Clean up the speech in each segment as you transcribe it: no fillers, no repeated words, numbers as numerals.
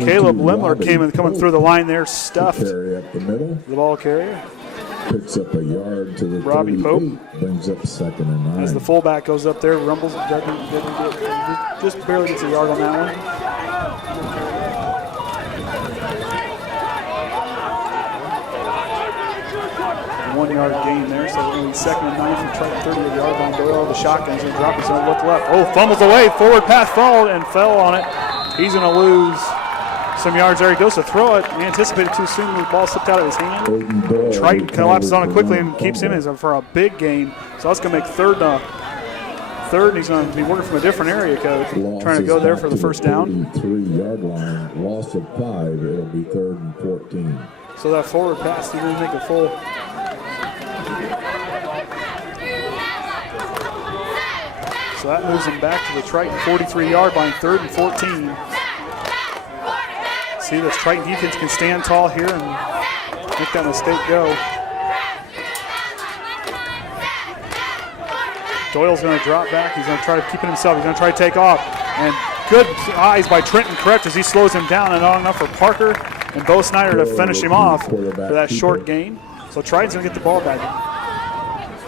Caleb Lemler coming through the line there, stuffed the ball carrier. Picks up a yard to the Robbie Pope brings up 2nd and 9. As the fullback goes up there, rumbles, just barely gets a yard on that one. One-yard gain there, so we're going to be 2nd and 9 from Triton, 30 yard line. Doyle, the shotgun's going to drop his own look left. Oh, fumbles away, forward pass followed and fell on it. He's going to lose some yards there. He goes to throw it. He anticipated too soon. The ball slipped out of his hand. Triton collapses on it quickly and keeps him in for a big gain. So that's going to make third, and he's going to be working from a different area, Coach. Trying to go there for the first down. 3-yard line, loss of 5. It'll be 3rd and 14. So that forward pass, he didn't make it full. So that moves him back to the Triton 43-yard line, 3rd and 14. See, this Triton defense can stand tall here and make that mistake go. Doyle's going to drop back. He's going to try to keep it himself. He's going to try to take off. And good eyes by Trenton Kreft as he slows him down, and not enough for Parker and Bo Snyder to finish him off for that short gain. So Triton's going to get the ball back.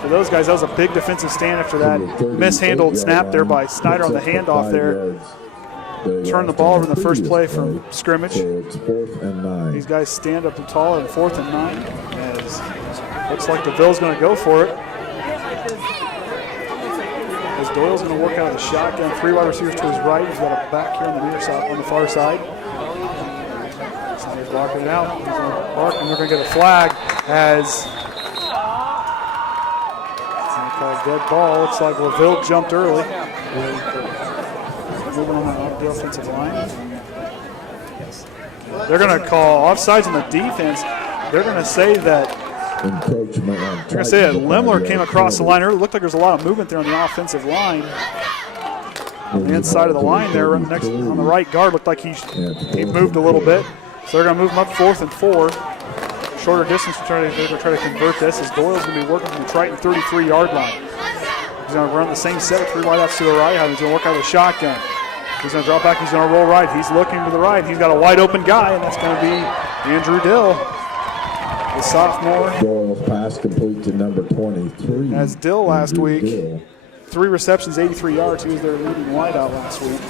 For those guys, that was a big defensive stand after that mishandled snap there by Snyder on the handoff there. Turn the ball over in the first play from scrimmage. It's 4th and 9. These guys stand up tall in 4th and 9. As looks like LaVille's going to go for it. As Doyle's going to work out of the shotgun. 3 wide receivers to his right. He's got a back here on the near side, on the far side. Snyder's blocking it out. He's going to mark, and they're going to get a flag as called dead ball. Looks like LaVille jumped early. Moving on the offensive line. They're going to call offsides on the defense. They're going to say that Lemler came across the line early. It looked like there was a lot of movement there on the offensive line. On the inside of the line there, next on the right guard, looked like he moved a little bit. So they're going to move him up 4th and 4. Shorter distance, they're going to try to convert this as Doyle's going to be working from the Triton 33-yard line. He's going to run the same set of 3 wideouts to the right. He's going to work out of the shotgun. He's going to drop back. He's going to roll right. He's looking to the right. He's got a wide open guy, and that's going to be Andrew Dill, the sophomore. Doyle's pass complete to number 23. As Dill last week, 3 receptions, 83 yards. He was their leading wideout last week.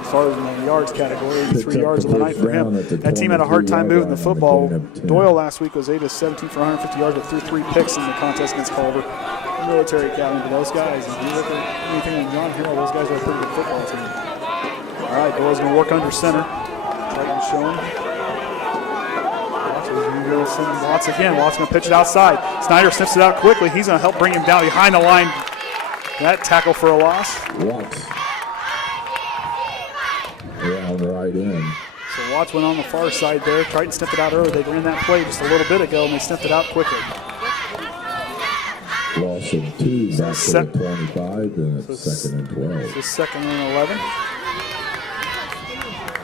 As far as in the yards category, 83 yards on the night for him. That team had a hard time moving the football. Doyle last week was 8 of 17 for 150 yards, but threw 3 picks in the contest against Culver. Military academy for those guys. If you look at anything in John Harrell, those guys are a pretty good football team. All right, Doyle's going to work under center. Triton showing. Watts again. Watts going to pitch it outside. Snyder sniffs it out quickly. He's going to help bring him down behind the line. That tackle for a loss. Watts. Around right in. So Watts went on the far side there. Triton sniffed it out early. They ran that play just a little bit ago, and they sniffed it out quickly. Loss of 2 back to the 25, and it's 2nd and 12. So 2nd and 11.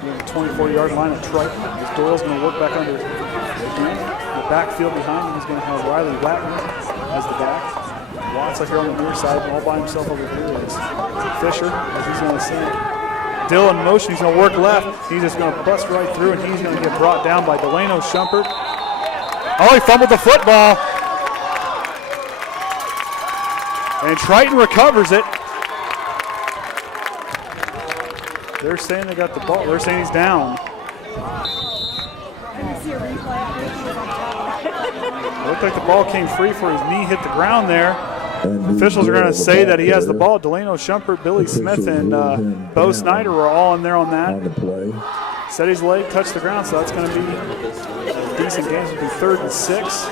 The 24-yard line of Triton. As Doyle's going to work back under again. The backfield behind him is going to have Riley Wagner as the back. Watts up here on the near side, all by himself over here is Fisher, as he's going to send Dill in motion. He's going to work left. He's just going to bust right through, and he's going to get brought down by Delano Shumpert. Oh, he fumbled the football. And Triton recovers it. They're saying they got the ball. They're saying he's down. It looked like the ball came free before his knee hit the ground there. Officials are going to say that he has the ball. Delano Shumpert, Billy Smith, and Bo Snyder were all in there on that. Said his leg touched the ground, so that's going to be a decent game. It'll be 3rd and 6.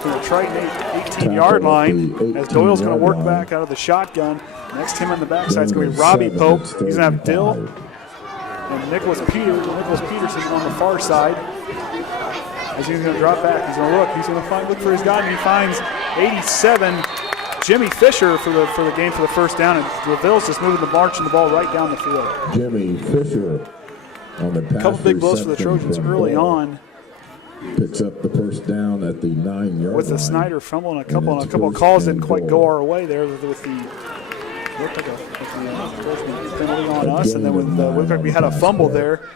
To the Triton 18-yard line, as Doyle's going to work back out of the shotgun. Next to him on the backside is going to be Robbie Pope. He's going to have Dill and Nicholas Peterson on the far side. As he's going to drop back, he's going to look. He's going to look for his guy, and he finds 87, Jimmy Fisher for the game for the first down. And LaVille's just moving the march and the ball right down the field. Jimmy Fisher on the pass. A couple big blows for the Trojans early on. Picks up the first down at the 9-yard line. With the Snyder fumble and a couple of calls didn't quite go our way there with the looked like a penalty on us, and then with looked like we had a fumble there.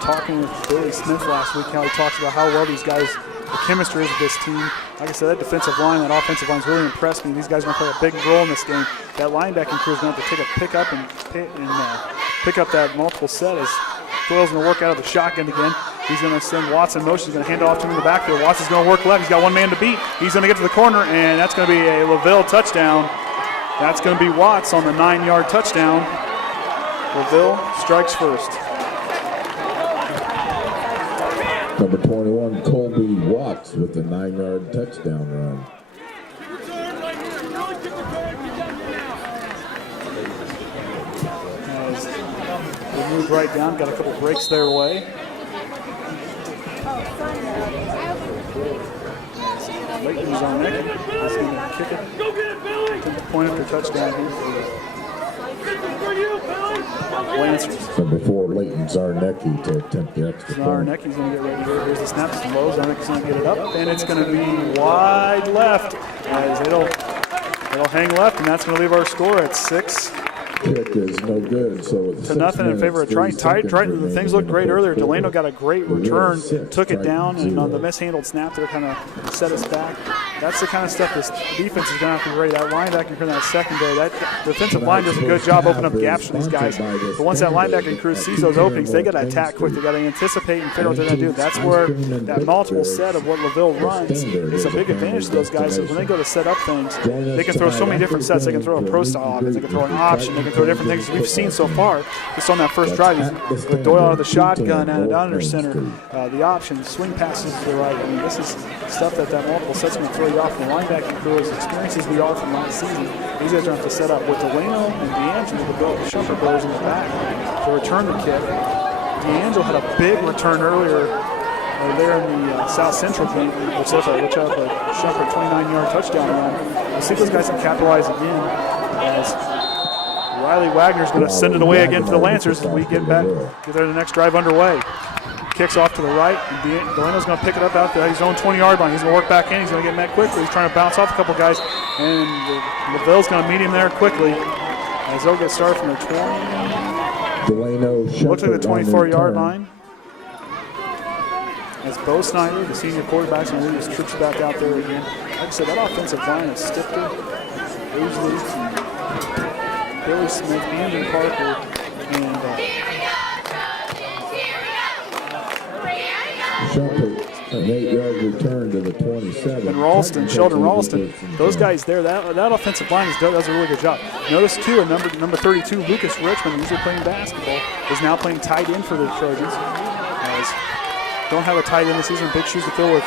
Talking with Billy Smith last week, how he talks about how well these guys, the chemistry is with this team. Like I said, that defensive line, that offensive line has really impressed me. These guys are going to play a big role in this game. That linebacking crew is going to have to pick up that multiple set as Doyle's going to work out of the shotgun again. He's going to send Watts in motion. He's going to hand it off to him in the backfield. Watts is going to work left. He's got one man to beat. He's going to get to the corner, and that's going to be a LaVille touchdown. That's going to be Watts on the 9-yard touchdown. LaVille strikes first. Number 21, Koby Watts with the 9-yard touchdown run. As we move right down, got a couple breaks their way. Leighton's on neck. He's going to kick it. To the point of the touchdown here for Lancers. Number 4, Leighton Zarnecki to attempt the extra point. Zarnecki's going to get ready here. Here's the snap. It's low. Zarnecki's going to get it up, and it's going to be wide left. As it'll hang left, and that's going to leave our score at 6. Kick is no good, so it's to nothing in favor of Triton. Triton, the things looked great earlier. Delano got a great return, took it down, and on the mishandled snap there kind of set us back. That's the kind of stuff this defense is going to have to be ready. That linebacking crew, that secondary, that defensive line does a good job opening up gaps for these guys. But once that linebacking crew sees those openings, they got to attack quick. They got to anticipate and figure out what they're going to do. That's where that multiple set of what LaVille runs is a big advantage to those guys. So when they go to set up things, they can throw so many different sets. They can throw a pro style offense, they can throw an option, they can throw different things we've seen so far. Just on that first drive, with Doyle out of the shotgun and it under center, the option, swing passes to the right. I mean, this is stuff that multiple sets going to throw you off. The linebacking crew, as experienced as we are from last season, these guys are going to have to set up with Delano and D'Angelo, the Shumpert brothers in the back, to return the kick. D'Angelo had a big return earlier there in the South Central game, which had a Shumpert 29-yard touchdown run. We'll see if those guys can capitalize again as Riley Wagner's going to send it away again for the Lancers as we get their next drive underway. Kicks off to the right, and Delano's going to pick it up out there. He's on 20-yard line. He's going to work back in. He's going to get met quickly. He's trying to bounce off a couple guys, and LaVille's going to meet him there quickly as they'll get started from their 20. Delano Shumpert looks like the 24-yard line. As Bo Snyder, the senior quarterback, going to lead his troops back out there again. Like I said, that offensive line is Stifter, Oosley, Billy Smith, Andrew Parker, and Shumpert, an 8-yard return to the 27. And Sheldon Ralston, those guys there, that offensive line does a really good job. Notice too, a number 32, Lucas Richmond, usually playing basketball, is now playing tight end for the Trojans. Don't have a tight end this season, big shoes to fill with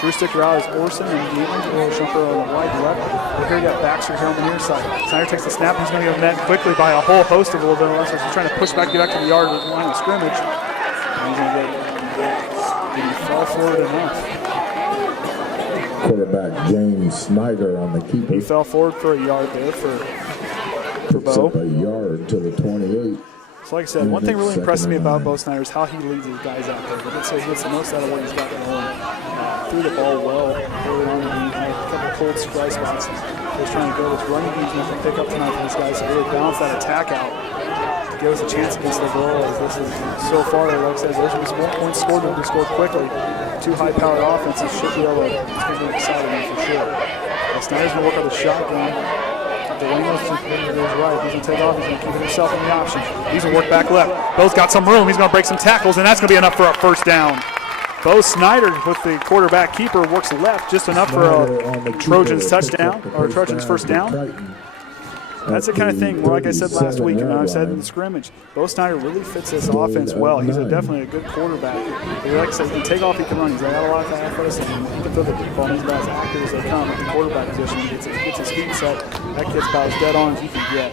Drew Sticker out as Orson and Delano Shumpert on the wide left. But here you got Baxter here on the near side. Snyder takes the snap, he's going to get met quickly by a whole host of LaVille Lancers. He's trying to push back, get back to the yard line of scrimmage. And he's going to get fall forward enough. Quarterback James Snyder on the keeper. He fell forward for a yard there for Bo. Up a yard to the 28. So like I said, one thing really impressed me about Bo Snyder is how he leads these guys out there. But he gets the most out of what he's got going. Threw the ball well early on. He had a couple cold strike spots. He was trying to go. This running game's going to pick up tonight for these guys to really balance that attack out. To give us a chance against LaVille. As this is so far, like I said, there's just 1 point scored and be scored quickly. Two high-powered offenses should be able to get excited for sure. Snyder's going to work on the shotgun. Delano's to his right. He's going to take off. He's going to keep it himself in the option. He's going to work back left. Bo's got some room. He's going to break some tackles, and that's going to be enough for a first down. Bo Snyder with the quarterback keeper works left just enough for a Trojans touchdown, or Trojans first down. That's the kind of thing where, like I said last week, and I said in the scrimmage, Bo Snyder really fits this offense well. He's definitely a good quarterback. But like I said, he can take off, he can run. He's got a lot of athleticism. He can throw the deep ball. He's about as accurate as they come at the quarterback position. He gets his feet set. That kid's about as dead on as you can get.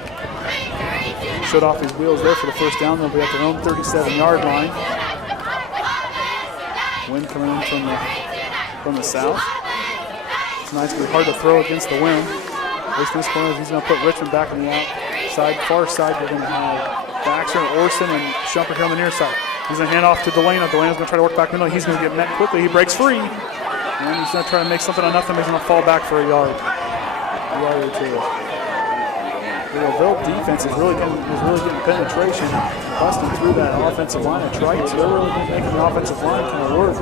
Shut off his wheels there for the first down. They'll be at their own 37-yard line. Wind coming in from the south. It's nice, but hard to throw against the wind. At least this point, he's going to put Richmond back on the outside, far side. We're going to have Baxter and Orson and Shumpert here on the near side. He's going to hand off to Delano. Delano's going to try to work back middle. He's going to get met quickly. He breaks free. And he's going to try to make something on nothing. He's going to fall back for a yard or two. the LaVille defense is really getting penetration, busting through that offensive line at Triton. So they're really making the offensive line kind of work.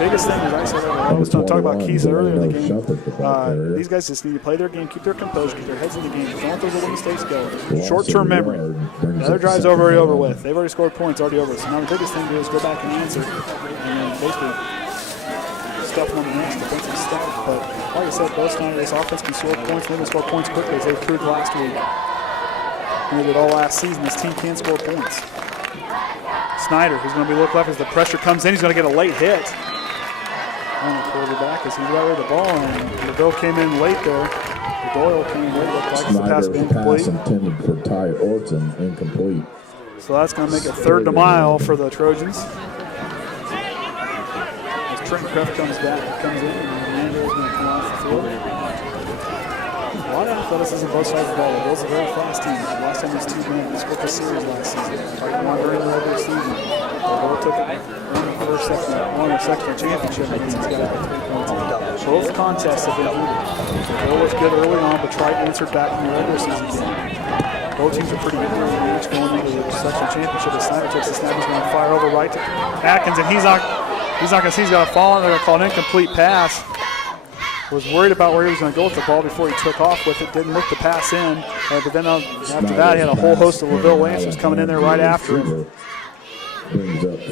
Biggest thing is I said I was talking about Keys earlier in the game. These guys just need to play their game, keep their composure, keep their heads in the game. Don't let those little mistakes go. Short-term memory. The other drive's already over with. They've already scored points, already over. So now the biggest thing to do is go back and answer, and then basically stuff on the next defensive stuff. But like I said, both sides of this offense can score points. They can score points quickly as they proved last week. And they did all last season. This team can score points. Snyder, who's going to be looked left as the pressure comes in. He's going to get a late hit on the quarterback as he got rid of the ball, and LaVille came in late there. Doyle came in late. Looked like the pass being incomplete. Intended for Tye Orsund, incomplete. So that's going to make it 3rd to mile for the Trojans. As Trenton Kreft comes in, and Leander is going to come off the field. A lot of athleticism both sides of the ball. LaVille's a very fast team. Last time these two men split the series last season. Triton won early in the regular season. LaVille took it. Won their second championship against these guys by 3 points. Both contests have been heated. LaVille was good early on, but Triton answered back in the regular season game. Both teams are pretty evenly matched going into the section championship. As Snyder takes the snap, he's going to fire over right to Atkins, and he's not going to see he's got to fall, and they're going to call an incomplete pass. Was worried about where he was going to go with the ball before he took off with it. Didn't look to pass in, but then after that, he had a whole host of LaVille Lancers coming in there right after him.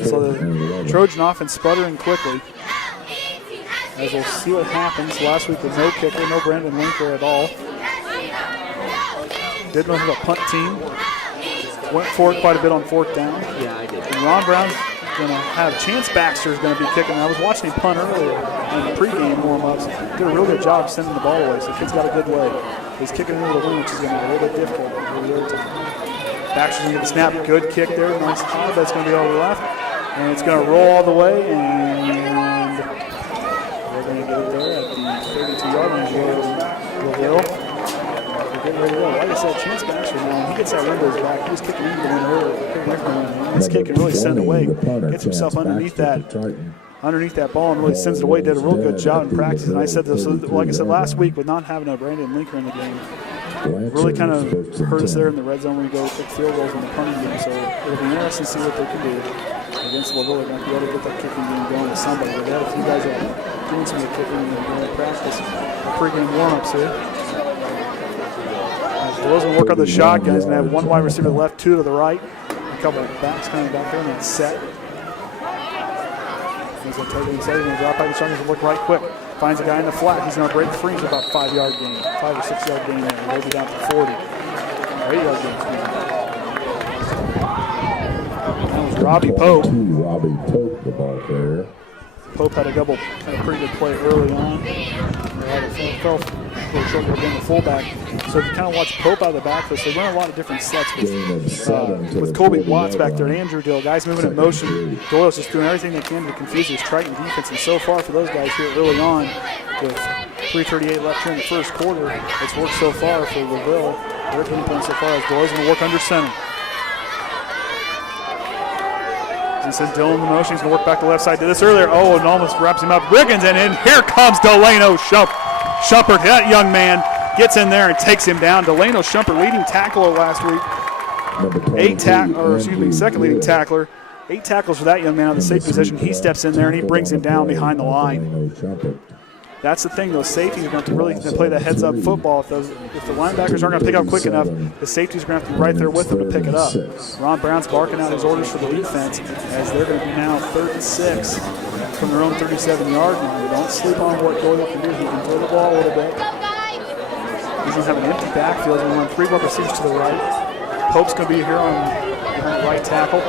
So the Trojan offense sputtering quickly. As we'll see what happens. Last week with no kicker, no Brandon Lenker at all. Did run with a punt team. Went for it quite a bit on 4th down. Yeah, I did. And Ron Brown's going to have Chance Baxter is going to be kicking. I was watching him punt earlier in the pregame warm-ups. Did a real good job sending the ball away. So the kid's got a good leg. He's kicking into the wing, which is going to be a little bit difficult for the other time. Baxter's going to get the snap. Good kick there. Nice job. That's going to be over the left. And it's going to roll all the way. And they're going to get it there at the 32-yard line. LaVille. They're getting ready to go. Like I said, Chance Baxter, now, when he gets that windows back, he was kicking into the window earlier. This kid can really send it away. Gets himself underneath that ball and really sends it away. Did a real good job in practice. And I said this, like I said last week, with not having a Brandon Lenker in the game, really kind of hurt us there in the red zone when we go kick field goals in the punting game. So it'll be interesting to see what they can do against LaVille. They're going to be able to get that kicking game going with somebody. They had a few guys that are doing some of the kicking and doing practice, pregame warm-ups here. Doyle's going to work on the shotgun. He's going to have one wide receiver left, 2 to the right. A couple of backs coming back there, and that's set. He's going to take it inside. He's going to drop back the shotgun. He's going to look right quick. Finds a guy in the flat. He's going to break free for about 5-yard gain, 5 or 6 yard gain there. He'll be down to 40. 8-yard gain. That was Robbie Pope. Robbie Pope, the ball carrier. Pope had a pretty good play early on. Fell short of being the fullback. So if you kind of watch Pope out of the backfield, so they run a lot of different sets with Koby Mast back there and Andrew Dill. Guys moving in motion. Doyle's just doing everything they can to confuse this Triton defense. And so far for those guys here early on, with 3:38 left here in the first quarter, it's worked so far for LaVille. They're getting points so far as Doyle's going to work under center. He said Dillon in the motion. He's going to work back to the left side. Did this earlier. Oh, and almost wraps him up. Riggins, and in here comes Delano Shumpert. That young man gets in there and takes him down. Delano Shumpert, leading tackler last week. Second leading tackler. 8 tackles for that young man on the safety position. He steps in there and he brings him down behind the line. That's the thing, those safeties are going to really play that heads-up football. If the linebackers aren't going to pick up quick enough, the safeties are going to have to be right there with them to pick it up. Ron Brown's barking out his orders for the defense as they're going to be now 3rd and 6 from their own 37-yard line. Don't sleep on what Doyle can do. He can throw the ball a little bit. He's going to have an empty backfield. He's going to run 3 wide receivers to the right. Pope's going to be here on the right tackle.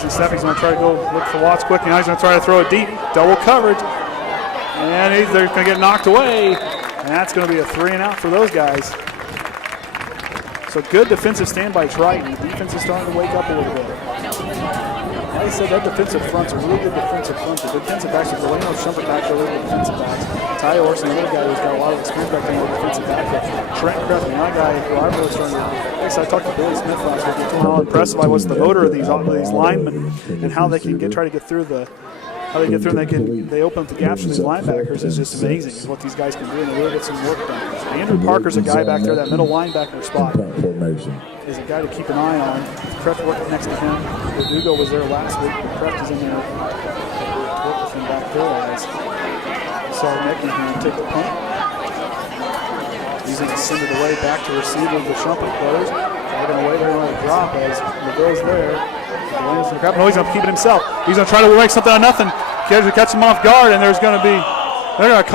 He's going to try to go look for Watts quick. Now he's going to try to throw it deep. Double coverage. And they're going to get knocked away. And that's going to be a 3-and-out for those guys. So good defensive stand by Triton. The defense is starting to wake up a little bit. Like I said, that defensive front's a really good defensive front. The defensive backs are Delano Shumpert back there, really good defensive backs. Tye Orsund, another guy who's got a lot of experience back there in the defensive back. Trenton, Kreft, another guy who I'm really starting to. I talked to Billy Smith last week. How impressive I was with the motor of these linemen and how they can try to get through the. How they open up the gaps for these linebackers is just amazing. Is what these guys can do, and they really get some work done. Andrew Parker's a guy back there, that middle linebacker spot. Formation. Is a guy to keep an eye on. Kreft working next to him. Udongo was there last week. Kreft is in there working from back there as saw Maclain take the punt. He's going to send it away back to receiver. The Shumpert players. They're going to wait. They're going to drop as LaVille's there. No, he's going to keep it himself. He's going to try to make something out of nothing. Kids will catch him off guard, and there's going to be, they're going to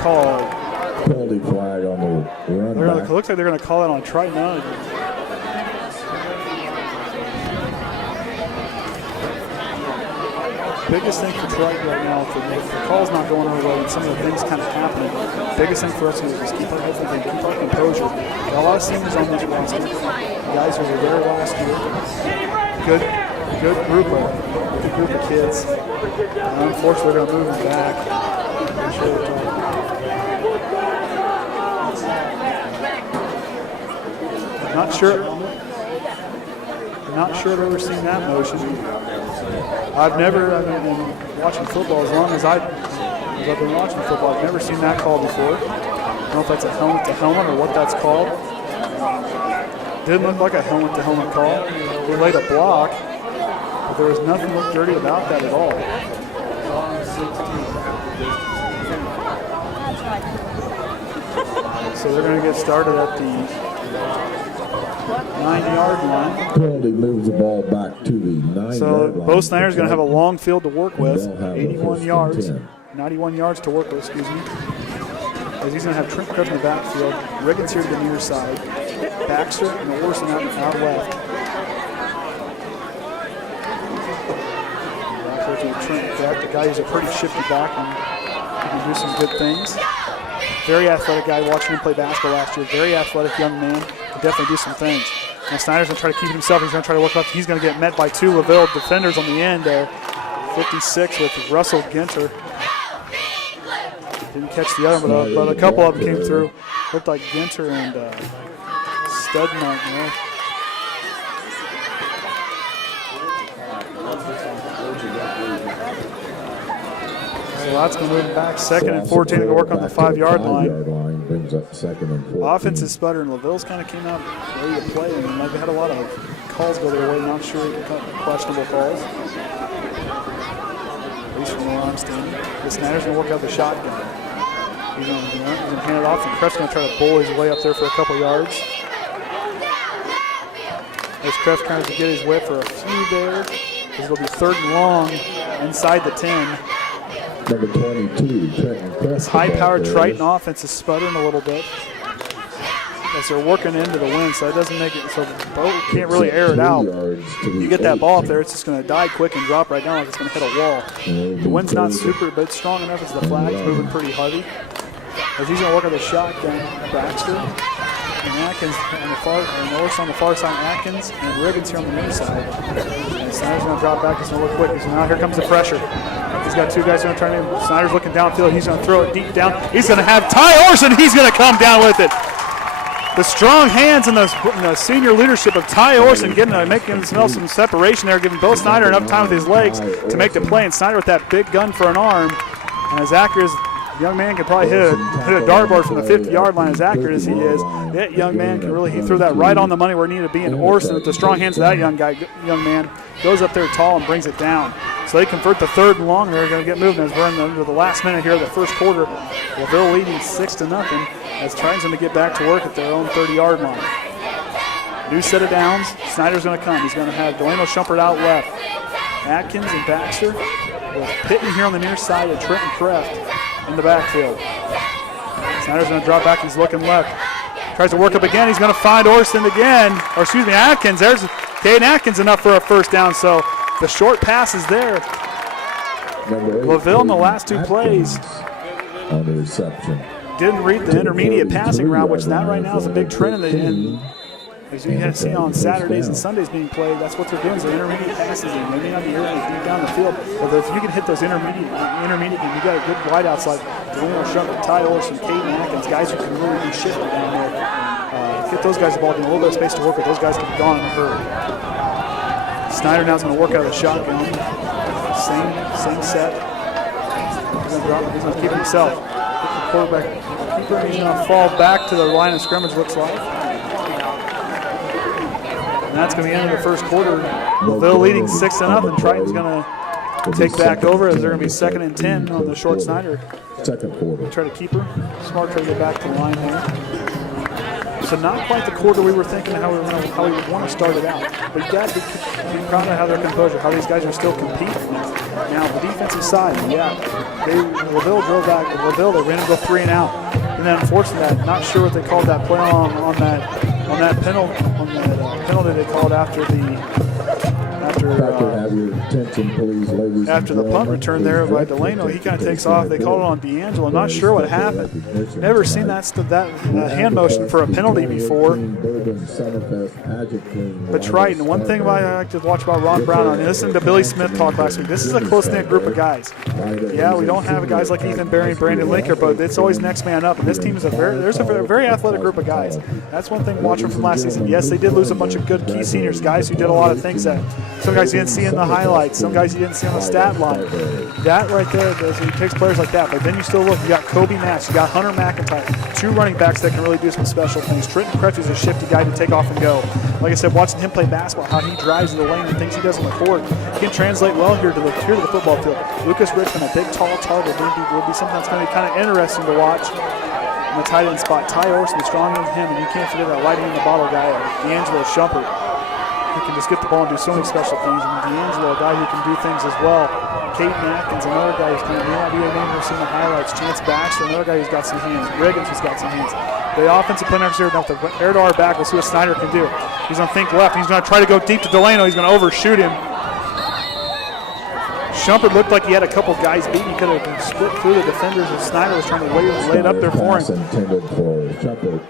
call a penalty flag on the run back. Looks like they're going to call it on Triton. Biggest thing for Triton right now, if the call's not going our way and some of the things kind of happening, biggest thing for us is just keep our heads and keep our composure. Got a lot of seniors on this roster. The guys who were there last year. Good group of kids. Unfortunately, they're going to move them back. Not sure I've ever seen that motion. I've been watching football as long as I've been watching football. I've never seen that call before. I don't know if that's a helmet to helmet or what that's called. Didn't look like a helmet to helmet call. They laid a block, but there was nothing looked dirty about that at all. So they're going to get started at the 9-yard line. Penalty moves the ball back to the 9-yard line. Bo Snyder's going to have a long field to work with. 91 yards. 91 yards to work with, excuse me. As he's going to have Trent Kreft in the backfield. Riggins here to the near side. Baxter and Orsund out left. Trent Kreft, the guy who's a pretty shifty back and he can do some good things. Very athletic guy, watching him play basketball last year. Very athletic young man. Can definitely do some things. Now Snyder's going to try to keep it himself. He's going to try to work up. He's going to get met by two LaVille defenders on the end there. 56 with Russell Ginter. Didn't catch the other, but a couple of them came through. Looked like Ginter and Studman. So that's going to move back. 2nd and 14 to work on the 5-yard line. Brings up 2nd and 14. Offense is sputtering. LaVille's kind of came out ready to play, and they've had a lot of calls go their way. Not sure questionable calls. At least from where I'm standing. Snyder's going to work out the shotgun. He's going to hand it off, and Kreft's going to try to bull his way up there for a couple yards. As Kreft trying to get his way for a few there. This will be 3rd and long inside the 10. Number 22, Trenton. This high-powered Triton offense is sputtering a little bit as they're working into the wind, so it doesn't make it so Bo can't really air it out. You get that ball up there, it's just going to die quick and drop right down like it's going to hit a wall. The wind's not super, but it's strong enough as the flag's moving pretty heavy. As he's going to work on the shotgun, Baxter and Atkins on the far, and Norris on the far side, Atkins and Riggins here on the near side. And Snyder's going to drop back. He's going to look quick. So now here comes the pressure. He's got two guys going to turn in. Snyder's looking downfield. He's going to throw it deep down. He's going to have Tye Orsund. He's going to come down with it. The strong hands and the senior leadership of Tye Orsund making some separation there, giving Bo Snyder enough time with his legs to make the play. And Snyder with that big gun for an arm. And as accurate as the young man can probably hit a dartboard from the 50-yard line, as accurate as he is, that young man can really, he threw that right on the money where it needed to be. And Orsund, with the strong hands of that young man, goes up there tall and brings it down. So they convert the 3rd and long. They're going to get moving as we're into the last minute here of the first quarter. LaVille leading 6-0 as Triton's going to get back to work at their own 30-yard line. New set of downs. Snyder's going to come. He's going to have Delano Shumpert out left. Atkins and Baxter with Pitney here on the near side and Trenton Kreft in the backfield. Snyder's going to drop back. He's looking left. Tries to work up again. He's going to find Orsund again. Or excuse me, Atkins. There's Kaden Atkins enough for a first down. So the short pass is there. LaVille in the last two plays on the reception didn't read the intermediate passing route, which that right now is a big trend in the as you can see on Saturdays and Sundays being played. That's what they're doing is the intermediate passes, and maybe not the early deep down the field, but if you can hit those intermediate, and you got a good wideouts like Delano Shumpert, Tye Orsund, Kaden Atkins, guys who can really do shit down there. Get those guys the ball, give them a little bit of space to work with. Those guys can be gone in a hurry. Snyder now is going to work out of the shotgun. Same set. He's going to keep it himself. The quarterback keeper, and he's going to fall back to the line of scrimmage, looks like. And that's going to be the end of the first quarter. LaVille leading 6-0. Triton's going to take back over as they're going to be 2nd and 10 on the short Snyder. Second quarter. Try to keep her. Smart try to get back to the line there. So not quite the quarter we were thinking how we would want to start it out. But you got to be proud of how their composure, how these guys are still competing. Now the defensive side, LaVille drove back. LaVille, they ran to go 3 and out. And then unfortunately, not sure what they called that play on that penalty they called after the punt return there by Delano. He kind of takes off. They called it on D'Angelo. Not sure what happened. Never seen that hand motion for a penalty before. But Triton, one thing I like to watch about Ron Brown, and listening to Billy Smith talk last week, this is a close-knit group of guys. Yeah, we don't have guys like Ethan Berry and Brandon Lenker, but it's always next man up. And this team is a very athletic group of guys. That's one thing watching from last season. Yes, they did lose a bunch of good key seniors, guys who did a lot of things that some guys you didn't see in the highlights, some guys you didn't see on the stat line. That right there, it takes players like that. But then you still look, you got Koby Mast, you got Hunter McIntyre, 2 running backs that can really do some special things. Trenton Kreft is a shifty guy to take off and go. Like I said, watching him play basketball, how he drives in the lane and things he does on the court, he can translate well here to the football field. Lucas Richmond, a big, tall target, will be something that's going to be kind of interesting to watch. In the tight end spot, Tye Orsund is stronger than him, and you can't forget that lighting in the bottle guy, Alejando Shumpert. He can just get the ball and do so many special things. And D'Angelo, a guy who can do things as well. Kaden Atkins, another guy who's going to be a name we've seen the highlights. Chance Baxter, another guy who's got some hands. Riggins, who's got some hands. The offensive play next year, enough to air to our back. We'll see what Snyder can do. He's going to think left. He's going to try to go deep to Delano. He's going to overshoot him. Shumpert looked like he had a couple guys beat. He could have split through the defenders if Snyder was trying to lay it up there for him.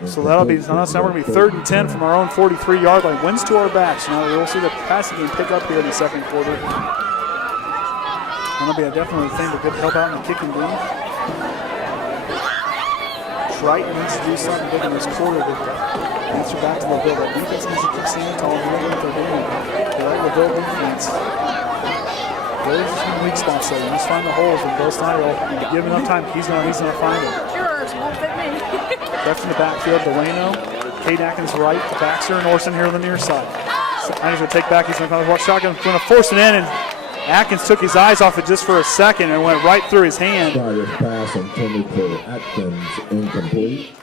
So now we're going to be 3rd and 10 from our own 43-yard line. Winds to our backs. Now we'll see the passing game pick up here in the second quarter. That'll be a definitely thing to help out in the kicking game. Triton needs to do something big in this quarter to answer back to LaVille. That defense needs to keep seeing tall and really what they're doing. They like LaVille defense. There's some weak spots there. You just find the holes, and Bill Snyder will give him enough time. He's going to find them. Left in the backfield, Delano, Kaden Atkins right, Baxter and Orsund here on the near side. Snyder's going to take back. He's going to watch shotgun, going to force it in, and Atkins took his eyes off it just for a second and went right through his hand. Snyder's pass intended for Atkins, incomplete.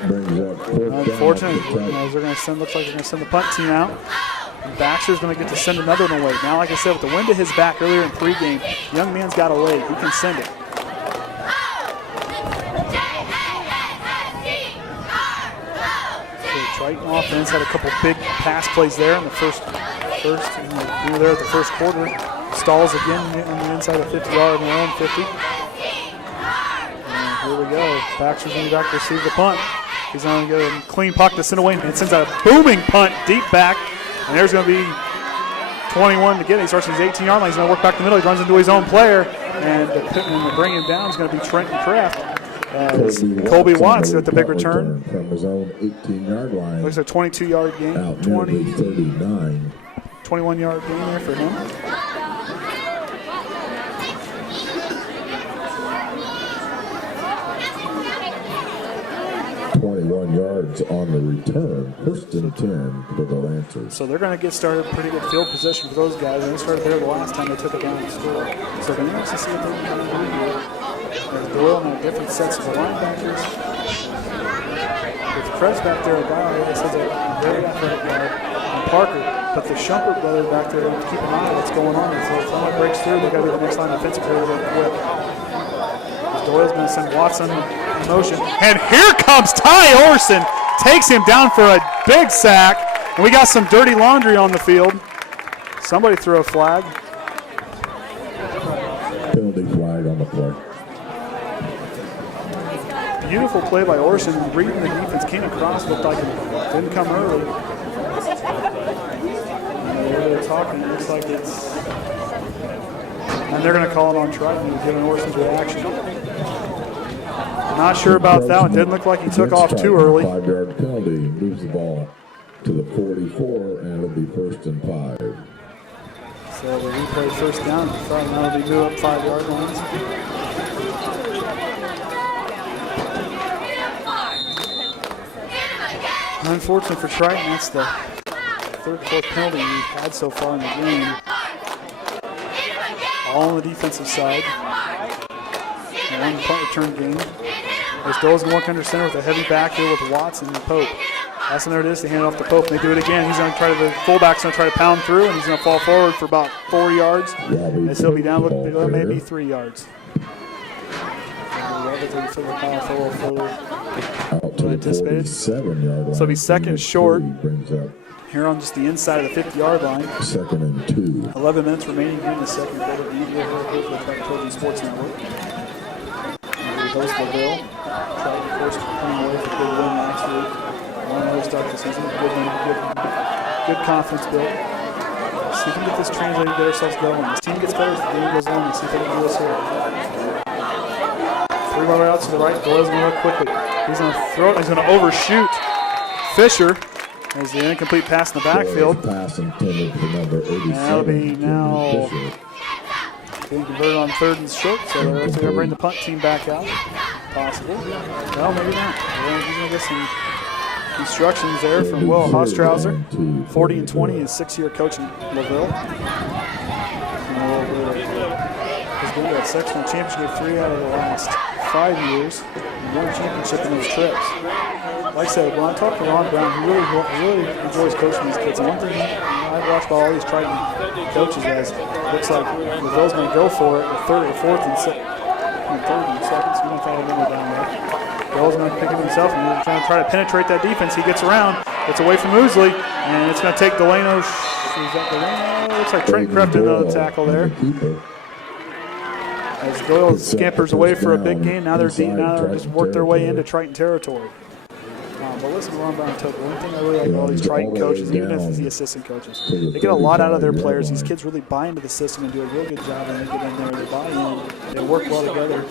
Unfortunately, they're going to send. Looks like they're going to send the punt team out. Baxter's going to get to send another one away. Now, like I said, with the wind to his back earlier in pregame, young man's got away. He can send it. So Triton offense had a couple big pass plays there in the first there at the first quarter. Stalls again on the inside of 50-yard and their own 50. And here we go. Baxter's going to be back to receive the punt. He's going to get a clean puck to send away and sends out a booming punt deep back. And there's going to be 21 to get it. He starts at his 18-yard line. He's going to work back the middle. He runs into his own player. And to bring him down is going to be Trenton Kreft. As Koby Watts at the big return. From his own 18-yard line. Looks like a 22-yard gain. Out 39. 21-yard gain there for him. 21 yards on the return. First and 10 for the Lancers. So they're going to get started pretty good field position for those guys. They started there the last time they took it down to score. So they're going to see what they can do here. There's Doyle and different sets of the linebackers. With Kreft back there, a guy that says a very athletic guy, and Parker. But the Shumpert brother back there, to keep an eye on what's going on. So if someone breaks through, they've got to be the next line defensive player real quick. Doyle's going to send Watson in motion. And here comes Tye Orsund. Takes him down for a big sack. And we got some dirty laundry on the field. Somebody threw a flag. Penalty flag on the play. Beautiful play by Orsund. Reading the defense. Came across. Looked like it didn't come early. They're talking. It looks like it's... And they're going to call it on Triton, given Orsund's reaction. Not sure about that one. Didn't look like he took off too early. 5-yard penalty. Moves the ball to the 44, and it'll be 1st and 5. So the replay first down. Now they'll be moved up 5-yard lines. Unfortunate for Triton, that's the third, fourth penalty we've had so far in the game. All on the defensive side. One punt return game. As Dole's going to work under center with a heavy backfield with Watson and Pope. That's when there it is. They hand it off to Pope. And they do it again. He's going to try to, the fullback's going to try to pound through, and he's going to fall forward for about 4 yards. As he'll be down, maybe 3 yards. Anticipated. So it'll be second short. Here on just the inside of the 50-yard line. 2nd and 2. 11 minutes remaining here in the second quarter of the Trojan Sports Network. We host LaVille. Tried the first coming away for a big win last week. One way to start the season. Good confidence build. See if we can get this translated, get ourselves going. This team gets better as the game goes on. See if they can do this here. 3 more outs to the right. Doyle's going to look quickly. He's going to throw it. He's going to overshoot Fisher. As the incomplete pass in the backfield. Pass intended for number 87. That'll be now being converted on 3rd and short, so they're going to bring the punt team back out. Possible. Well, maybe not. He's going to get some instructions there from Will Hostrauser. 40 and 20, his 6-year coach in LaVille. He's been to that sectional championship 3 out of the last 5 years. And won a championship in those trips. Like I said, when I talk to Ron Brown, he really enjoys coaching these kids. And one thing I've watched by all these Triton coaches is, looks like LaVille's going to go for it, the 3rd or 4th and 3rd and 2nd. So we're going to follow Lemler down there. LaVille's going to pick it himself and he's trying to penetrate that defense. He gets around, gets away from Moosley, and it's going to take Delano. Is that Delano? Looks like Trent Kreft did another tackle there. As Doyle scampers away for a big gain, now they're just work their way into Triton territory. But listen to Ron Brown took. One thing I really like about all these Triton coaches, even if it's the assistant coaches, they get a lot out of their players. These kids really buy into the system and do a real good job when they get in there. They buy in, they work well together.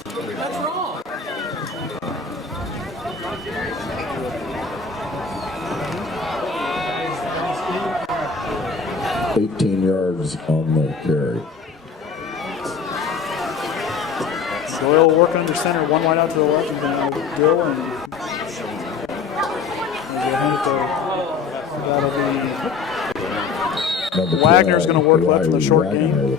$18 yards on the carry. Doyle working under center, one wide out to the left, and then Dill and that'll be Wagner's going to work left in the short game.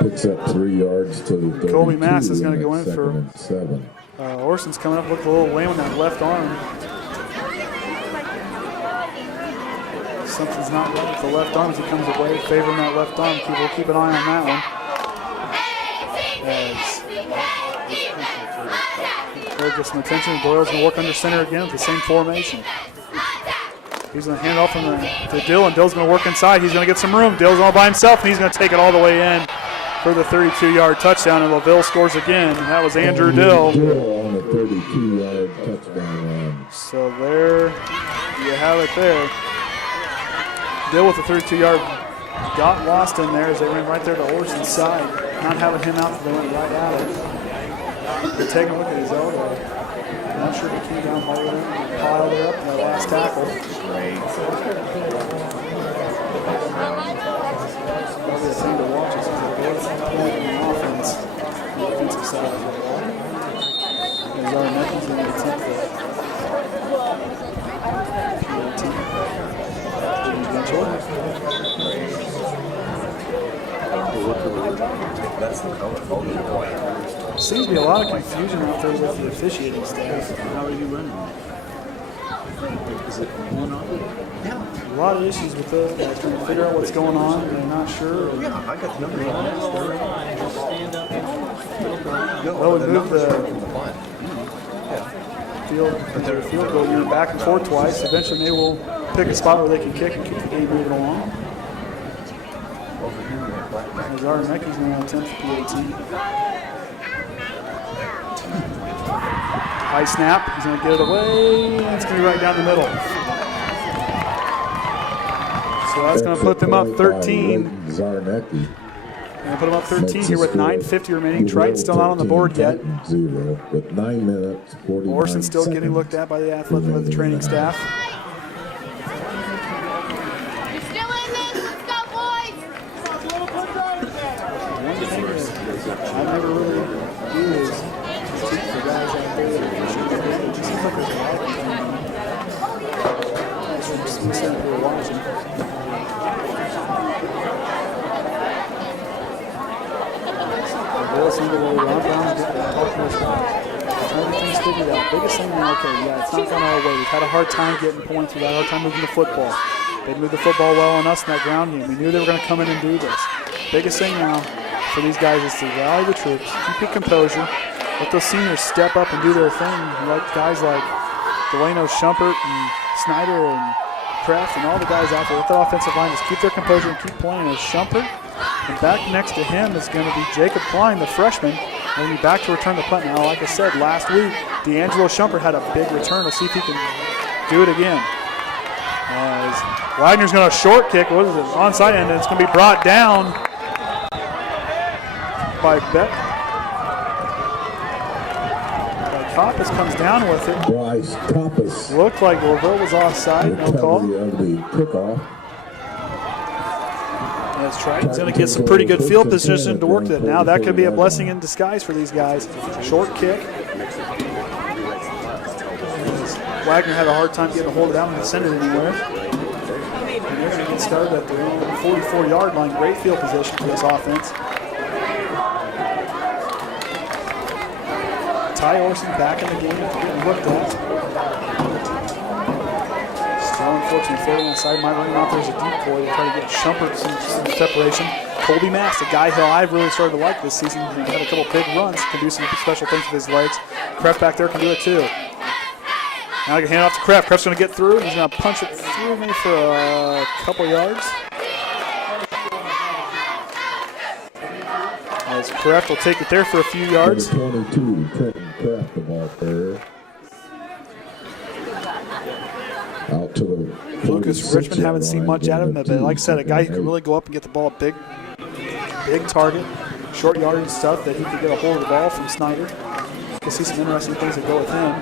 Picks up 3 yards to the 32. Koby Mast is going to go in for 7. Orsund's coming up, look a little lame on that left arm. Something's not right with the left arm as he comes away, favoring that left arm. We'll keep an eye on that one. As get some attention. Doyle's going to work under center again with the same formation. He's going to hand off to Dill, and Dill's going to work inside. He's going to get some room. Dill's all by himself, and he's going to take it all the way in for the 32-yard touchdown, and LaVille scores again. And that was Andrew Dill. On the 32-yard touchdown run. So there you have it there. Dill with the 32-yard got lost in there as they went right there to Orsund's side. Not having him out, they went right at it. They're taking a look at his elbow. I'm not sure if he came down all the way and piled it up in that last tackle. Probably a thing to watch is he's a good point in the offense, the defensive side of the ball. There's our Atkins in the attempt to seems to be a lot of confusion out there with the officiating staff. How are you running? Is it going on? Yeah. A lot of issues with those guys trying to figure out what's going on. They're not sure. Yeah, I got the number. Well, we moved the field goal unit back and forth twice. Eventually, maybe we'll pick a spot where they can kick and keep the game moving along. As our Mecky's going to attempt for PAT. High snap, he's going to get it away, and it's going to be right down the middle. So that's going to put them up 13. Gonna put them up 13 here with 9:50 remaining. Triton still not on the board yet. 0 with 9 minutes, 49 Orsund still seconds getting looked at by the athletic of the training staff. You're still in this. Let's go, boys. One thing that I never really do is teach the guys out there that should be good. It just seems like there's a lot of them. We said we were watching. Listening to the Ron Brown's talking to us about trying to get things figured out. Biggest thing now, okay, yeah, it's not gone our way. We've had a hard time getting points. We've had a hard time moving the football. They moved the football well on us in that ground game. We knew they were going to come in and do this. Biggest thing now for these guys is to rally the troops, keep your composure, let those seniors step up and do their thing. Like guys like Delano Shumpert and Snyder and Kreft and all the guys out there. Let that offensive line just keep their composure and keep playing. As Shumpert, and back next to him is going to be Jacob Kline, the freshman. And he'll be back to return the punt. Now, like I said, last week, D'Angelo Shumpert had a big return. Let's see if he can do it again. As Wagner's going to short kick. What is it? Onside end, and it's going to be brought down by Coppes comes down with it. Bryce Coppes. Looked like LaVille was offside. No call. Of the kickoff. As Triton's going to get some pretty good field position to work with it. Now that could be a blessing in disguise for these guys. Short kick. Wagner had a hard time getting a hold of that one and send it anywhere. And they're going to get started at their own 44-yard line. Great field position for this offense. Tye Orsund back in the game after getting looked at. Unfortunately, failing inside my running out there's a decoy to try to get Shumpert some separation. Koby Mast, a guy who I've really started to like this season. He had a couple big runs, can do some special things with his legs. Kreft back there can do it too. Now I can hand off to Kreft. Kreft's going to get through. He's going to punch it through maybe for a couple yards. As Kreft will take it there for a few yards. 22, Trenton Kreft the ball there. Out to the Lucas Richmond, haven't seen much out of him, but like I said, a guy who can really go up and get the ball, big target, short yardage stuff that he could get a hold of the ball from Snyder. You'll see some interesting things that go with him.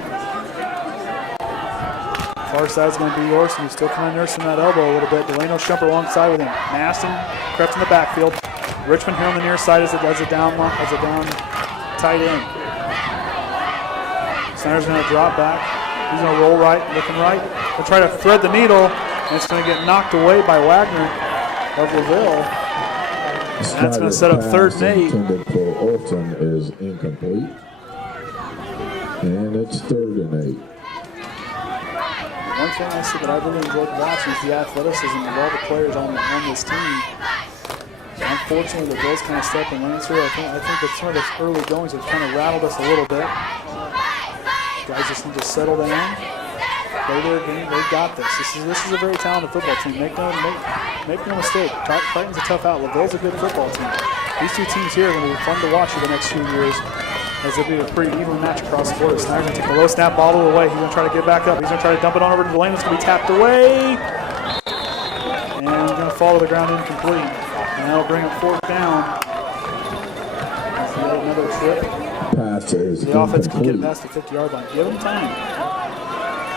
Far side's going to be Orsund, who's still kind of nursing that elbow a little bit. Delano Shumpert alongside with him. Mast and Kreft in the backfield. Richmond here on the near side as a down tight end. Snyder's going to drop back. He's going to roll right, looking right. He'll try to thread the needle, and it's going to get knocked away by Wagner of LaVille. And that's going to set up 3rd and 8. Intended for Orsund is incomplete. And it's 3rd and 8. One thing I said that I really enjoyed watching is the athleticism of all the players on this team. Unfortunately, the Bills kind of stepped in lanes here. I think that some of those early goings have kind of rattled us a little bit. Guys just need to settle down, play their game. They got this. This is a very talented football team. Make no mistake. Triton's a tough out. LaVille's a good football team. These two teams here are going to be fun to watch for the next few years, as it'll be a pretty even match across the board. Snyder's going to take a low snap ball away. He's going to try to get back up. He's going to try to dump it on over to Delano. It's going to be tapped away, and he's going to fall to the ground incomplete. And that'll bring up 4th down. Another trip. Passes. The offense can get past the 50-yard line. Give them time.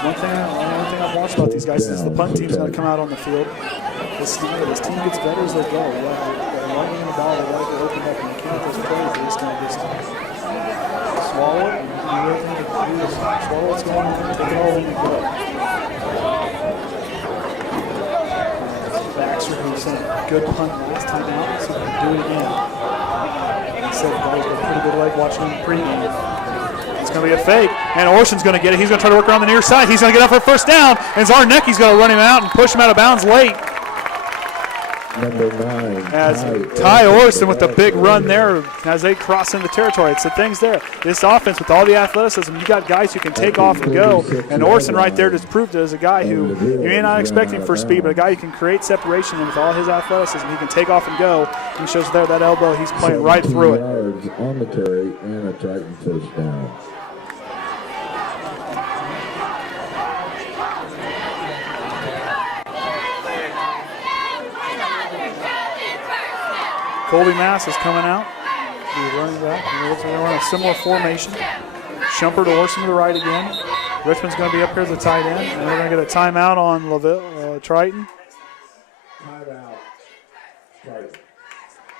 One thing I've watched about these guys is the punt team's going to come out on the field. This team gets better as they go. They're running the ball. They got to get opened up, and you can't just play. They're just going to swallow it. And do everything to do is swallow what's going on, take it all in and go. Baxter, who sent a good punt last time out, so he can do it again. He said the guys got a pretty good leg watching him pregame. It's going to be a fake, and Orsund's going to get it. He's going to try to work around the near side. He's going to get up for 1st down, and Zarnecki's going to run him out and push him out of bounds late. Number 9. As Tye Orsund with the big run there as they cross into territory. It's the things there. This offense with all the athleticism, you got guys who can take off and go. And Orsund right there just proved it as a guy who you may not expect him for speed, but a guy who can create separation, and with all his athleticism, he can take off and go. He shows there that elbow. He's playing right through it. Yards on the carry and a Triton 1st down. Koby Mast is coming out. The running back. They're running a similar formation. Shumpert to Orsund to the right again. Richmond's going to be up here as a tight end. And we're going to get a timeout on LaVille, Triton. Timeout. Triton.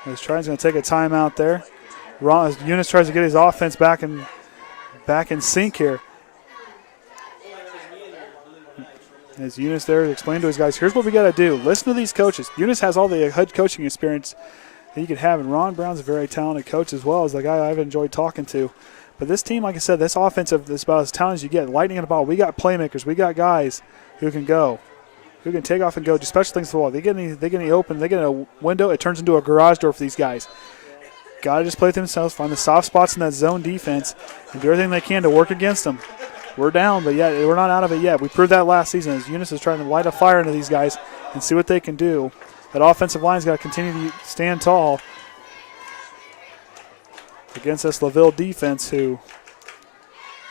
As Triton's going to take a timeout there. As Eunice tries to get his offense back in sync here. As Eunice there explained to his guys, here's what we got to do. Listen to these coaches. Eunice has all the head coaching experience that you could have, and Ron Brown's a very talented coach as well as the guy I've enjoyed talking to. But this team, like I said, this offensive is about as talented as you get. Lightning in the ball. We got playmakers. We got guys who can go, who can take off and go, do special things for the ball. They get any open, they get a window, it turns into a garage door for these guys. Got to just play with themselves, find the soft spots in that zone defense, and do everything they can to work against them. We're down, but yet we're not out of it yet. We proved that last season as Eunice is trying to light a fire into these guys and see what they can do. That offensive line's got to continue to stand tall against this LaVille defense who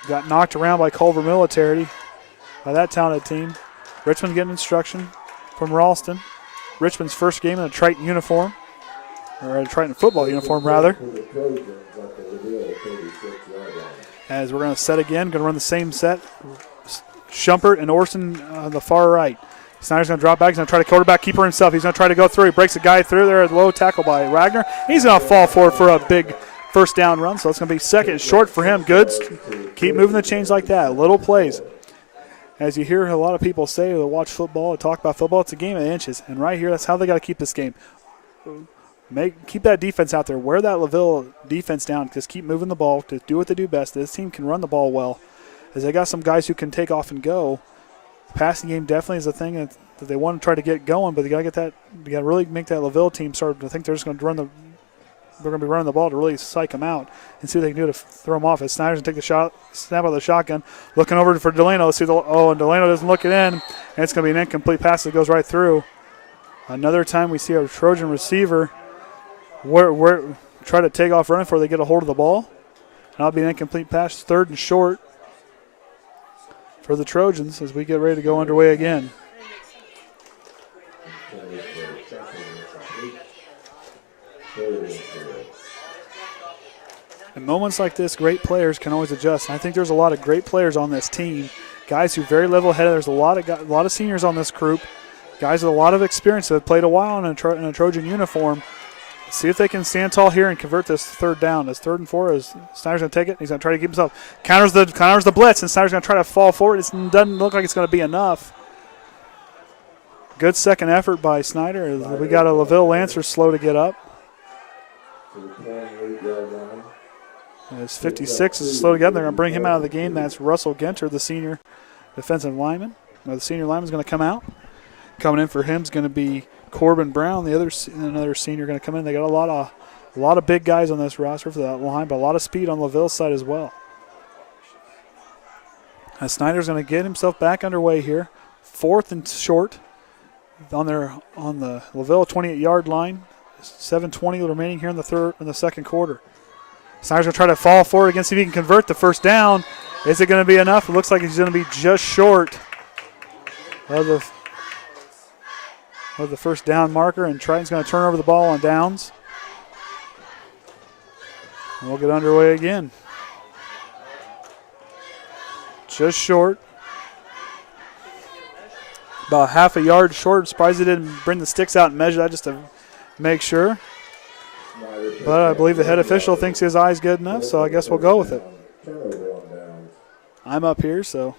got knocked around by Culver Military, by that talented team. Richmond getting instruction from Ralston. Richmond's first game in a Triton uniform, or a Triton football uniform, rather. As we're going to set again, going to run the same set. Shumpert and Orsund on the far right. Snyder's going to drop back. He's going to try to quarterback keeper himself. He's going to try to go through. He breaks a guy through there. Low tackle by Wagner. He's going to fall forward for a big first down run, so it's going to be second and short for him. Goods, keep moving the chains like that. Little plays. As you hear a lot of people say that watch football or talk about football, it's a game of inches. And right here, that's how they got to keep this game. Keep that defense out there. Wear that LaVille defense down. Just keep moving the ball to do what they do best. This team can run the ball well. As they got some guys who can take off and go. The passing game definitely is a thing that they want to try to get going, but they got to get that. You got to really make that LaVille team start. I think they're just going to run the. They're going to be running the ball to really psych them out and see what they can do to throw them off. As Snyder's going to take the shot, snap out of the shotgun, looking over for Delano. See and Delano doesn't look it in, and it's going to be an incomplete pass that goes right through. Another time we see a Trojan receiver try to take off running before they get a hold of the ball. And that'll be an incomplete pass, third and short for the Trojans as we get ready to go underway again. In moments like this, great players can always adjust. And I think there's a lot of great players on this team, guys who are very level-headed. There's a lot of seniors on this group, guys with a lot of experience that have played a while in a Trojan uniform. See if they can stand tall here and convert this third down. It's 3rd and 4 as Snyder's going to take it. He's going to try to keep himself. Counters the blitz, and Snyder's going to try to fall forward. It doesn't look like it's going to be enough. Good second effort by Snyder. We got a LaVille Lancer slow to get up. As 56 is slow to get up. They're going to bring him out of the game. That's Russell Genter, the senior defensive lineman. The senior lineman's going to come out. Coming in for him is going to be Corbin Brown, another senior, going to come in. They got a lot of big guys on this roster for that line, but a lot of speed on LaVille's side as well. As Snyder's going to get himself back underway here. 4th and short on the LaVille 28-yard line. 7:20 remaining here in the second quarter. Snyder's going to try to fall forward again, see if he can convert the first down. Is it going to be enough? It looks like he's going to be just short of the first down marker, and Triton's going to turn over the ball on downs. And we'll get underway again. Just short. About half a yard short. Surprised he didn't bring the sticks out and measure that just to make sure. But I believe the head official thinks his eye's good enough, so I guess we'll go with it. I'm up here, so.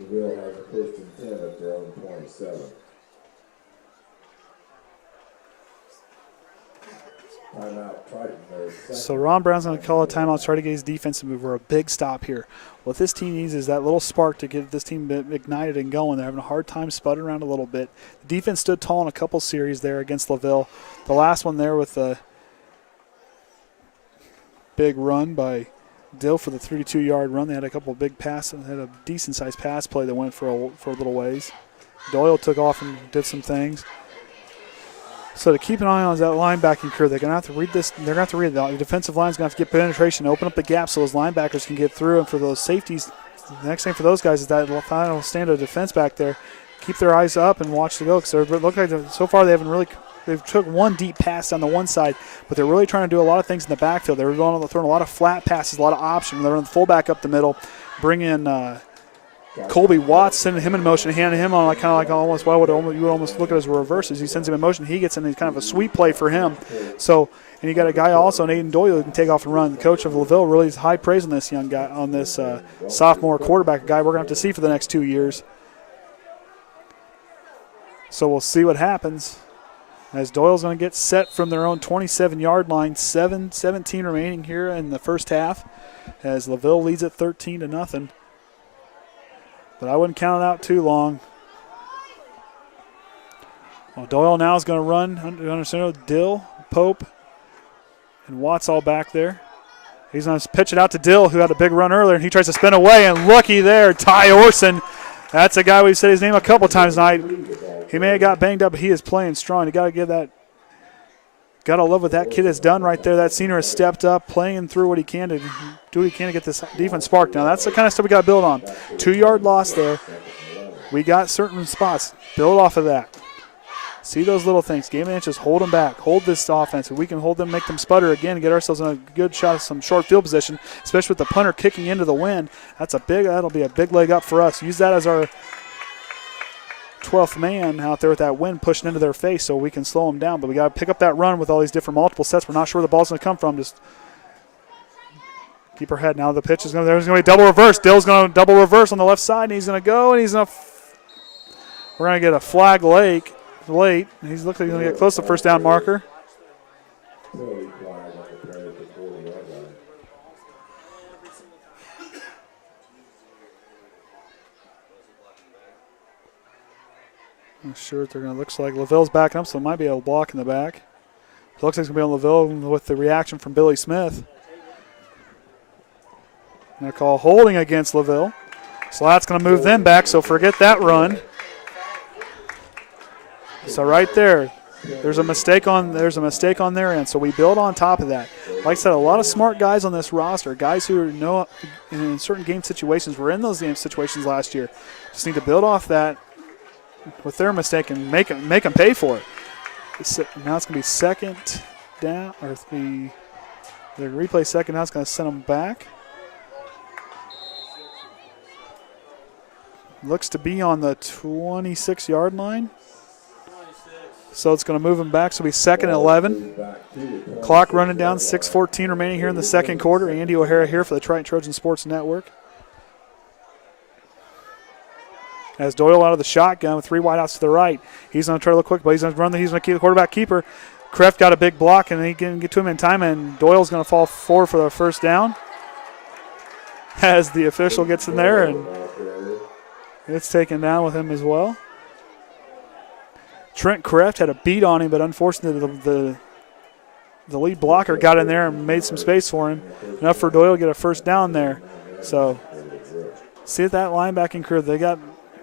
LaVille has a 1st and 10 at their own 27. So Ron Brown's going to call a timeout, try to get his defense to move. We're a big stop here. What this team needs is that little spark to get this team ignited and going. They're having a hard time sputtering around a little bit. The defense stood tall in a couple series there against LaVille. The last one there with the big run by Dill for the 32-yard run. They had a couple of big passes. They had a decent-sized pass play that went for a little ways. Doyle took off and did some things. So to keep an eye on that linebacking crew, they're going to have to read this. They're going to have to read it. The defensive line's going to have to get penetration, open up the gap so those linebackers can get through. And for those safeties, the next thing for those guys is that final stand of defense back there. Keep their eyes up and watch the go because they look like so far they haven't really they've took one deep pass on the one side, but they're really trying to do a lot of things in the backfield. They were throwing a lot of flat passes, a lot of options. They're running the fullback up the middle, bring in Koby Watts, sending him in motion, handing him on you would almost look at it as a reverse. As he sends him in motion, he gets in kind of a sweep play for him. So, and you got a guy also, Aiden Doyle, who can take off and run. The coach of LaVille really is high praise on this young guy, on this sophomore quarterback guy we're going to have to see for the next 2 years. So we'll see what happens as Doyle's going to get set from their own 27-yard line. 7:17 remaining here in the first half as LaVille leads it 13-0. But I wouldn't count it out too long. Well, Doyle now is going to run under Dill, Pope, and Watts all back there. He's going to pitch it out to Dill, who had a big run earlier, and he tries to spin away, and looky there, Tye Orsund. That's a guy we've said his name a couple times tonight. He may have got banged up, but he is playing strong. You got to give that. Got to love what that kid has done right there. That senior has stepped up, playing through what he can to do what he can to get this defense sparked. Now, that's the kind of stuff we got to build on. 2-yard loss there. We got certain spots. Build off of that. See those little things. Game of inches, hold them back. Hold this offense. If we can hold them, make them sputter again, and get ourselves in a good shot of some short field position, especially with the punter kicking into the wind, that'll be a big leg up for us. Use that as our 12th man out there with that wind pushing into their face so we can slow them down. But we got to pick up that run with all these different multiple sets. We're not sure where the ball's going to come from. Just keep our head. Now the pitch is going to, there's going to be a double reverse. Dill's going to double reverse on the left side, and he's going to go, and we're going to get a flag late. He's looking like he's going to get close to the first down marker. Not sure what they're going to look like. LaVille's backing up, so it might be a block in the back. It looks like it's going to be on LaVille with the reaction from Billy Smith. Going to call holding against LaVille. So that's going to move them back, so forget that run. So right there, there's a mistake on their end. So we build on top of that. Like I said, a lot of smart guys on this roster, guys who know in certain game situations. We're in those game situations last year. Just need to build off that with their mistake and make them pay for it. Now it's going to be second down, or the replay second. Now it's going to send them back. Looks to be on the 26-yard line. So it's going to move him back. So it'll be second and 11. Clock running down, 6:14 remaining here in the second quarter. Andy O'Hara here for the Triton Trojan Sports Network. As Doyle out of the shotgun with 3 wideouts to the right. He's going to try to look quick, but he's going to keep the quarterback keeper. Kreft got a big block, and he can get to him in time, and Doyle's going to fall forward for the first down. As the official gets in there, and it's taken down with him as well. Trent Kreft had a beat on him, but unfortunately the lead blocker got in there and made some space for him. Enough for Doyle to get a first down there. So see that linebacking crew,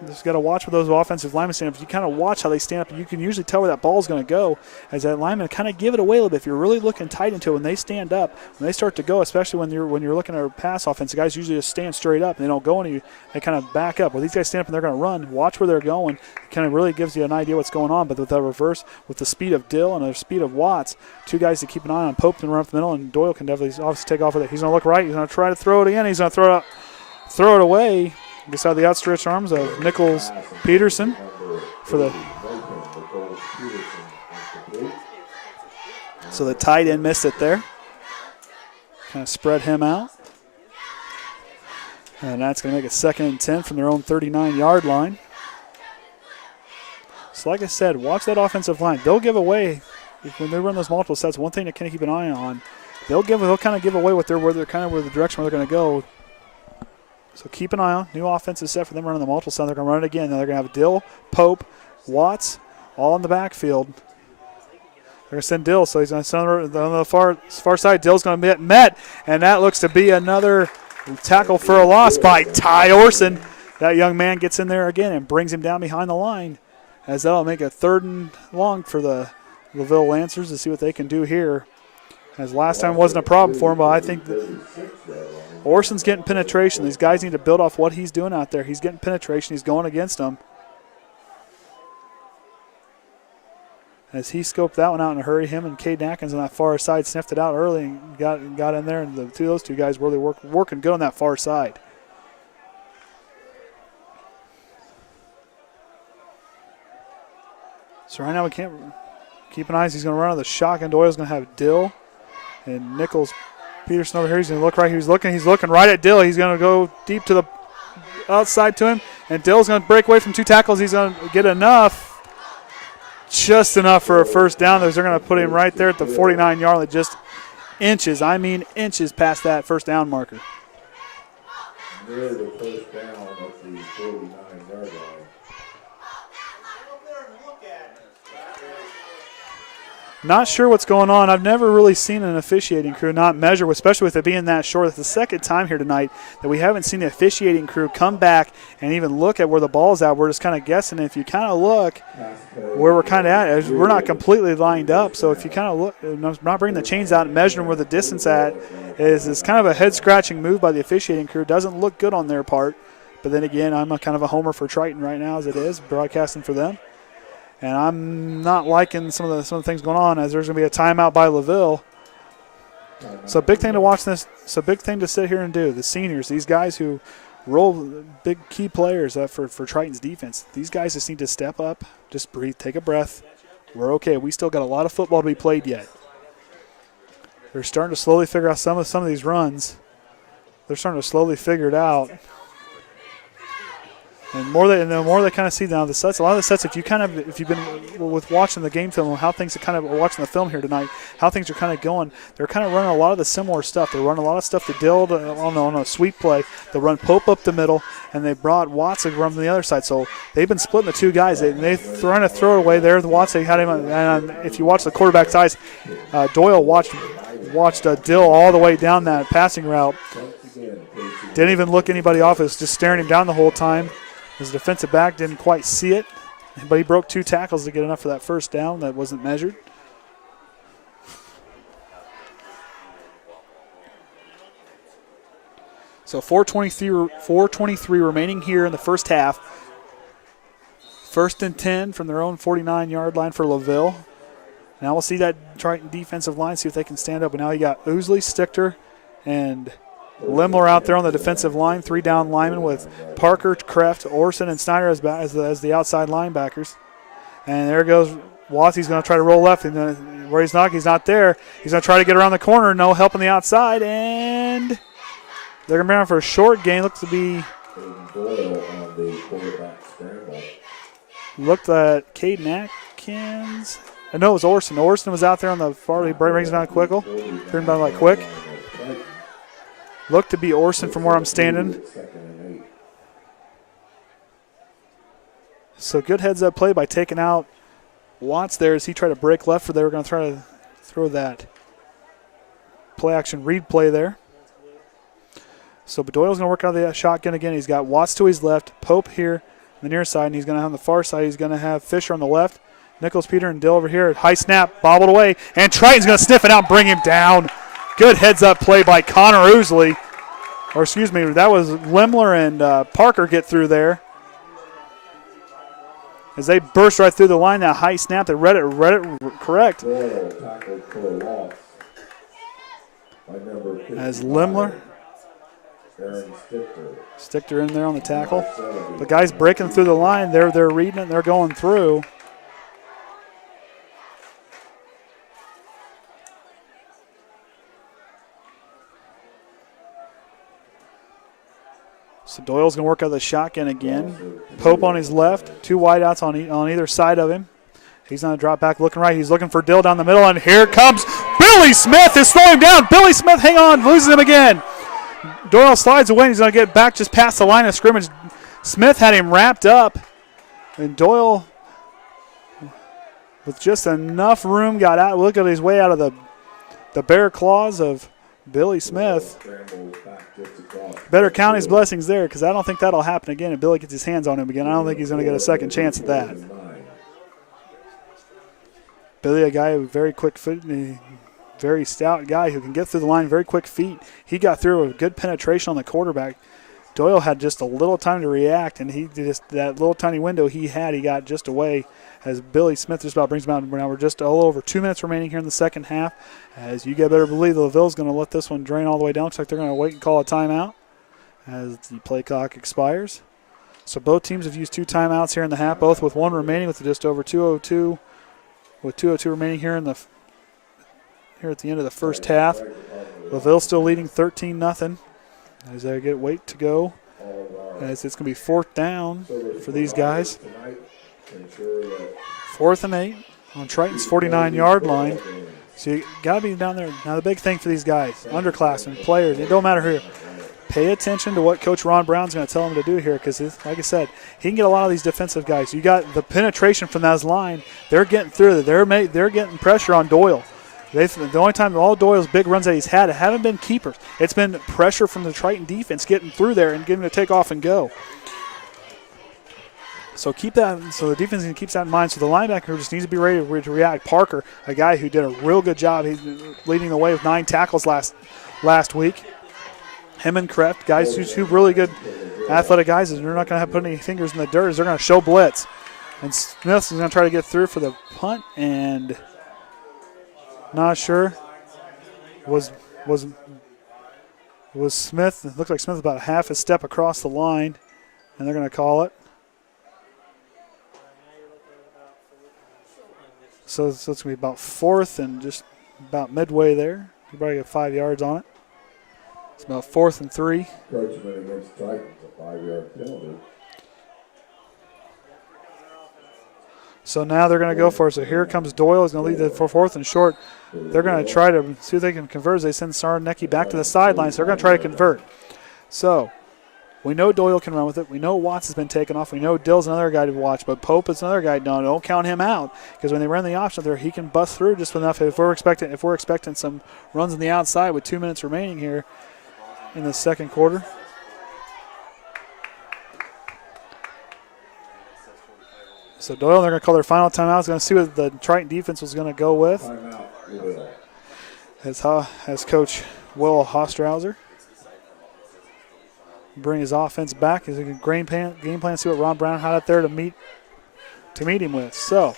just got to watch where those offensive linemen stand up. If you kind of watch how they stand up, you can usually tell where that ball is going to go as that lineman kind of give it away a little bit. If you're really looking tight into it, when they stand up, when they start to go, especially when you're looking at a pass offense, the guys usually just stand straight up and they don't go any. They kind of back up. Well, these guys stand up and they're going to run. Watch where they're going. It kind of really gives you an idea what's going on. But with that reverse, with the speed of Dill and the speed of Watts, 2 guys to keep an eye on. Pope can run up the middle, and Doyle can definitely obviously take off with it. He's going to look right. He's going to try to throw it again. He's going to throw it away. Beside the outstretched arms of Nichols Peterson for the. So the tight end missed it there. Kind of spread him out. And that's going to make it 2nd and 10 from their own 39-yard line. So like I said, watch that offensive line. They'll give away, when they run those multiple sets, one thing to kind of keep an eye on, they'll kind of give away where the direction where they're going to go. So keep an eye on. New offensive set for them running the multiple set. They're going to run it again. Now they're going to have Dill, Pope, Watts, all in the backfield. They're going to send Dill, so he's going to send on the far side. Dill's going to get met, and that looks to be another tackle for a loss by Tye Orsund. That young man gets in there again and brings him down behind the line, as that'll make a 3rd and long for the LaVille Lancers to see what they can do here. As last time wasn't a problem for him, but I think Orsund's getting penetration. These guys need to build off what he's doing out there. He's getting penetration. He's going against them. as he scoped that one out in a hurry. Him and Kaden Atkins on that far side sniffed it out early and got in there, and those two guys really working good on that far side. So right now we can't keep an eye. He's going to run on the shotgun. Doyle's going to have Dill and Nichols Peterson over here. He's going to look right. He's looking right at Dill. He's going to go deep to the outside to him, and Dill's going to break away from 2 tackles. He's going to get enough. Just enough for a first down. They're going to put him right there at the 49-yard line, just inches past that first down marker. Near the first down at the 49-yard line. Not sure what's going on. I've never really seen an officiating crew not measure, especially with it being that short. It's the second time here tonight that we haven't seen the officiating crew come back and even look at where the ball's at. We're just kind of guessing. If you kind of look where we're kind of at, we're not completely lined up. So if you kind of look, not bringing the chains out and measuring where the distance at is kind of a head-scratching move by the officiating crew. Doesn't look good on their part. But then again, I'm kind of a homer for Triton right now as it is, broadcasting for them. And I'm not liking some of the things going on, as there's going to be a timeout by LaVille. So big thing to watch this. So big thing to sit here and do. The seniors, these guys who roll big key players for Triton's defense. These guys just need to step up, just breathe, take a breath. We're okay. We still got a lot of football to be played yet. They're starting to slowly figure out some of these runs. They're starting to slowly figure it out. And the more they kind of see now the sets, a lot of the sets, if you've been with watching the game film, how things are kind of watching the film here tonight, how things are kind of going, they're kind of running a lot of the similar stuff. They're running a lot of stuff to Dill on a sweep play. They run Pope up the middle, and they brought Watson from the other side. So they've been splitting the 2 guys. They're trying to throw it away there. Watson had him, and if you watch the quarterback's eyes, Doyle watched Dill all the way down that passing route. Didn't even look anybody off. It was just staring him down the whole time. His defensive back didn't quite see it, but he broke 2 tackles to get enough for that first down that wasn't measured. So 4:23 remaining here in the first half. 1st and 10 from their own 49-yard line for LaVille. Now we'll see that Triton defensive line, see if they can stand up. And now you got Ousley, Stichter, and Lemler out there on the defensive line, 3 down linemen with Parker, Kreft, Orsund, and Snyder as the outside linebackers. And there goes Watts. He's going to try to roll left. And where he's not there. He's going to try to get around the corner. No help on the outside. And they're going to be around for a short gain. Looks to be Kaden Atkins. No, it was Orsund. Orsund was out there on the far. He brings it down quick. Looked to be Orsund from where I'm standing. So good heads-up play by taking out Watts there as he tried to break left, for they were going to try to throw that play-action read play there. So Bedoyle's going to work out of the shotgun again. He's got Watts to his left, Pope here on the near side, and he's going to have on the far side, he's going to have Fisher on the left, Nichols, Peter, and Dill over here. High snap, bobbled away, and Triton's going to sniff it out and bring him down. Good heads-up play by Connor Ousley. Or excuse me, that was Lemler and Parker get through there. As they burst right through the line, that high snap, they read it correct. As Lemler, Stichter in there on the tackle. The guys breaking through the line, they're reading it, and they're going through. So Doyle's going to work out the shotgun again. Pope on his left, 2 wideouts on either side of him. He's going to drop back looking right. He's looking for Dill down the middle, and here comes Billy Smith. Is slowing down. Billy Smith, hang on, loses him again. Doyle slides away, and he's going to get back just past the line of scrimmage. Smith had him wrapped up, and Doyle, with just enough room, got out. Look at his way out of the bare claws of Billy Smith. Better count his blessings there, because I don't think that'll happen again if Billy gets his hands on him again. I don't think he's going to get a second chance at that. Billy, a guy with very quick foot, very stout guy who can get through the line, very quick feet. He got through a good penetration on the quarterback. Doyle had just a little time to react, and he just that little tiny window he got just away as Billy Smith just about brings him out. Now we're just all over 2 minutes remaining here in the second half. As you better believe LaVille's going to let this one drain all the way down. Looks like they're going to wait and call a timeout as the play clock expires. So both teams have used 2 timeouts here in the half, both with 1 remaining with just over 2:02. With 2:02 remaining here at the end of the first half. LaVille still leading 13-0 as they wait to go. As it's going to be 4th down for these guys. 4th and 8 on Triton's 49-yard line. So you got to be down there. Now the big thing for these guys, underclassmen, players, it don't matter who. Pay attention to what Coach Ron Brown's going to tell them to do here because, like I said, he can get a lot of these defensive guys. You got the penetration from that line. They're getting through. They're getting pressure on Doyle. The only time all Doyle's big runs that he's had haven't been keepers. It's been pressure from the Triton defense getting through there and getting him to take off and go. So keep that. So the defense keeps that in mind. So the linebacker just needs to be ready to react. Parker, a guy who did a real good job. He's leading the way with 9 tackles last week. Him and Kreft, guys who really good athletic guys, and they're not going to have put any fingers in the dirt. They're going to show blitz. And Smith is going to try to get through for the punt, and not sure. Was Smith? It looked like Smith about half a step across the line, and they're going to call it. So it's going to be about 4th and just about midway there. You probably get 5 yards on it. It's about 4th and 3. Encroachment against Triton, a 5-yard penalty. So now they're going to go for it. So here comes Doyle. He's going to lead for 4th and short. They're going to try to see if they can convert. They send Sarnecki back to the sideline, so they're going to try to convert. So we know Doyle can run with it. We know Watts has been taken off. We know Dill's another guy to watch, but Pope is another guy. No, don't count him out because when they run the option there, he can bust through just enough. If we're expecting some runs on the outside with 2 minutes remaining here in the second quarter. So Doyle, they're going to call their final timeout. Is going to see what the Triton defense was going to go with. As Coach Will Hostrauser bring his offense back. Is a game plan. See what Ron Brown had out there to meet him with. So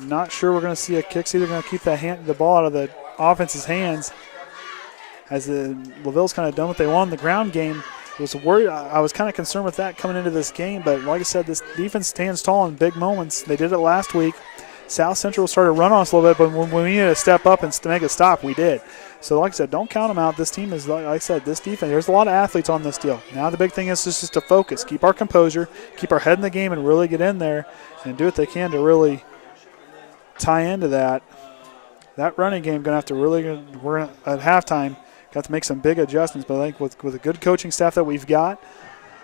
not sure we're going to see a kick. So they're going to keep the ball out of the offense's hands. As the LaVille's kind of done what they want in the ground game. I was kind of concerned with that coming into this game, but like I said, this defense stands tall in big moments. They did it last week. South Central started to run on us a little bit, but when we needed to step up and to make a stop, we did. So like I said, don't count them out. This team is, like I said, this defense, there's a lot of athletes on this deal. Now the big thing is just to focus, keep our composure, keep our head in the game, and really get in there and do what they can to really tie into that. That running game going to have to really, we're at halftime, got to make some big adjustments, but I think with the good coaching staff that we've got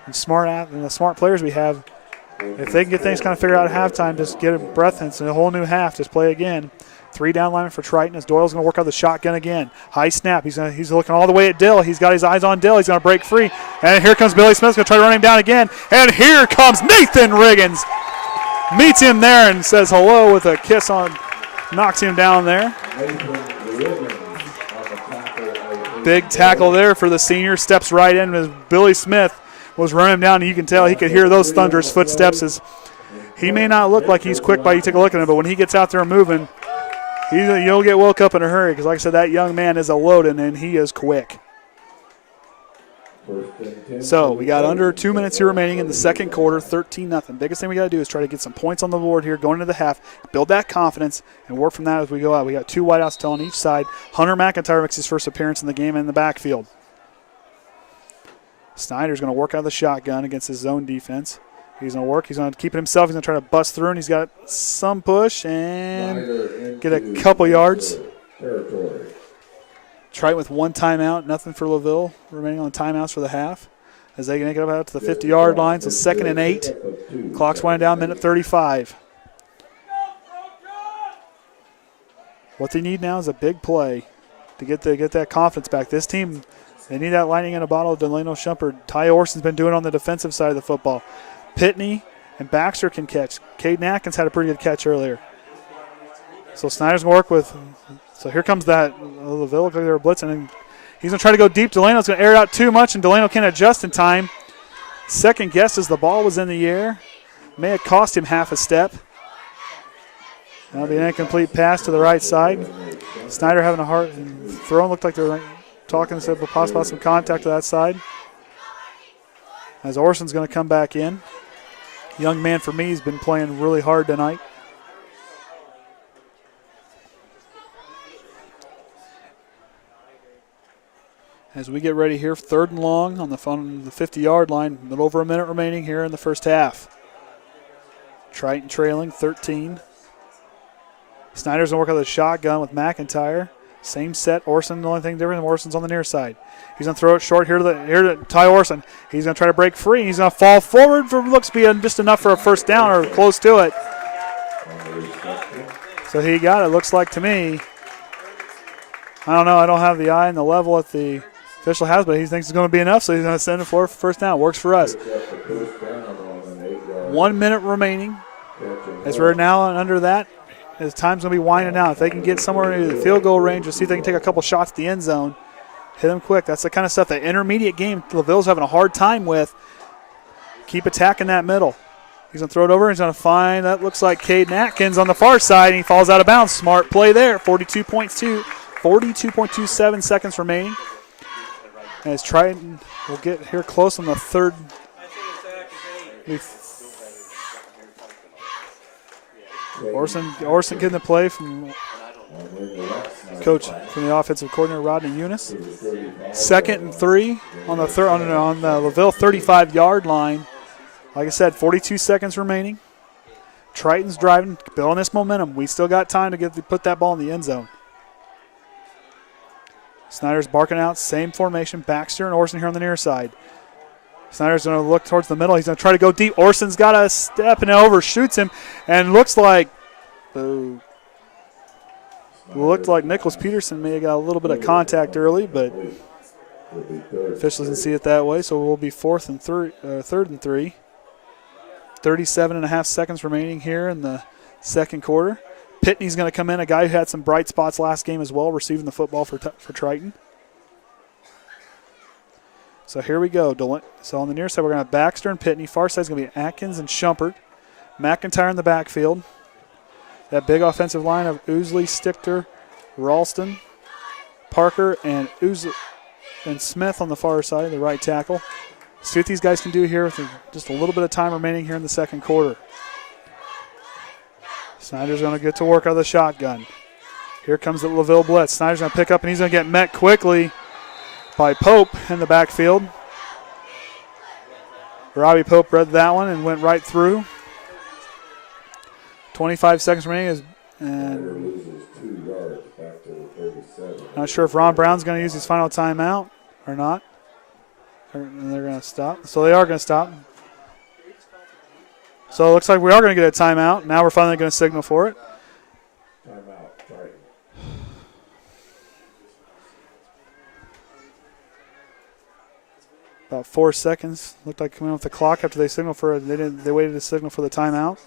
and the smart players we have, if they can get things kind of figured out at halftime, just get a breath and it's a whole new half, just play again. 3 down linemen for Triton as Doyle's going to work out the shotgun again. High snap. He's looking all the way at Dill. He's got his eyes on Dill. He's going to break free. And here comes Billy Smith. Going to try to run him down again. And here comes Nathan Riggins. Meets him there and says hello with a kiss on, knocks him down there. Big tackle there for the senior. Steps right in as Billy Smith was running him down. And you can tell he could hear those thunderous footsteps. As he may not look like he's quick by you take a look at him, but when he gets out there moving, you'll get woke up in a hurry because, like I said, that young man is a loading and he is quick. So we got under 2 minutes here remaining in the second quarter, 13-0. Biggest thing we got to do is try to get some points on the board here going into the half, build that confidence, and work from that as we go out. We got 2 wideouts still on each side. Hunter McIntyre makes his first appearance in the game in the backfield. Snyder's going to work out of the shotgun against his zone defense. He's going to work. He's going to keep it himself. He's going to try to bust through, and he's got some push and get a couple yards. Triton with 1 timeout, nothing for LaVille, remaining on timeouts for the half. As they make it up out to the 50-yard line, so 2nd and 8. Clock's winding down, minute 35. What they need now is a big play to get that confidence back. This team, they need that lightning in a bottle. Delano Shumpert, Tye Orsund's been doing it on the defensive side of the football. Pitney and Baxter can catch. Kaden Atkins had a pretty good catch earlier. So Snyder's going to work with. So here comes that LaVille. Look like they were blitzing. And He's going to try to go deep. Delano's going to air it out too much, and Delano can't adjust in time. Second guess as the ball was in the air. May have cost him half a step. That'll be an incomplete pass to the right side. Snyder having a hard throw. Looked like they were talking, said possibly about some contact to that side. As Orsund's going to come back in. Young man for me has been playing really hard tonight. As we get ready here, 3rd and long on the 50-yard line, a little over a minute remaining here in the first half. Triton trailing 13. Snyder's going to work out the shotgun with McIntyre. Same set. Orsund, the only thing different, Orsund's on the near side. He's going to throw it short here to Tye Orsund. He's going to try to break free. He's going to fall forward for looks to be just enough for a first down or close to it. So he got it, looks like to me. I don't know. I don't have the eye and the level at the official has, but he thinks it's going to be enough, so he's going to send it for first down. Works for us. 1 minute remaining. As we're now under that, as time's going to be winding down. If they can get somewhere into the field goal range and see if they can take a couple shots at the end zone, hit them quick. That's the kind of stuff that intermediate game LaVille's having a hard time with. Keep attacking that middle. He's going to throw it over. He's going to find, that looks like Kaden Atkins on the far side, and he falls out of bounds. Smart play there. 42.27 seconds remaining. As Triton will get here close on the third. Orsund getting the play from from the offensive coordinator Rodney Eunice. 2nd and 3 on the LaVille 35-yard line. Like I said, 42 seconds remaining. Triton's driving, building this momentum. We still got time to put that ball in the end zone. Snyder's barking out, same formation. Baxter and Orsund here on the near side. Snyder's going to look towards the middle. He's going to try to go deep. Orsund's got a step and overshoots him, and looks like Nicholas Peterson may have got a little bit of contact early, but officials didn't see it that way, so we'll be 3rd and 3. 37.5 seconds remaining here in the second quarter. Pitney's going to come in, a guy who had some bright spots last game as well, receiving the football for Triton. So here we go. So on the near side, we're going to have Baxter and Pitney. Far side is going to be Atkins and Shumpert. McIntyre in the backfield. That big offensive line of Ousley, Stichter, Ralston, Parker, and Smith on the far side, the right tackle. See what these guys can do here with just a little bit of time remaining here in the second quarter. Snyder's going to get to work out of the shotgun. Here comes the LaVille blitz. Snyder's going to pick up, and he's going to get met quickly by Pope in the backfield. Robbie Pope read that one and went right through. 25 seconds remaining. Not sure if Ron Brown's going to use his final timeout or not. And they're going to stop. So they are going to stop. So it looks like we are going to get a timeout. Now we're finally going to signal for it. Timeout, right. About 4 seconds. Looked like coming off the clock after they signaled for it. They waited to signal for the timeout.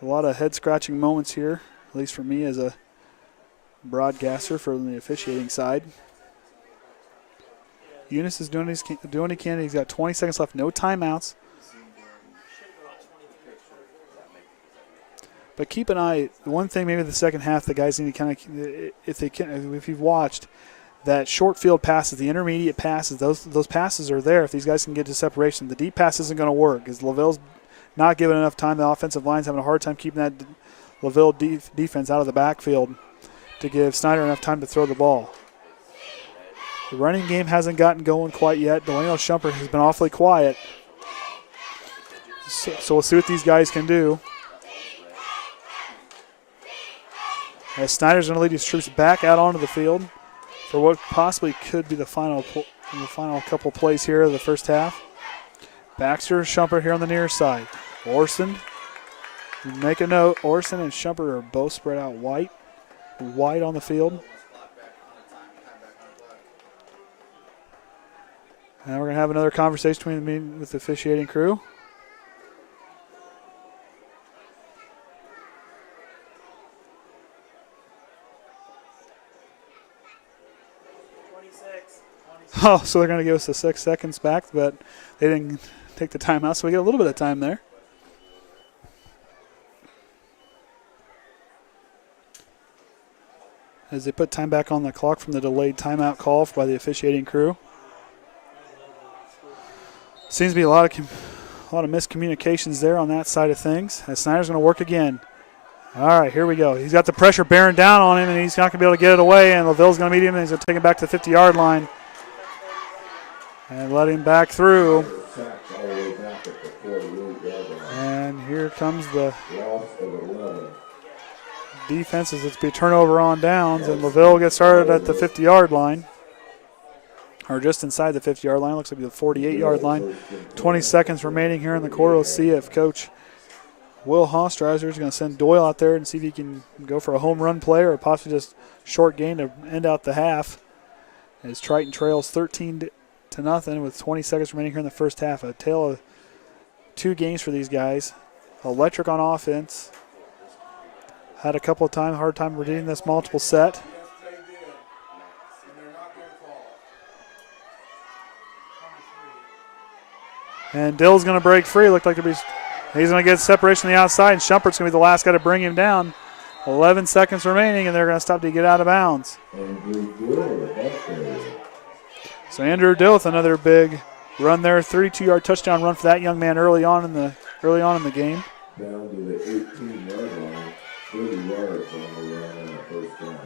A lot of head-scratching moments here, at least for me as a broadcaster from the officiating side. Eunice is doing what he can. He's got 20 seconds left. No timeouts. But keep an eye. One thing, maybe the second half, the guys need to kind of, if you've watched, that short field passes, the intermediate passes, those passes are there. If these guys can get to separation, the deep pass isn't going to work because LaVille's not giving enough time. The offensive line's having a hard time keeping that LaVille defense out of the backfield to give Snyder enough time to throw the ball. The running game hasn't gotten going quite yet. Delano Shumpert has been awfully quiet. So we'll see what these guys can do. As Snyder's going to lead his troops back out onto the field for what possibly could be the final couple plays here of the first half. Baxter, Shumpert here on the near side. Orsund, make a note, Orsund and Shumpert are both spread out wide on the field. And we're going to have another conversation between me with the officiating crew. Oh, so they're going to give us the 6 seconds back, but they didn't take the timeout, so we get a little bit of time there. As they put time back on the clock from the delayed timeout call by the officiating crew. Seems to be a lot of miscommunications there on that side of things. As Snyder's going to work again. All right, here we go. He's got the pressure bearing down on him, and he's not going to be able to get it away, and LaVille's going to meet him, and he's going to take him back to the 50-yard line and let him back through. And here comes the defense as it's be a turnover on downs, and LaVille gets started at the 50-yard line, or just inside the 50-yard line. Looks like the 48-yard line. 20 seconds remaining here in the quarter. We'll see if Coach Will Hostreiser is going to send Doyle out there and see if he can go for a home run play or possibly just short gain to end out the half. As Triton trails 13-0 with 20 seconds remaining here in the first half. A tale of two games for these guys. Electric on offense. Had a couple of times, hard time redeeming this multiple set. And Dill's going to break free. Looked like he's going to get separation on the outside, and Shumpert's going to be the last guy to bring him down. 11 seconds remaining, and they're going to stop to get out of bounds. So Andrew Dill with another big run there, 32-yard touchdown run for that young man early on in the game. Down to the 18-yard line, 30 yards on the run on the first down.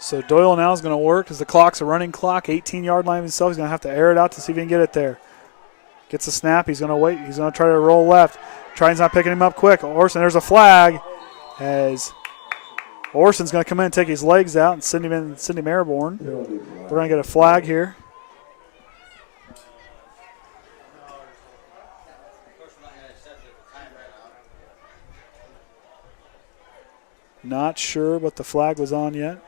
So Doyle now is going to work as the clock's a running clock, 18-yard line himself. He's going to have to air it out to see if he can get it there. Gets the snap. He's going to wait. He's going to try to roll left. Triton's not picking him up quick. Orsund, there's a flag as Orsund's going to come in and take his legs out and send him airborne. We're going to get a flag here. Not sure what the flag was on yet.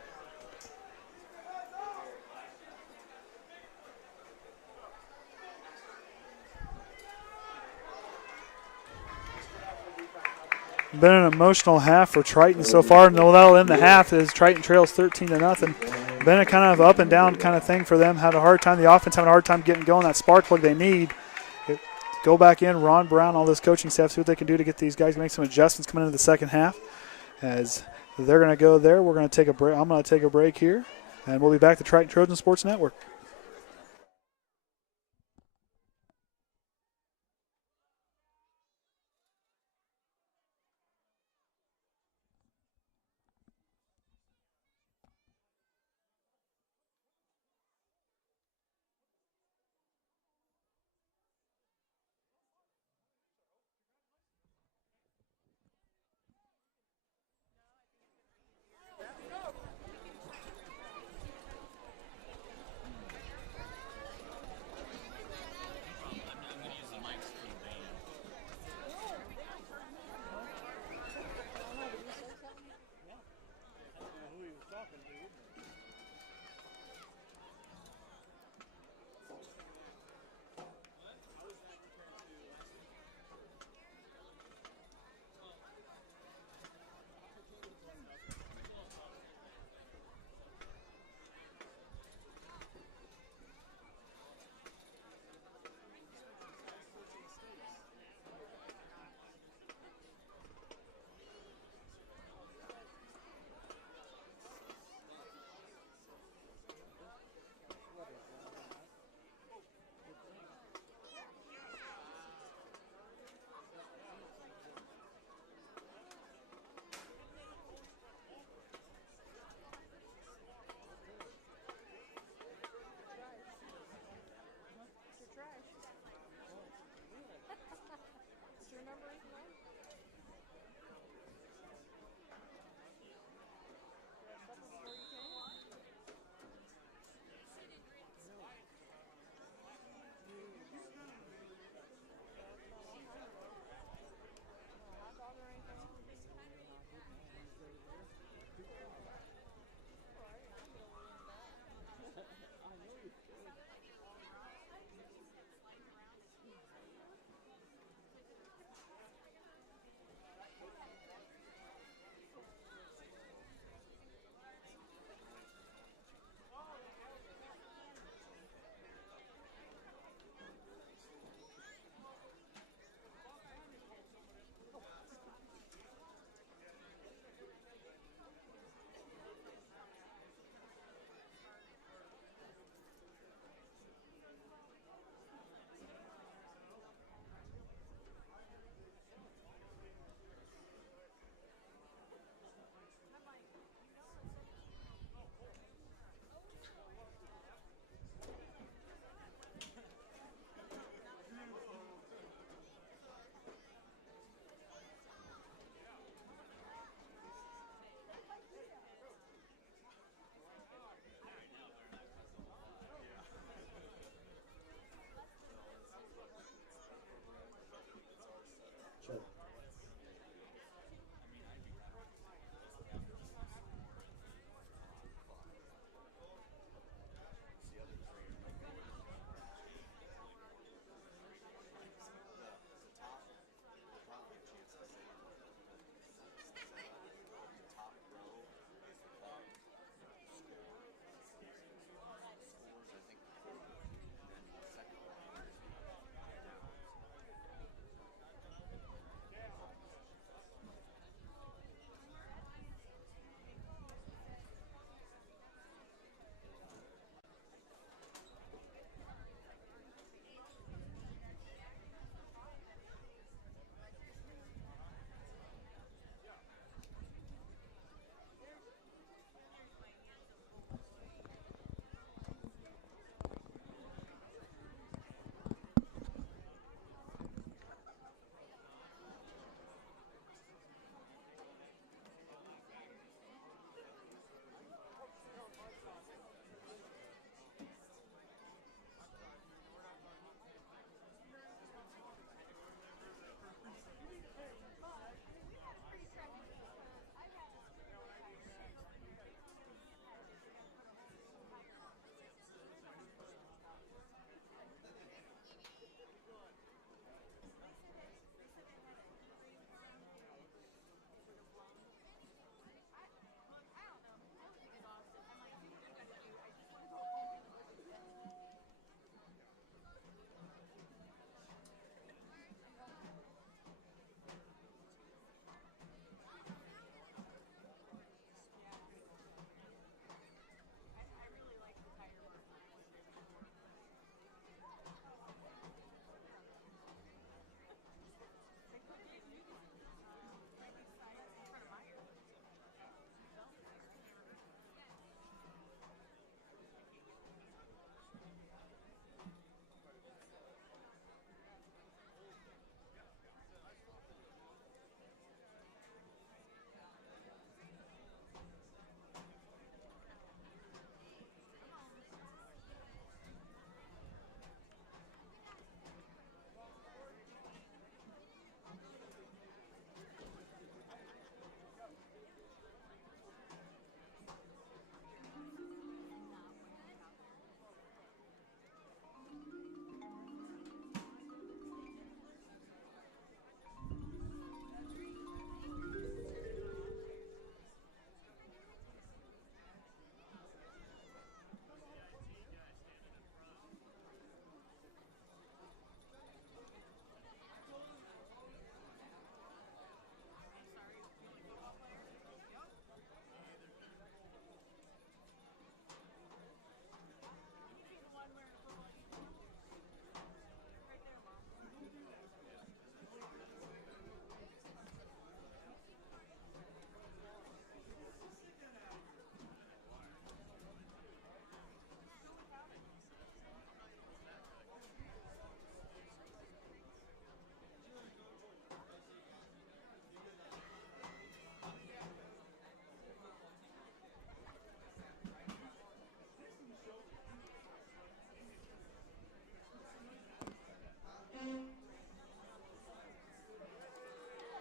Been an emotional half for Triton so far. No, that'll end the half as Triton trails 13-0. Been a kind of up and down kind of thing for them. Had a hard time. The offense having a hard time getting going. That spark plug they need. Go back in. Ron Brown, all this coaching staff, see what they can do to get these guys to make some adjustments coming into the second half. As they're going to go there, we're going to take a break. I'm going to take a break here, and we'll be back to Triton Trojan Sports Network.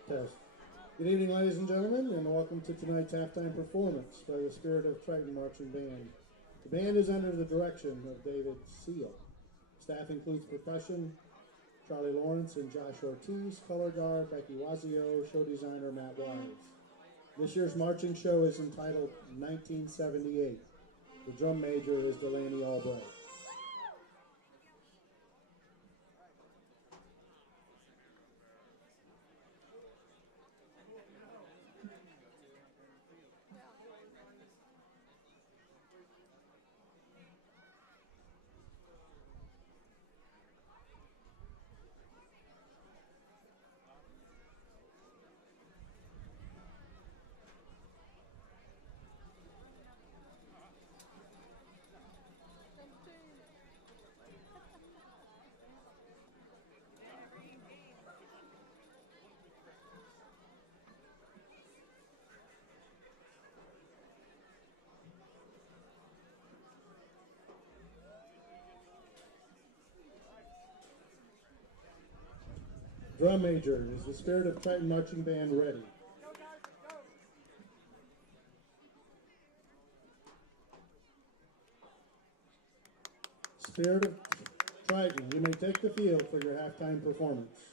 Test. Good evening, ladies and gentlemen, and welcome to tonight's halftime performance by the Spirit of Triton Marching Band. The band is under the direction of David Seal. Staff includes percussion, Charlie Lawrence and Josh Ortiz, color guard, Becky Wazio, show designer, Matt Wise. This year's marching show is entitled 1978. The drum major is Delaney Albright. Drum major is the Spirit of Triton Marching Band ready. Spirit of Triton, you may take the field for your halftime performance.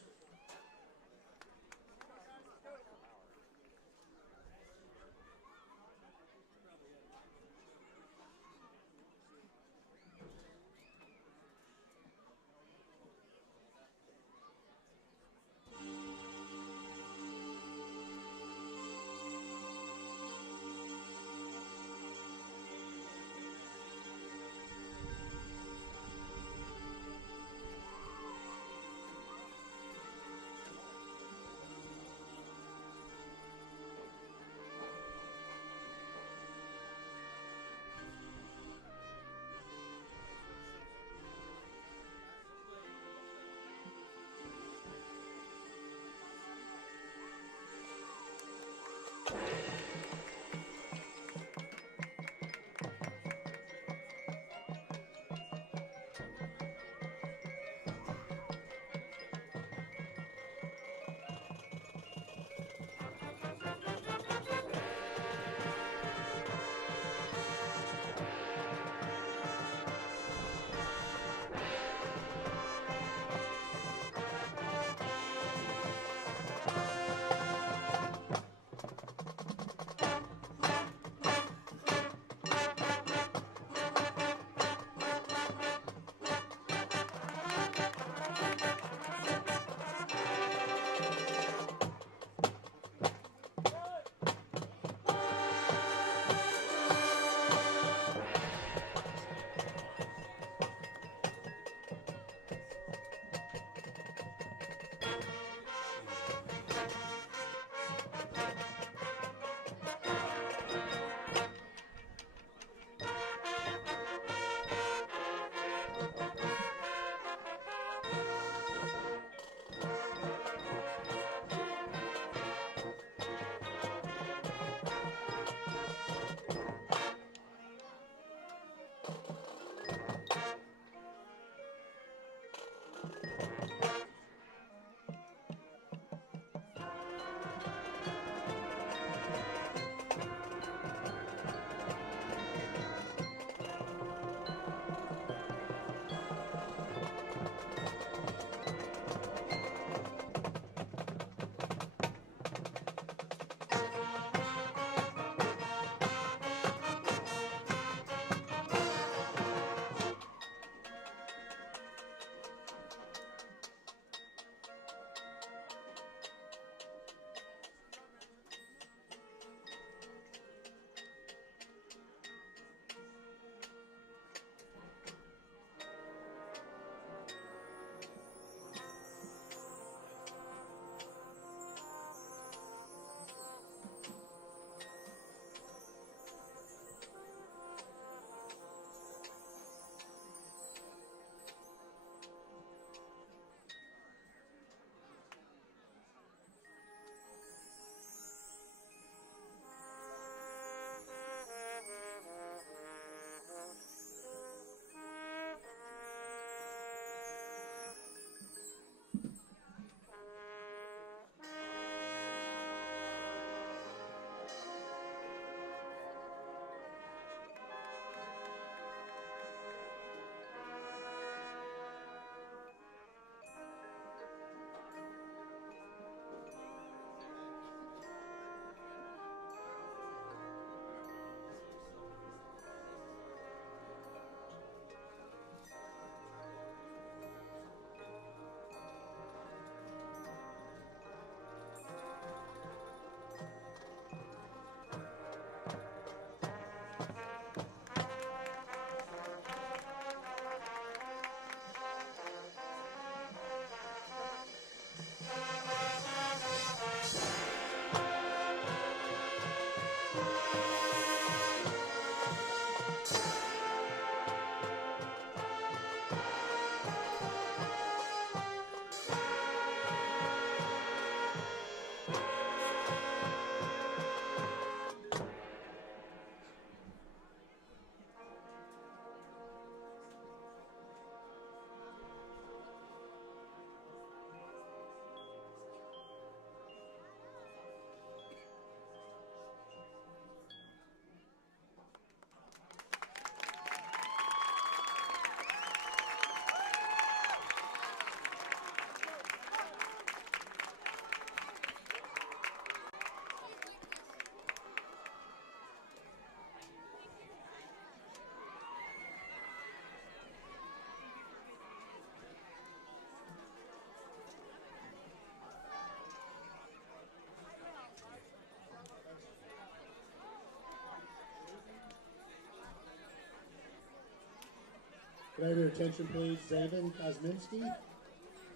Grab your attention, please. Zaven Kosminski.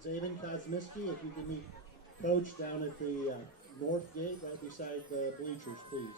Zaven Kosminski, if you can meet Coach down at the north gate right beside the bleachers, please.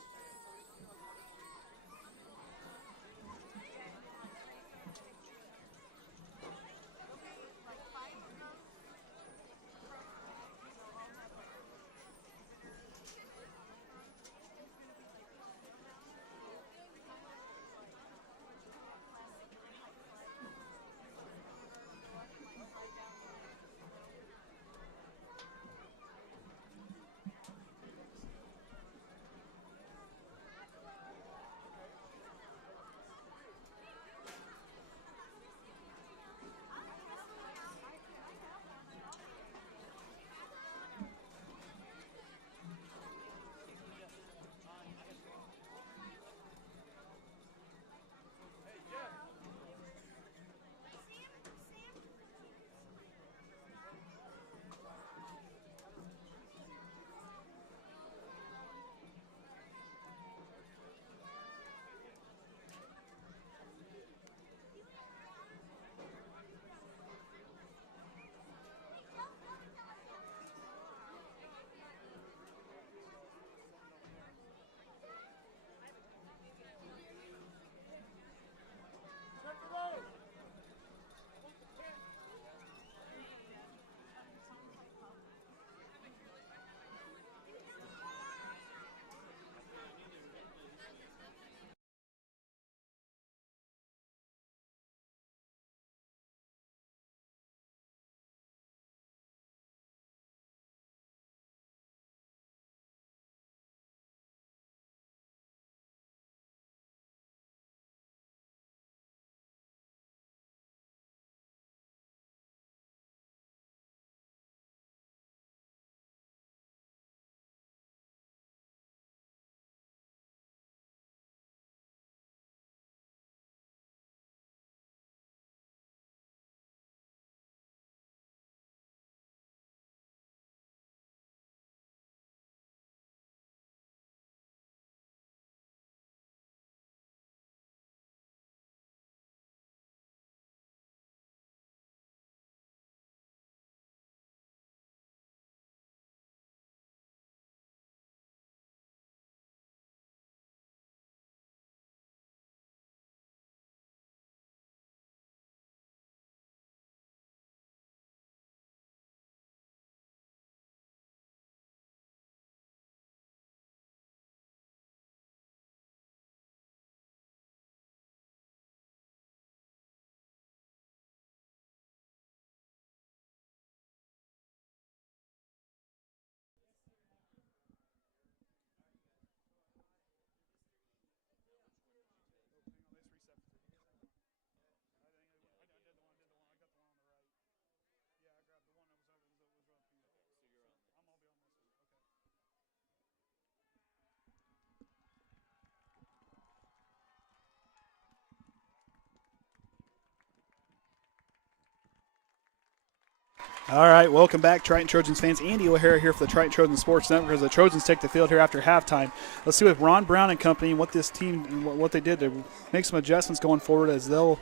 All right, welcome back, Triton Trojans fans. Andy O'Hara here for the Triton Trojans Sports Network as the Trojans take the field here after halftime. Let's see with Ron Brown and company what this team, what they did to make some adjustments going forward as they'll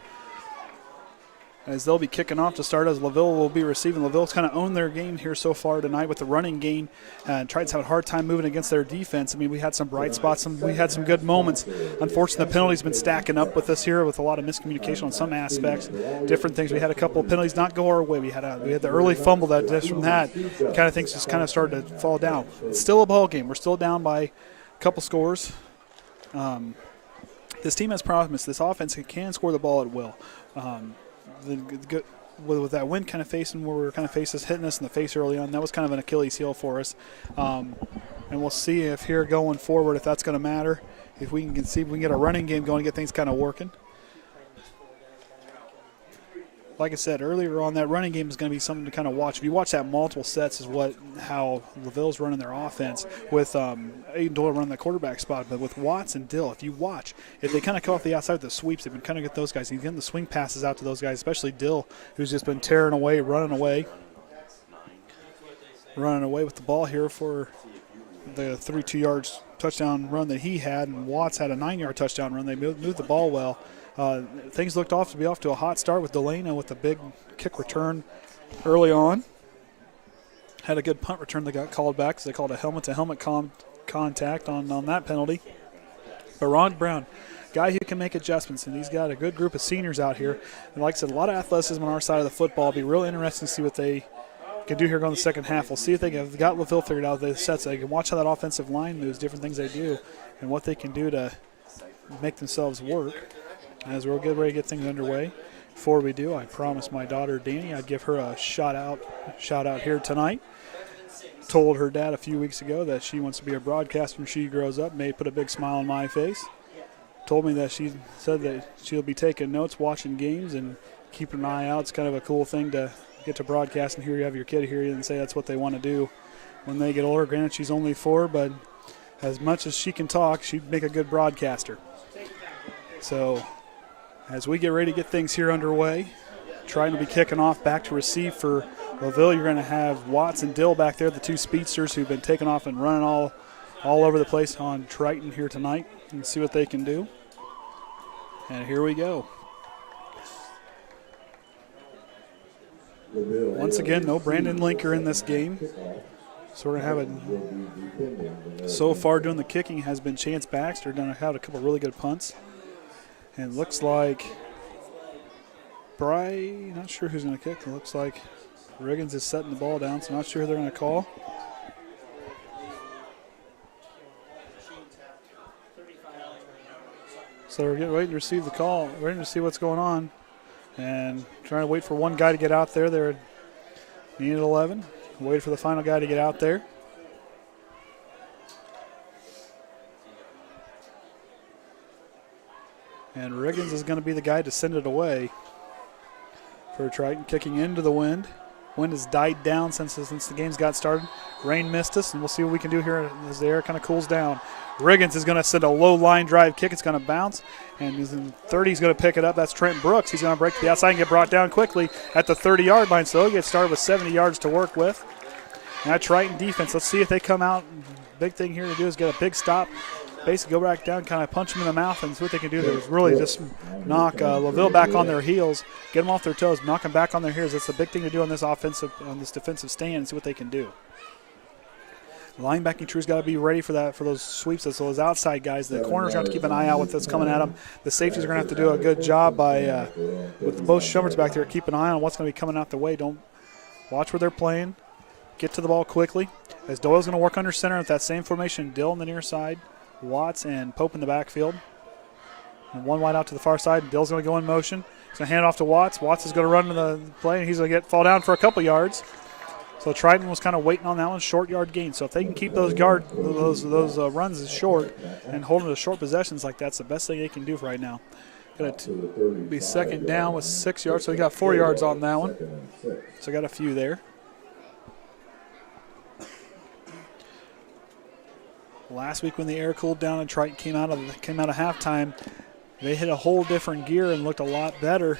be kicking off to start as LaVille will be receiving. LaVille's kind of owned their game here so far tonight with the running game. Triton's had a hard time moving against their defense. I mean, we had some bright spots. We had some good moments. Unfortunately, the penalties have been stacking up with us here with a lot of miscommunication on some aspects, different things. We had a couple of penalties not go our way. We had the early fumble that just from that kind of things just kind of started to fall down. It's still a ball game. We're still down by a couple scores. This team has promise. This offense can score the ball at will. With that wind kind of facing where we were kind of hitting us in the face early on, that was kind of an Achilles heel for us. And we'll see if here going forward if that's going to matter. If we can see if we can get a running game going and get things kind of working. Like I said earlier on, that running game is going to be something to kind of watch. If you watch that multiple sets is how LaVille's running their offense with Aiden Doyle running the quarterback spot. But with Watts and Dill, if you watch, if they kind of come off the outside with the sweeps, they've been kind of get those guys. He's getting the swing passes out to those guys, especially Dill, who's just been tearing away, running away with the ball here for the 32 yards touchdown run that he had. And Watts had a 9-yard touchdown run. They moved the ball well. Things looked off to a hot start with Delano with a big kick return early on. Had a good punt return that got called back because they called a helmet-to-helmet contact on that penalty. But Ron Brown, guy who can make adjustments, and he's got a good group of seniors out here. And like I said, a lot of athleticism on our side of the football. It'll be real interesting to see what they can do here going the second half. We'll see if they have got LaVille figured out. The sets, they can watch how that offensive line moves, different things they do, and what they can do to make themselves work. As we'll get ready to get things underway. Before we do, I promised my daughter Danny I'd give her a shout out here tonight. Told her dad a few weeks ago that she wants to be a broadcaster when she grows up. May put a big smile on my face. Told me that she said that she'll be taking notes, watching games, and keeping an eye out. It's kind of a cool thing to get to broadcast and here you have your kid here and say that's what they want to do when they get older. Granted, she's only 4, but as much as she can talk, she'd make a good broadcaster. So as we get ready to get things here underway, Triton will be kicking off back to receive for LaVille. You're going to have Watts and Dill back there, the two speedsters who've been taking off and running all over the place on Triton here tonight, and see what they can do. And here we go. Once again, no Brandon Lenker in this game. So we're going to have so far doing the kicking has been Chance Baxter. Had a couple really good punts. And it looks like not sure who's going to kick. It looks like Riggins is setting the ball down, so not sure who they're going to call. So we're getting ready to receive the call, waiting to see what's going on, and trying to wait for one guy to get out there. They're needed 11. Wait for the final guy to get out there. And Riggins is going to be the guy to send it away for Triton, kicking into the wind. Wind has died down since the game's got started. Rain missed us, and we'll see what we can do here as the air kind of cools down. Riggins is going to send a low line drive kick. It's going to bounce, and he's in 30. He's going to pick it up. That's Trenton Brooks. He's going to break to the outside and get brought down quickly at the 30-yard line. So he'll get started with 70 yards to work with. Now Triton defense, let's see if they come out. Big thing here to do is get a big stop. Basically go back down, kind of punch them in the mouth, and see what they can do there is really just knock LaVille back on their heels, get them off their toes, knock them back on their heels. That's the big thing to do on this defensive stand, and see what they can do. The linebacking crew's got to be ready for that, for those sweeps. So those outside guys, the corners have to keep an eye out with what's coming at them. The safeties are going to have to do a good job by with both Shumperts back there. Keep an eye on what's going to be coming out the way. Don't watch where they're playing. Get to the ball quickly. As Doyle's going to work under center with that same formation. Dill on the near side. Watts and Pope in the backfield. And one wide out to the far side. Dill's going to go in motion. He's going to hand it off to Watts. Watts is going to run to the play, and he's going to fall down for a couple yards. So Triton was kind of waiting on that one, short yard gain. So if they can keep those runs short and hold them to short possessions like that's the best thing they can do right now. Going to be second down with 6 yards. So he got 4 yards on that one. So got a few there. Last week when the air cooled down and Triton came out of halftime, they hit a whole different gear and looked a lot better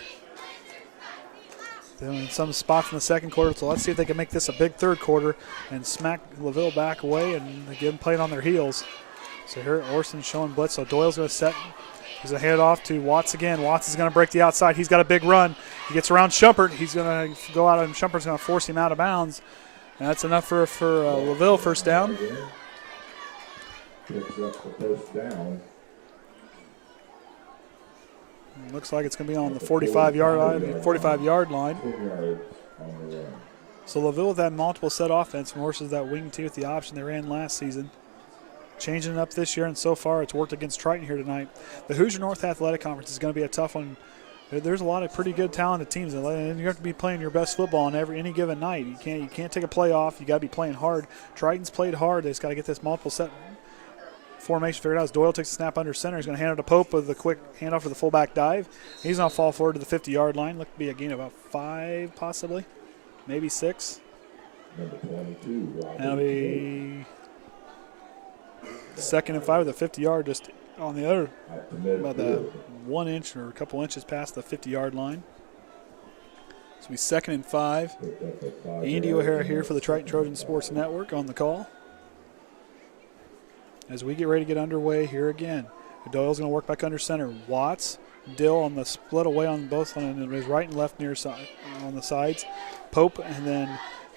than in some spots in the second quarter. So let's see if they can make this a big third quarter and smack LaVille back away and get them playing on their heels. So here Orsund showing blitz. So Doyle's going to set. He's going to hand it off to Watts again. Watts is going to break the outside. He's got a big run. He gets around Shumpert. He's going to go out, and Shumpert's going to force him out of bounds. And that's enough for LaVille first down. Picks up the first down. Looks like it's going to be on the 45-yard line. So LaVille with that multiple set offense versus that wing T with the option they ran last season. Changing it up this year, and so far it's worked against Triton here tonight. The Hoosier North Athletic Conference is going to be a tough one. There's a lot of pretty good talented teams, and you have to be playing your best football on any given night. You can't take a play off. You got to be playing hard. Triton's played hard. They just got to get this multiple set formation figured out. As Doyle takes a snap under center, he's going to hand it to Pope with a quick handoff for the fullback dive. He's going to fall forward to the 50-yard line. Look to be a gain of about 5, possibly, maybe 6. Number 22. That'll be 2nd and 5 with a 50-yard just on the other, about the 1 inch or a couple inches past the 50-yard line. So it'll be 2nd and 5. Andy O'Hara here for the Triton Trojan Sports Network on the call. As we get ready to get underway here again. Doyle's going to work back under center. Watts Dill on the split away on both on his right and left near side on the sides. Pope and then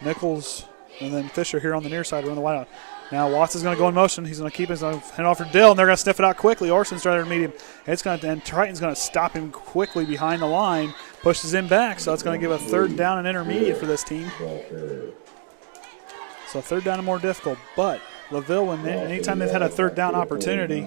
Nichols and then Fisher here on the near side around the wideout. Now Watts is going to go in motion. He's going to keep his hand off for Dill, and they're going to sniff it out quickly. Orsund's trying to meet him. And Triton's going to stop him quickly behind the line, pushes him back, so it's going to give a third down and intermediate for this team. So third down and more difficult. But LaVille, anytime they've had a third down opportunity,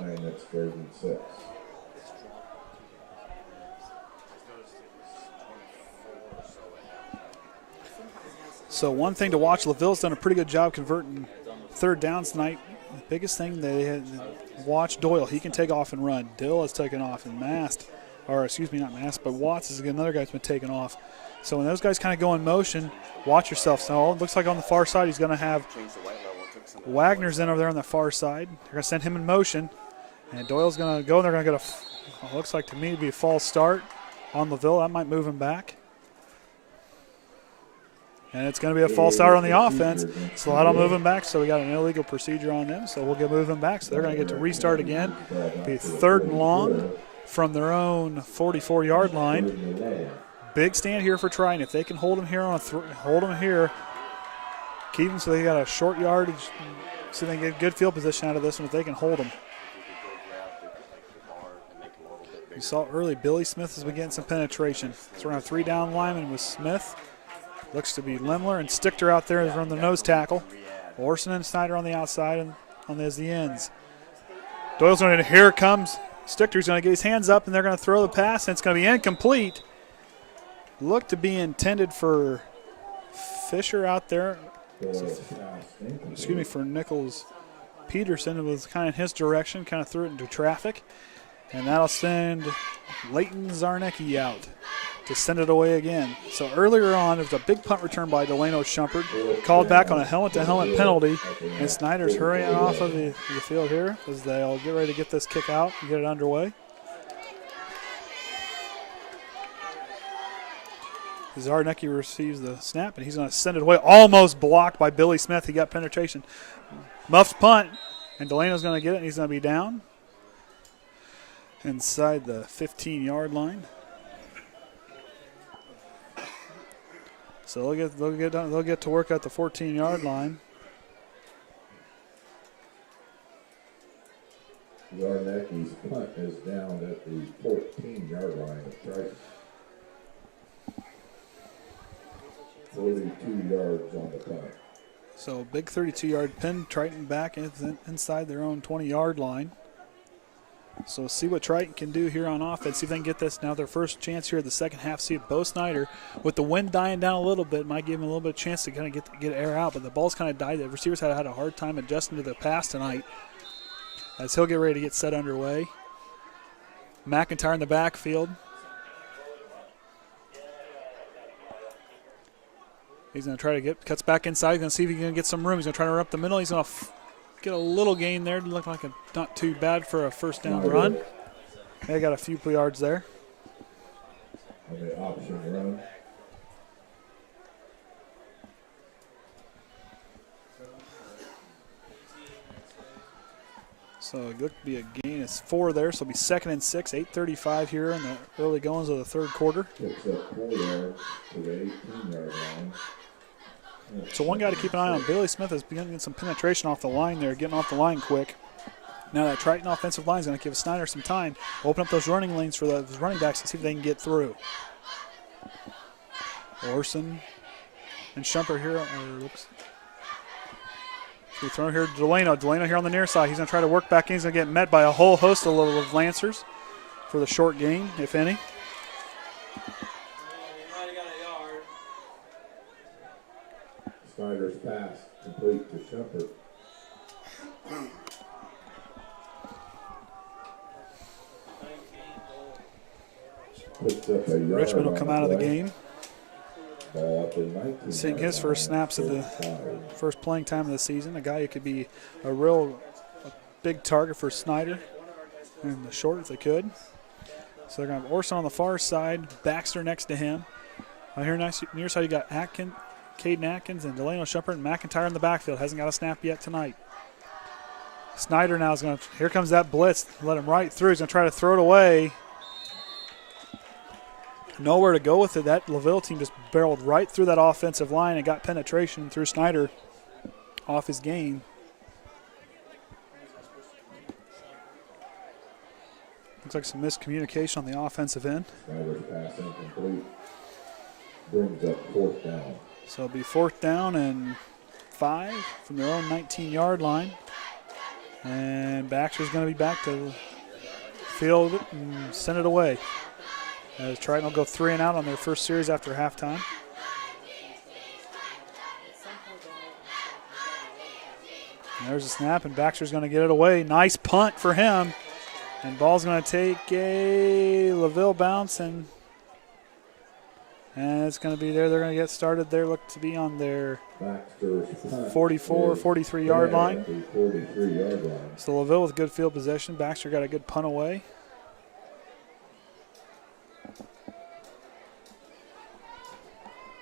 so one thing to watch, LaVille's done a pretty good job converting third downs tonight. The biggest thing they had, watch Doyle. He can take off and run. Dill has taken off, and Watts is another guy that's been taken off. So when those guys kind of go in motion, watch yourself. So it looks like on the far side he's going to have Wagner's in over there on the far side. They're going to send him in motion, and Doyle's going to go, and they're going to get looks like to me to be a false start on LaVille. That might move him back. And it's going to be a false start on the offense, so that'll move him back. So we got an illegal procedure on them, so we'll move them back. So they're going to get to restart again. Be third and long from their own 44-yard line. Big stand here for Triton. If they can hold them here keep them so they got a short yardage, so they can get good field position out of this one if they can hold them. You saw early Billy Smith has been getting some penetration. So we're going to have 3 down linemen with Smith. Looks to be Lemler and Stichter out there as run the nose tackle. Orsund and Snyder on the outside and as the ends. Doyle's going to, here comes Stichter's going to get his hands up, and they're going to throw the pass, and it's going to be incomplete. Looked to be intended for Fisher out there. For Nichols Peterson. It was kind of in his direction, kind of threw it into traffic. And that'll send Leighton Zarnecki out to send it away again. So earlier on, there was a big punt return by Delano Shumpert, called back on a helmet-to-helmet penalty, and Snyder's hurrying off of the field here as they'll get ready to get this kick out and get it underway. Zarnecki receives the snap, and he's going to send it away. Almost blocked by Billy Smith. He got penetration. Muffed punt, and Delano's going to get it, and he's going to be down inside the 15-yard line. So they'll get to work at the 14-yard line. Zarnecki's punt is down at the 14-yard line of Triton. 42 yards on the punt. So big 32-yard pin. Triton back inside their own 20-yard line. So see what Triton can do here on offense. See if they can get this now their first chance here in the second half. See if Bo Snyder, with the wind dying down a little bit, might give him a little bit of chance to kind of get air out. But the ball's kind of died. The receivers had a hard time adjusting to the pass tonight. As he'll get ready to get set underway. McIntyre in the backfield. He's going to try to cuts back inside. He's going to see if he can get some room. He's going to try to run up the middle. He's going to get a little gain there. Look like not too bad for a first down run. They got a few yards there. On the option run. So it looked to be a gain. It's 4 there, so it'll be 2nd and 6. 8:35 here in the early goings of the third quarter. Picks up 4 yards to the 18-yard line. So one guy to keep an eye on, Billy Smith, is beginning some penetration off the line there, getting off the line quick. Now that Triton offensive line is going to give Snyder some time, open up those running lanes for those running backs to see if they can get through. Orsund and Shumpert here. We throw here to Delano. Delano here on the near side. He's going to try to work back in. He's going to get met by a whole host of Lancers for the short gain, if any. Snyder's pass complete to Shumpert. Richmond will come out of the game. Seeing his first snaps of the first playing time of the season. A guy who could be a big target for Snyder in the short if they could. So they're going to have Orsund on the far side, Baxter next to him. Here near side you got Kaden Atkins and Delano Shumpert and McIntyre in the backfield. Hasn't got a snap yet tonight. Snyder now is going to, here comes that blitz. Let him right through. He's going to try to throw it away. nowhere to go with it. That LaVille team just barreled right through that offensive line and got penetration through Snyder off his game. Looks like some miscommunication on the offensive end. Snyder's pass incomplete. Brings up 4th down. So it'll be 4th down and 5 from their own 19-yard line. And Baxter's going to be back to field and send it away. As Triton will go 3 and out on their first series after halftime. And there's a snap, and Baxter's going to get it away. Nice punt for him. And ball's going to take a LaVille bounce, and it's going to be there. They're going to get started there. Look to be on their 44, 43-yard line. 43-yard line. So LaVille with good field possession. Baxter got a good punt away.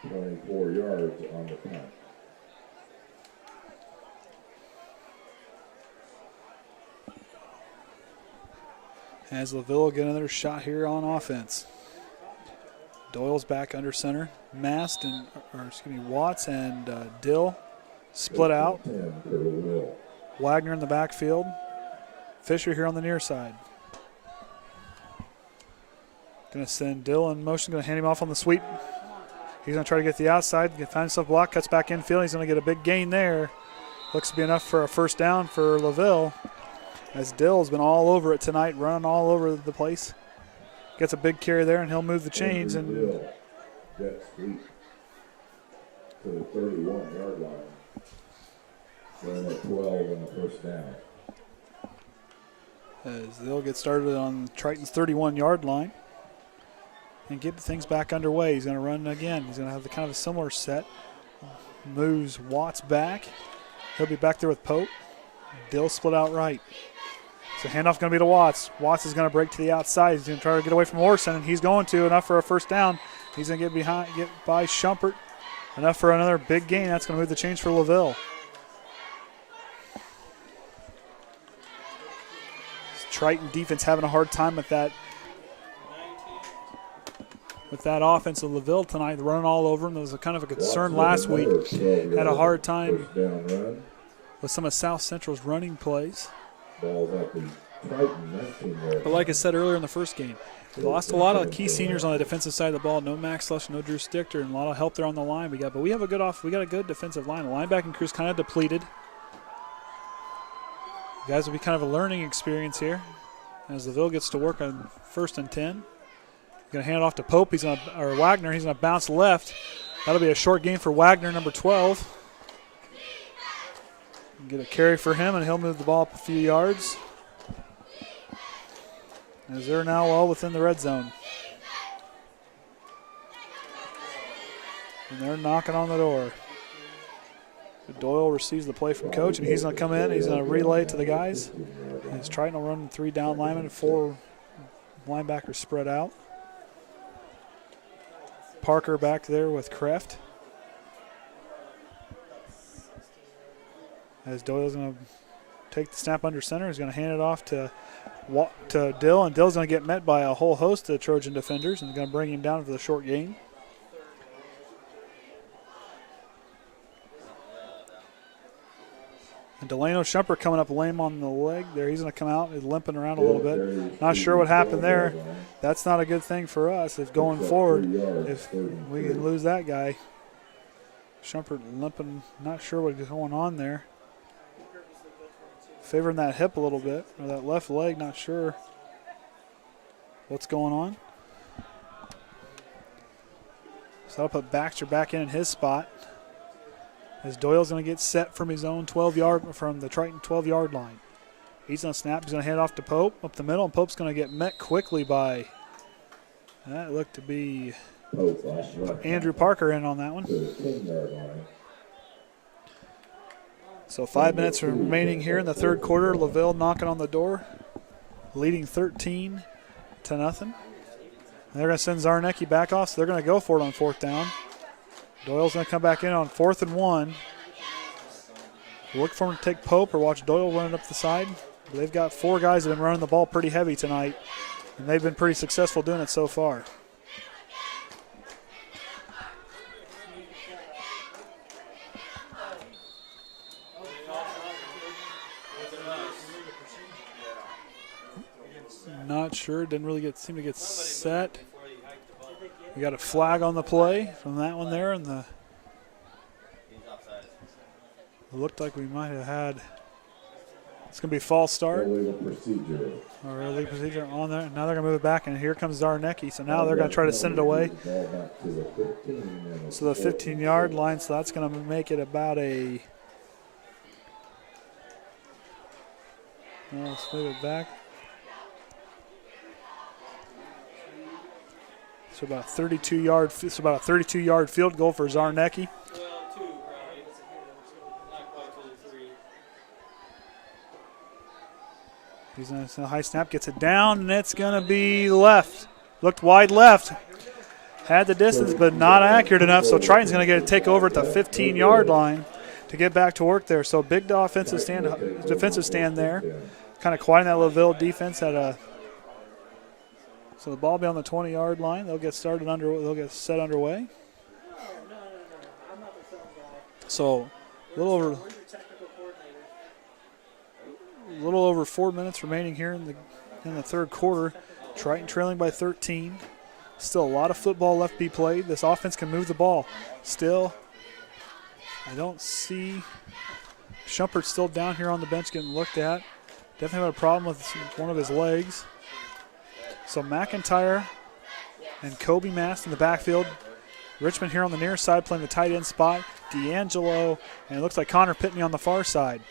$24 yards on the punt. As LaVille get another shot here on offense. Doyle's back under center. Mast and, Watts and Dill split out. Wagner in the backfield. Fisher here on the near side. Going to send Dill in motion. Going to hand him off on the sweep. He's going to try to get the outside. Find himself blocked. Cuts back infield. He's going to get a big gain there. Looks to be enough for a first down for LaVille. As Dill's been all over it tonight, running all over the place. Gets a big carry there, and he'll move the chains. And jet sweep to the 31-yard line. Running at 12 on the first down. As they'll get started on Triton's 31-yard line and get things back underway. He's going to run again. He's going to have the kind of a similar set. Moves Watts back. He'll be back there with Pope. Dill split out right. So handoff going to be to Watts. Watts is going to break to the outside. He's going to try to get away from Orsund, and he's going to. Enough for a first down. He's going to get by Shumpert. Enough for another big gain. That's going to move the chains for LaVille. Triton defense having a hard time with that offense of LaVille tonight, running all over him. There was a kind of a concern last week. Had a hard time with some of South Central's running plays. But like I said earlier in the first game, we lost a lot of key seniors on the defensive side of the ball. No Max Slush, no Drew Stichter, and a lot of help there on the line but we have a good defensive line. The linebacking crew's kind of depleted. You guys will be kind of a learning experience here as LaVille gets to work on 1st and 10. Going to hand it off to Pope. Wagner. He's going to bounce left. That'll be a short gain for Wagner, number 12. Get a carry for him, and he'll move the ball up a few yards. As they're now well within the red zone. And they're knocking on the door. Doyle receives the play from coach, and he's going to come in. He's going to relay it to the guys. He's trying to run 3 down linemen, 4 linebackers spread out. Parker back there with Kreft. As Doyle's going to take the snap under center, he's going to hand it off to Dill, and Dill's going to get met by a whole host of Trojan defenders and going to bring him down for the short gain. And Delano Shumpert coming up lame on the leg there. He's going to come out. He's limping around a little bit. Not sure what happened there. That's not a good thing for us if going forward, if we can lose that guy. Shumpert limping, not sure what's going on there. Favoring that hip a little bit, or that left leg, not sure what's going on. So I'll put Baxter back in his spot. As Doyle's going to get set from his own from the Triton 12-yard line. He's going to snap. He's going to hand off to Pope up the middle, and Pope's going to get met quickly by, that looked to be Andrew Parker in on that one. So 5 minutes remaining here in the third quarter. LaVille knocking on the door, leading 13-0. And they're going to send Zarnecki back off, so they're going to go for it on 4th down. Doyle's going to come back in on 4th and 1. Look for him to take Pope or watch Doyle running up the side. They've got 4 guys that have been running the ball pretty heavy tonight, and they've been pretty successful doing it so far. Not sure. Didn't really seem to get set. We got a flag on the play from that one there, and it looked like we might have had. It's going to be false start. Illegal procedure. Or illegal procedure on there. Now they're going to move it back, and here comes Zarnecki. So now they're going to try to send it away. Ball back to the 15. So the 15-yard line, so that's going to make it about a. Well, let's move it back. So about 32-yard. It's about a 32-yard field goal for Zarnecki. He's on a high snap, gets it down, and it's going to be left. Looked wide left. Had the distance, but not accurate enough, so Triton's going to get a take over at the 15-yard line to get back to work there. So big defensive stand there. Kind of quieting that LaVille defense at a. So the ball will be on the 20-yard line. They'll get started they'll get set underway. So a little over 4 minutes remaining here in the third quarter. Triton trailing by 13. Still a lot of football left to be played. This offense can move the ball. Still, I don't see Shumpert still down here on the bench getting looked at. Definitely had a problem with one of his legs. So McIntyre and Koby Mast in the backfield. Richmond here on the near side playing the tight end spot. D'Angelo, and it looks like Connor Pitney on the far side.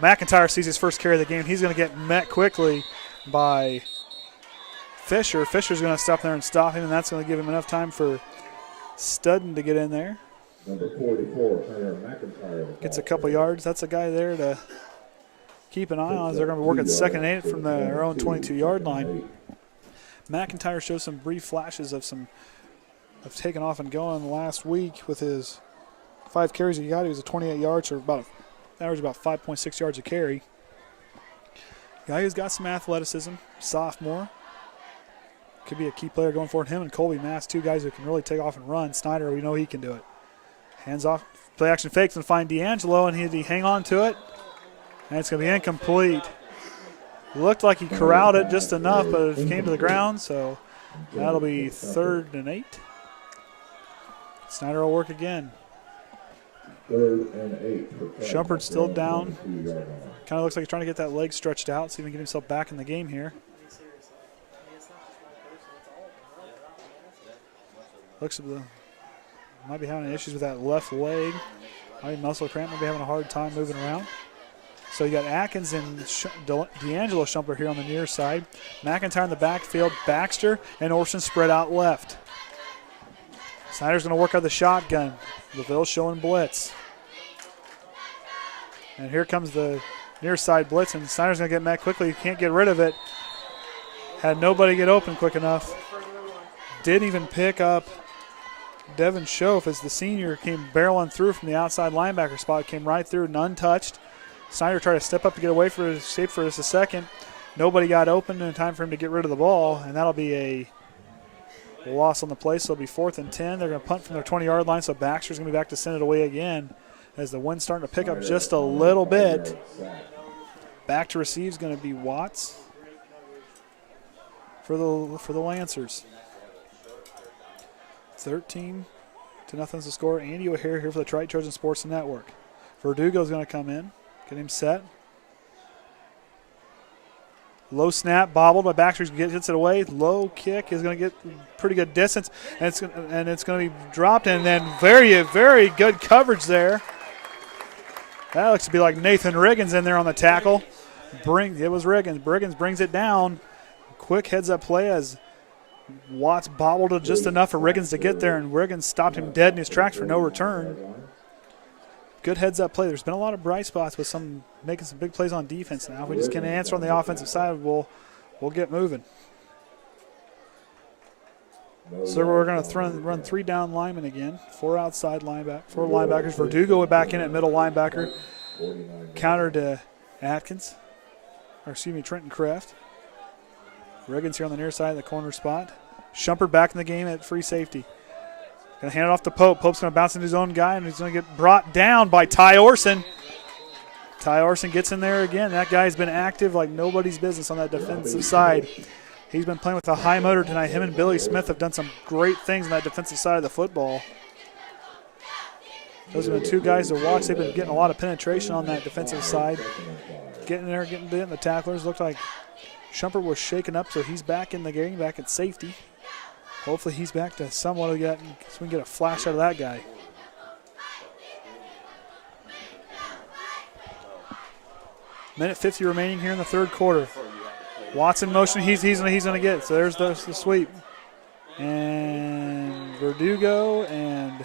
McIntyre sees his first carry of the game. He's going to get met quickly by Fisher. Fisher's going to stop there and stop him, and that's going to give him enough time for Studden to get in there. Number 44, Connor McIntyre. Gets a couple yards. That's a guy there to keep an eye on as they're going to work at 2nd and 8 from their own 22-yard line. McIntyre shows some brief flashes of taking off and going last week with his 5 carries he got. He was a 28 yards, or average about 5.6 yards a carry. Guy who's got some athleticism, sophomore. Could be a key player going forward. Him and Koby Mast, 2 guys who can really take off and run. Snyder, we know he can do it. Hands off, play action fakes and find D'Angelo, and he hang on to it. And it's going to be incomplete. Looked like he corralled it just enough, but it came to the ground, so that'll be 3rd and 8. Snyder will work again. 3rd and 8. Shumpert's still down. Kind of looks like he's trying to get that leg stretched out, see if he can get himself back in the game here. Looks like might be having issues with that left leg. Might be muscle cramp, might be having a hard time moving around. So you got Atkins and D'Angelo Shumpert here on the near side. McIntyre in the backfield. Baxter and Orsund spread out left. Snyder's going to work out the shotgun. LaVille showing blitz. And here comes the near side blitz, and Snyder's going to get met quickly. He can't get rid of it. Had nobody get open quick enough. Didn't even pick up Devin Schoaf as the senior came barreling through from the outside linebacker spot. Came right through and untouched. Snyder tried to step up to get away for shape for just a second. Nobody got open in time for him to get rid of the ball, and that'll be a loss on the play. So it'll be 4th and 10. They're going to punt from their 20-yard line, so Baxter's going to be back to send it away again as the wind's starting to pick up just a little bit. Back to receive is going to be Watts for the Lancers. 13-0 is the score. Andy O'Hare here for the Triton Trojan Sports Network. Verdugo's going to come in. Get him set. Low snap, bobbled by Baxter. Gets it away. Low kick is going to get pretty good distance, and it's going to be dropped. And then very, very good coverage there. That looks to be like Nathan Riggins in there on the tackle. It was Riggins. Riggins brings it down. Quick heads-up play as Watts bobbled it just enough for Riggins to get there, and Riggins stopped him dead in his tracks for no return. Good heads-up play. There's been a lot of bright spots with making some big plays on defense now. If we just can answer on the offensive side, we'll get moving. So we're going to run 3 down linemen again, 4 outside linebackers, 4 linebackers. Verdugo back in at middle linebacker. Counter to Atkins, Trenton Kreft. Riggins here on the near side of the corner spot. Shumpert back in the game at free safety. Going to hand it off to Pope. Pope's going to bounce into his own guy, and he's going to get brought down by Tye Orsund. Tye Orsund gets in there again. That guy's been active like nobody's business on that defensive side. He's been playing with a high motor tonight. Him and Billy Smith have done some great things on that defensive side of the football. Those have been two guys to watch. They've been getting a lot of penetration on that defensive side. Getting there, getting the tacklers. Looked like Shumpert was shaken up, so he's back in the game, back at safety. Hopefully he's back to somewhat of that, so we can get a flash out of that guy. Minute 50 remaining here in the third quarter. Watson motion, he's going to get it. So there's the sweep. And Verdugo, and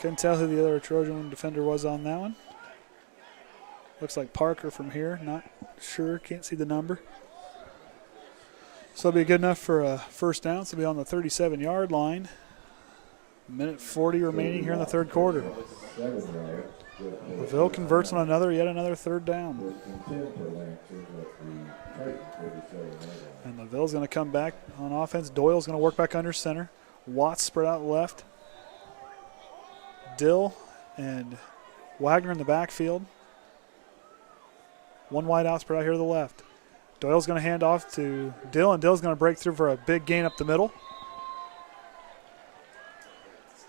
couldn't tell who the other Trojan defender was on that one. Looks like Parker from here, not sure, can't see the number. So it'll be good enough for a first down. So it'll be on the 37-yard line. Minute 40 remaining here in the third quarter. LaVille converts on yet another third down. And LaVille's going to come back on offense. Doyle's going to work back under center. Watts spread out left. Dill and Wagner in the backfield. One wide out spread out here to the left. Doyle's going to hand off to Dill, and Dill's going to break through for a big gain up the middle.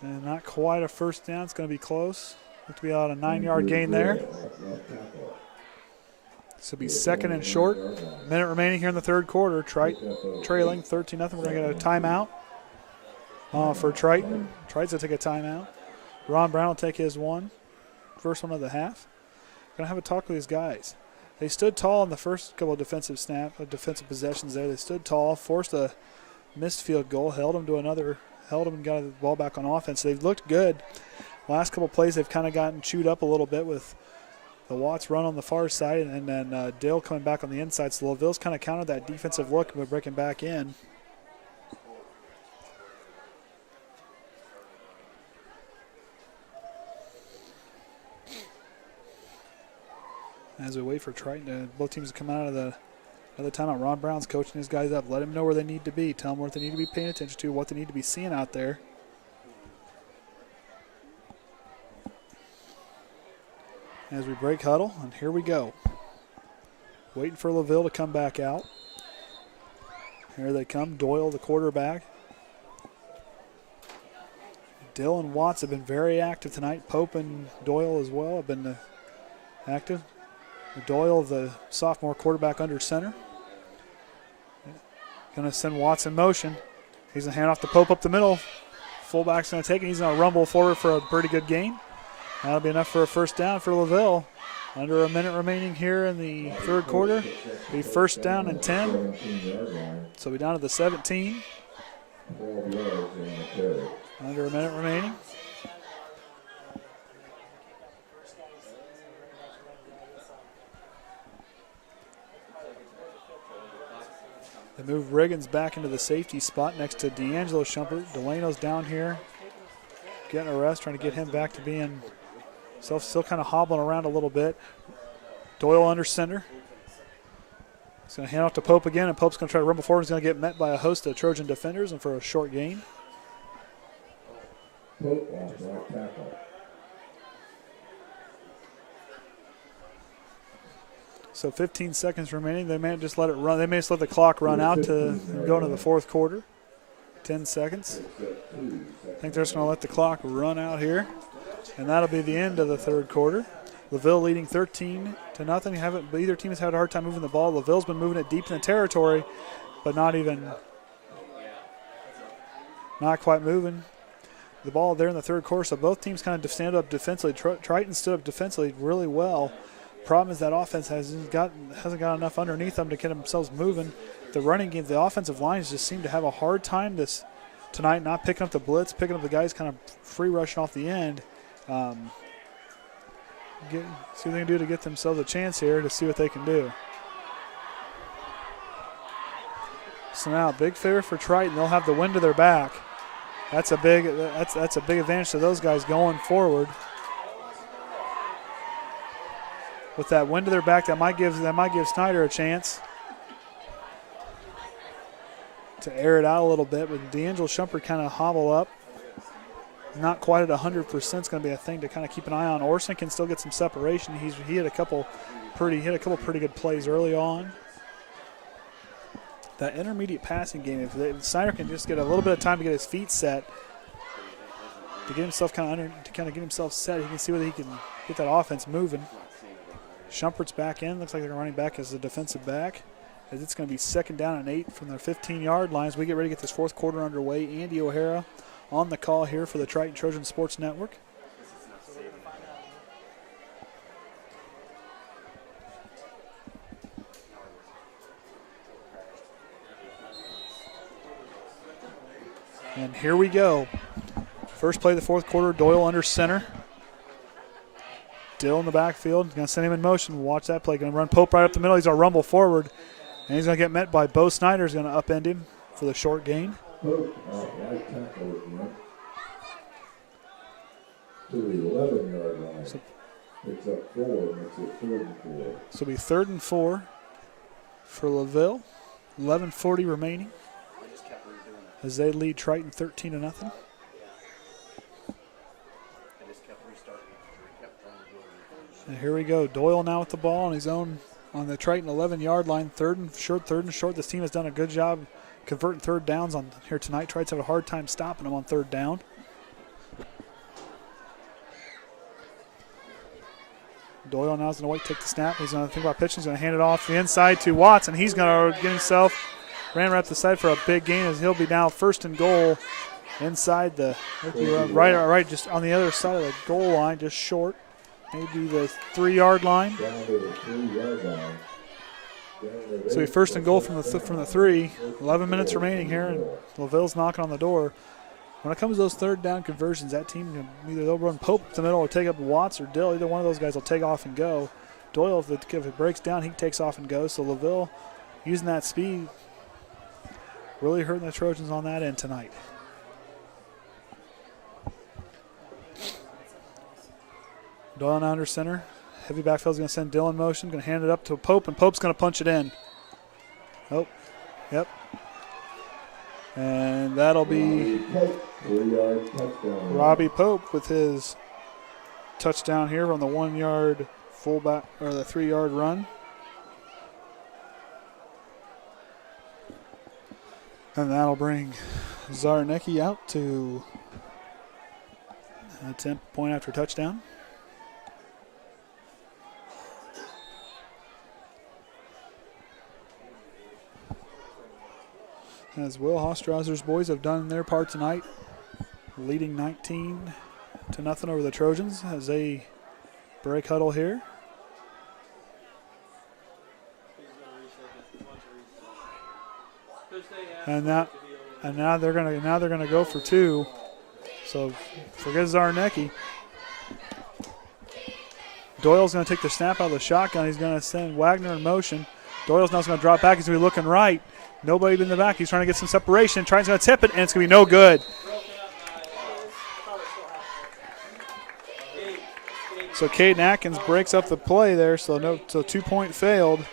And not quite a first down. It's going to be close. Looks to be out a 9-yard gain there. This will be second and short. Minute remaining here in the third quarter. Triton trailing 13-0. We're going to get a timeout for Triton. Triton's going to take a timeout. Ron Brown will take his one. First one of the half. Going to have a talk with these guys. They stood tall in the first couple of defensive possessions there. They stood tall, forced a missed field goal, held them and got the ball back on offense. They've looked good. Last couple plays, they've kind of gotten chewed up a little bit with the Watts run on the far side and then Dale coming back on the inside. So LaVille's kind of countered that defensive look and we're breaking back in. As we wait for Triton, both teams to come out of the timeout. Ron Brown's coaching his guys up. Let them know where they need to be. Tell them what they need to be paying attention to, what they need to be seeing out there. As we break huddle, and here we go. Waiting for LaVille to come back out. Here they come. Doyle, the quarterback. Dill and Watts have been very active tonight. Pope and Doyle as well have been active. Doyle, the sophomore quarterback, under center. Going to send Watts in motion. He's going to hand off to Pope up the middle. Fullback's going to take it. He's going to rumble forward for a pretty good gain. That'll be enough for a first down for LaVille. Under a minute remaining here in the third quarter. Be first down and 10. So we're down to the 17. Under a minute remaining. They move Riggins back into the safety spot next to D'Angelo Shumpert. Delano's down here getting a rest, trying to get him back to being still kind of hobbling around a little bit. Doyle under center. He's going to hand off to Pope again, and Pope's going to try to rumble forward. He's going to get met by a host of Trojan defenders and for a short gain. Pope off right tackle. So 15 seconds remaining. They may just let it run. They may just let the clock run out to go into the fourth quarter. 10 seconds. I think they're just going to let the clock run out here. And that'll be the end of the third quarter. LaVille leading 13-0. Either team has had a hard time moving the ball. LaVille's been moving it deep in the territory, but not quite moving the ball there in the third quarter. So both teams kind of stand up defensively. Triton stood up defensively really well. Problem is that offense hasn't got enough underneath them to get themselves moving. The running game, the offensive lines just seem to have a hard time tonight, not picking up the blitz, picking up the guys kind of free rushing off the end. See what they can do to get themselves a chance here to see what they can do. So now big favor for Triton. They'll have the wind to their back. That's a big advantage to those guys going forward. With that wind to their back, that might give Snyder a chance to air it out a little bit. With D'Angelo Shumpert kind of hobble up, not quite at 100%. It's going to be a thing to kind of keep an eye on. Orsund can still get some separation. He had a couple pretty good plays early on. that intermediate passing game. If Snyder can just get a little bit of time to get his feet set, to get himself get himself set, he can see whether he can get that offense moving. Shumpert's back in. Looks like they're running back as a defensive back. As it's going to be 2nd down and 8 from their 15-yard line as we get ready to get this 4th quarter underway. Andy O'Hara on the call here for the Triton Trojan Sports Network. And here we go. First play of the 4th quarter, Doyle under center. Dill in the backfield. Going to send him in motion. Watch that play. Going to run Pope right up the middle. He's going to rumble forward. And he's going to get met by Bo Snyder. He's going to upend him for the short gain. Pope, right tackle again. To the 11-yard line. So, picks up 4, makes it 3rd and 4. So it'll be 3rd and 4 for LaVille. 11:40 remaining as they lead Triton 13-0. And here we go. Doyle now with the ball on his own on the Triton 11-yard line. 3rd and short. This team has done a good job converting 3rd downs on here tonight. Triton's have a hard time stopping them on 3rd down. Doyle now is going to take the snap. He's going to think about pitching. He's going to hand it off the inside to Watts, and he's going to get himself ran right up the side for a big gain as he'll be now 1st and goal inside the right just on the other side of the goal line, just short. Maybe the 3-yard line. Down to the 3-yard line. So 1st and goal from the 3. 11 minutes remaining here, and LaVille's knocking on the door. When it comes to those 3rd down conversions, that team either they'll run Pope to the middle or take up Watts or Dill. Either one of those guys will take off and go. Doyle, if it breaks down, he takes off and goes. So LaVille using that speed, really hurting the Trojans on that end tonight. Doyle now under center. Heavy backfield's going to send Dill in motion. Going to hand it up to Pope, and Pope's going to punch it in. Oh, yep. And that'll be Robbie Pope with his touchdown here on the 1-yard fullback or the 3-yard run. And that'll bring Zarnecki out to attempt point after touchdown. As Will Hostrauser's boys have done their part tonight, leading 19-0 over the Trojans as they break huddle here. And now they're gonna go for 2. So forget Zarnecki. Doyle's gonna take the snap out of the shotgun. He's gonna send Wagner in motion. Doyle's now gonna drop back. He's gonna be looking right. Nobody in the back. He's trying to get some separation. Triton's going to tip it, and it's going to be no good. So Kaden Atkins breaks up the play there, so 2-point failed.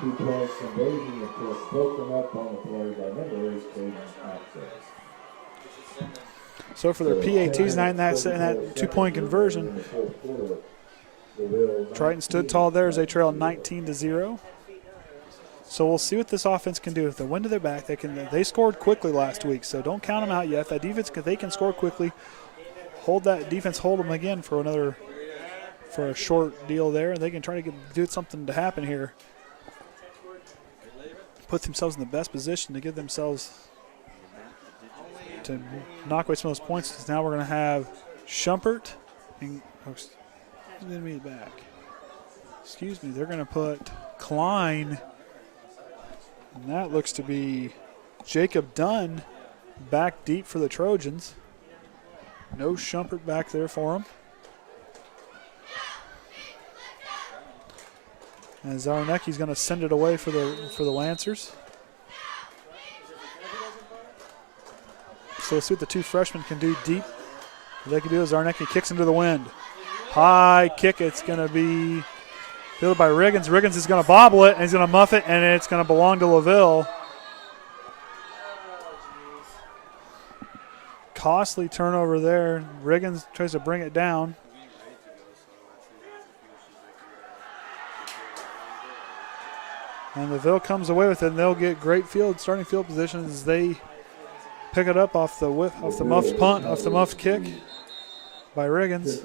2 points conversion, of course, broken up on the play by number 8, Kaden Atkins. So for their PATs tonight in that 2-point conversion, Triton stood tall there as they trailed 19-0. So we'll see what this offense can do. If they win to their back, they scored quickly last week, so don't count them out yet. If that defense, if they can score quickly, hold them again for a short deal there, and they can try to do something to happen here. Put themselves in the best position to give themselves to knock away some of those points. Because now we're going to have Shumpert and who's going to be back? Excuse me. They're going to put Kline. And that looks to be Jacob Dunn back deep for the Trojans. No Shumpert back there for him. And Zarnecki's going to send it away for the Lancers. So let's see what the 2 freshmen can do deep. What they can do is Zarnecki kicks into the wind. High kick. It's going to be fielded by Riggins. Riggins is going to bobble it, and he's going to muff it, and it's going to belong to LaVille. Costly turnover there. Riggins tries to bring it down. And LaVille comes away with it, and they'll get great starting field position as they pick it up off the muffed punt, off the muffed kick by Riggins.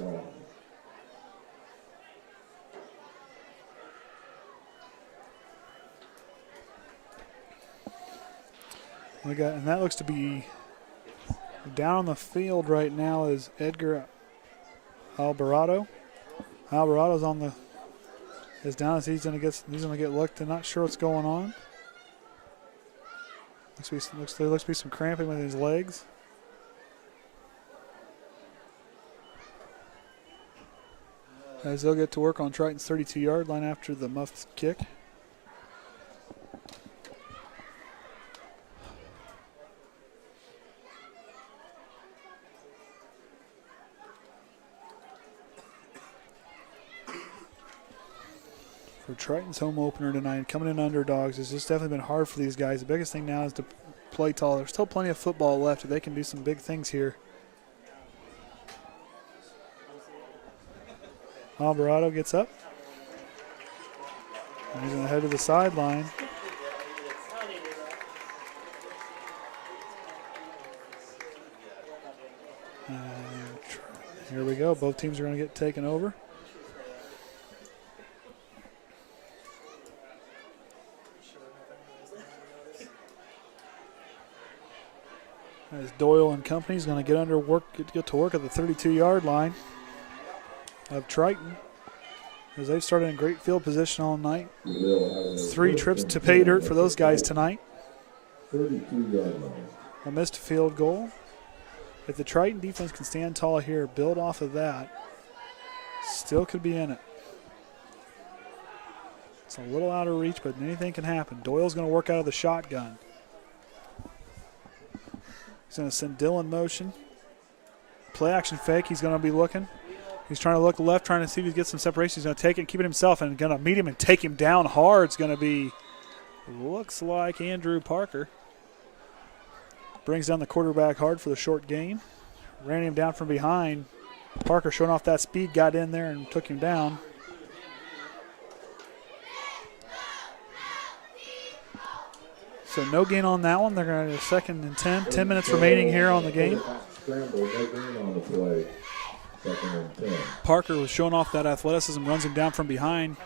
And that looks to be down on the field right now is Edgar Alvarado. Alvarado's is down as he's gonna get looked and not sure what's going on. Looks to be some cramping with his legs. As they'll get to work on Triton's 32-yard line after the muffed kick. For Triton's home opener tonight, coming in underdogs, it's just definitely been hard for these guys. The biggest thing now is to play tall. There's still plenty of football left, if they can do some big things here. Alvarado gets up. And he's going to head to the sideline. And here we go. Both teams are going to get taken over. As Doyle and company is going to get to work at the 32-yard line of Triton. As they've started in great field position all night. 3 trips to pay dirt for those guys tonight. 32-yard line. A missed field goal. If the Triton defense can stand tall here, build off of that, still could be in it. It's a little out of reach, but anything can happen. Doyle's going to work out of the shotgun. He's going to send Dill in motion. Play action fake. He's going to be looking. He's trying to look left, trying to see if he gets some separation. He's going to take it, keep it himself, and going to meet him and take him down hard. It's going to be, looks like Andrew Parker. Brings down the quarterback hard for the short gain. Ran him down from behind. Parker showing off that speed, got in there and took him down. So no gain on that one. They're going to 2nd and 10. 10 minutes remaining here on the game. Parker was showing off that athleticism, runs him down from behind.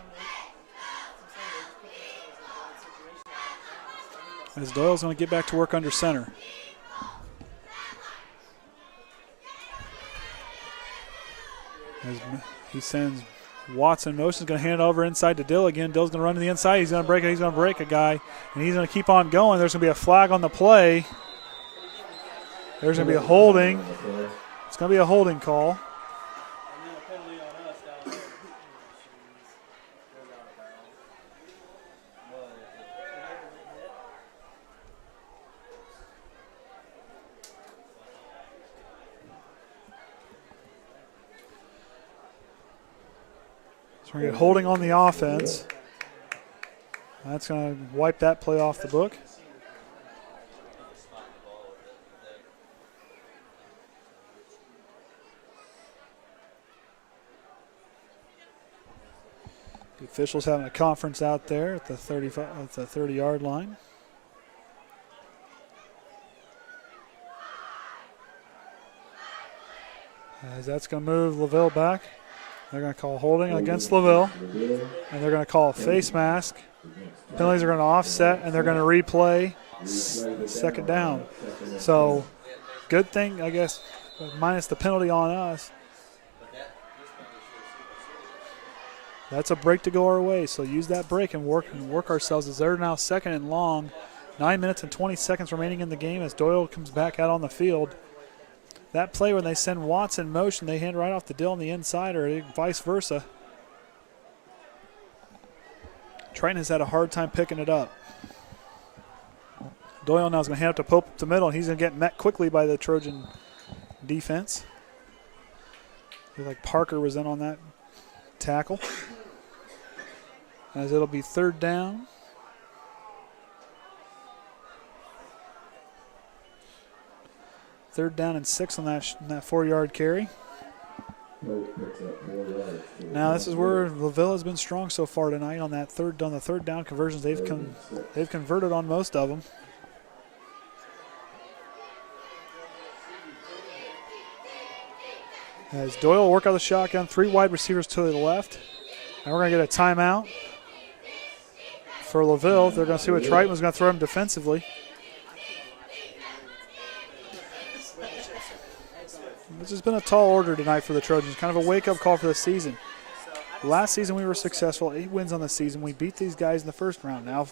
As Doyle's going to get back to work under center. As he sends Watson motion, is going to hand it over inside to Dill again. Dill's going to run to the inside. He's going to break it. He's going to break a guy, and he's going to keep on going. There's going to be a flag on the play. There's going to be a holding. It's going to be a holding call. So we're going to get holding on the offense. That's going to wipe that play off the book. The officials having a conference out there at the 30-yard line. As that's going to move LaVille back. They're going to call holding against LaVille, and they're going to call a face mask. Penalties are going to offset, and they're going to replay 2nd down. So good thing, I guess, minus the penalty on us. That's a break to go our way, so use that break and work ourselves as they're now 2nd and long. 9 minutes and 20 seconds remaining in the game as Doyle comes back out on the field. That play when they send Watts in motion, they hand right off to Dill on the inside or vice versa. Triton has had a hard time picking it up. Doyle now is going to hand it to Pope up the middle, and he's going to get met quickly by the Trojan defense. Looks like Parker was in on that tackle. As it'll be 3rd down. Third down and 6 on that 4-yard carry. Pope picks up 4 yards. Now this is where LaVille has been strong so far tonight on the third down conversions. They've converted on most of them. As Doyle will work out the shotgun, 3 wide receivers to the left. And we're going to get a timeout for LaVille. They're going to see what Triton was going to throw him defensively. This has been a tall order tonight for the Trojans, kind of a wake-up call for the season. Last season we were successful, 8 wins on the season. We beat these guys in the first round. Now,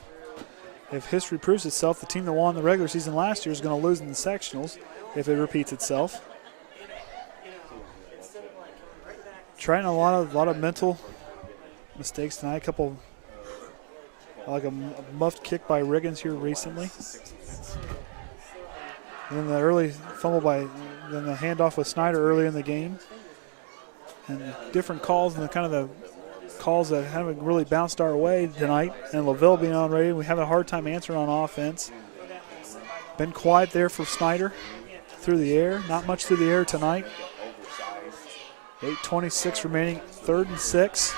if history proves itself, the team that won the regular season last year is going to lose in the sectionals if it repeats itself. Triton a lot of mental mistakes tonight. A couple, like a muffed kick by Riggins here recently. And then the early fumble then the handoff with Snyder early in the game. And different calls and the calls that haven't really bounced our way tonight. And LaVille being on ready, we have a hard time answering on offense. Been quiet there for Snyder through the air. Not much through the air tonight. 8:26 remaining, 3rd and 6.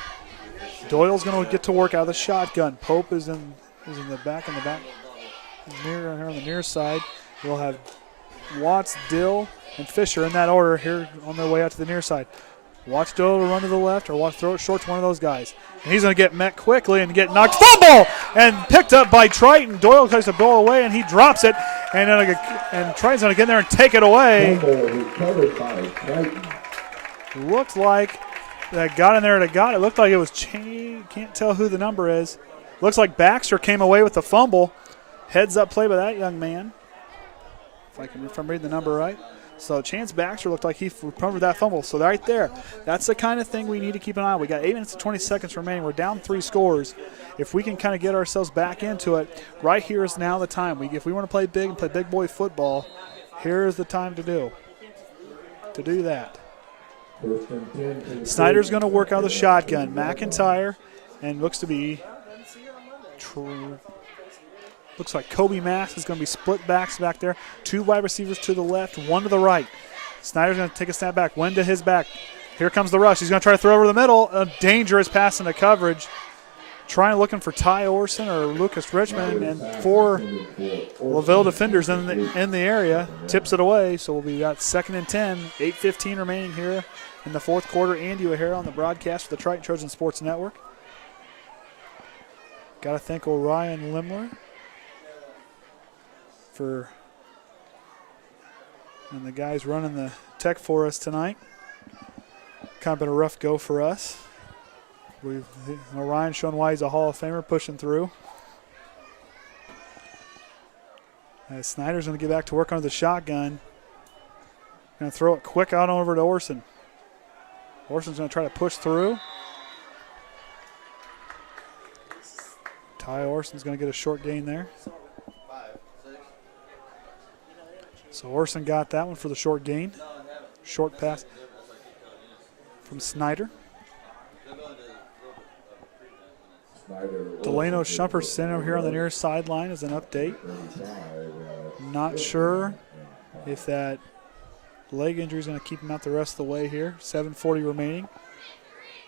Doyle's going to get to work out of the shotgun. Pope is in the back, near on the near side. We'll have Watts, Dill, and Fisher in that order here on their way out to the near side. Watch Doyle run to the left or watch throw it short to one of those guys. And he's going to get met quickly and get knocked. Fumble! And picked up by Triton. Doyle tries to blow away and he drops it. And Triton's going to get in there and take it away. Recovered by Triton. Looked like that got in there and it got it. Looked like it was can't tell who the number is. Looks like Baxter came away with the fumble. Heads up play by that young man. If I'm reading the number right. So Chance Baxter looked like he recovered that fumble. So right there, that's the kind of thing we need to keep an eye on. We got 8 minutes and 20 seconds remaining. We're down 3 scores. If we can kind of get ourselves back into it, right here is now the time. If we want to play big and play big boy football, here is the time to do that. Snyder's going to work out the shotgun. McIntyre and looks like Koby Mast is going to be split backs back there. 2 wide receivers to the left, 1 to the right. Snyder's going to take a snap back, one to his back. Here comes the rush. He's going to try to throw over the middle. A dangerous pass into coverage. Looking for Tye Orsund or Lucas Richmond, and 4 LaVille defenders in the area. Tips it away, so we'll be at 2nd and 10. 8:15 remaining here in the 4th quarter. Andy O'Hara on the broadcast for the Triton Trojan Sports Network. Got to thank Orion Lemler and the guys running the tech for us tonight. Kind of been a rough go for us. Orion showing why he's a Hall of Famer, pushing through. Snyder's going to get back to work under the shotgun. Going to throw it quick out over to Orsund. Orsund's going to try to push through. Tye Orsund's going to get a short gain there. So Orsund got that one for the short gain. Short pass from Snyder. Delano Shumpert sitting over here on the near sideline as an update. Not sure if that leg injury is going to keep him out the rest of the way here. 7:40 remaining.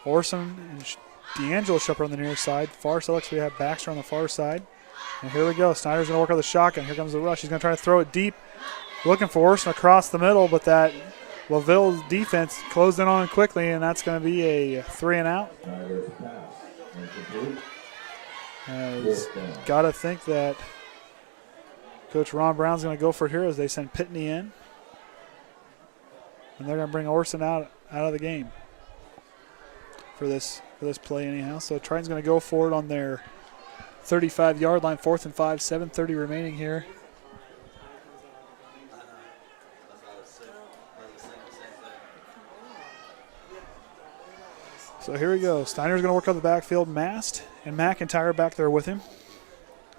Orsund and D'Angelo Shumpert on the near side. Far side looks we have Baxter on the far side. And here we go. Snyder's going to work on the shotgun. Here comes the rush. He's going to try to throw it deep. Looking for Orsund across the middle, but that LaVille defense closed in on him quickly, and that's going to be a 3 and out. Got to think that Coach Ron Brown's going to go for it here as they send Pitney in. And they're going to bring Orsund out of the game for this play anyhow. So Triton's going to go for it on their 35-yard line, 4th and 5, 7:30 remaining here. So here we go. Snyder's going to work on the backfield. Mast and McIntyre back there with him.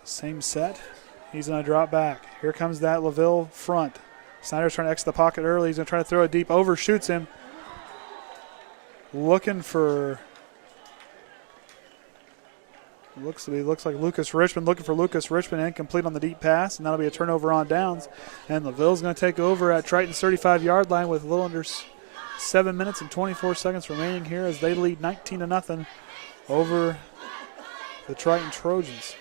Same set. He's going to drop back. Here comes that LaVille front. Snyder's trying to exit the pocket early. He's going to try to throw it deep. Overshoots him. Looking for looks like Lucas Richmond. Looking for Lucas Richmond. Incomplete on the deep pass. And that'll be a turnover on downs. And LaVille's going to take over at Triton's 35-yard line with a little under 7 minutes and 24 seconds remaining here as they lead 19-0 over the Triton Trojans.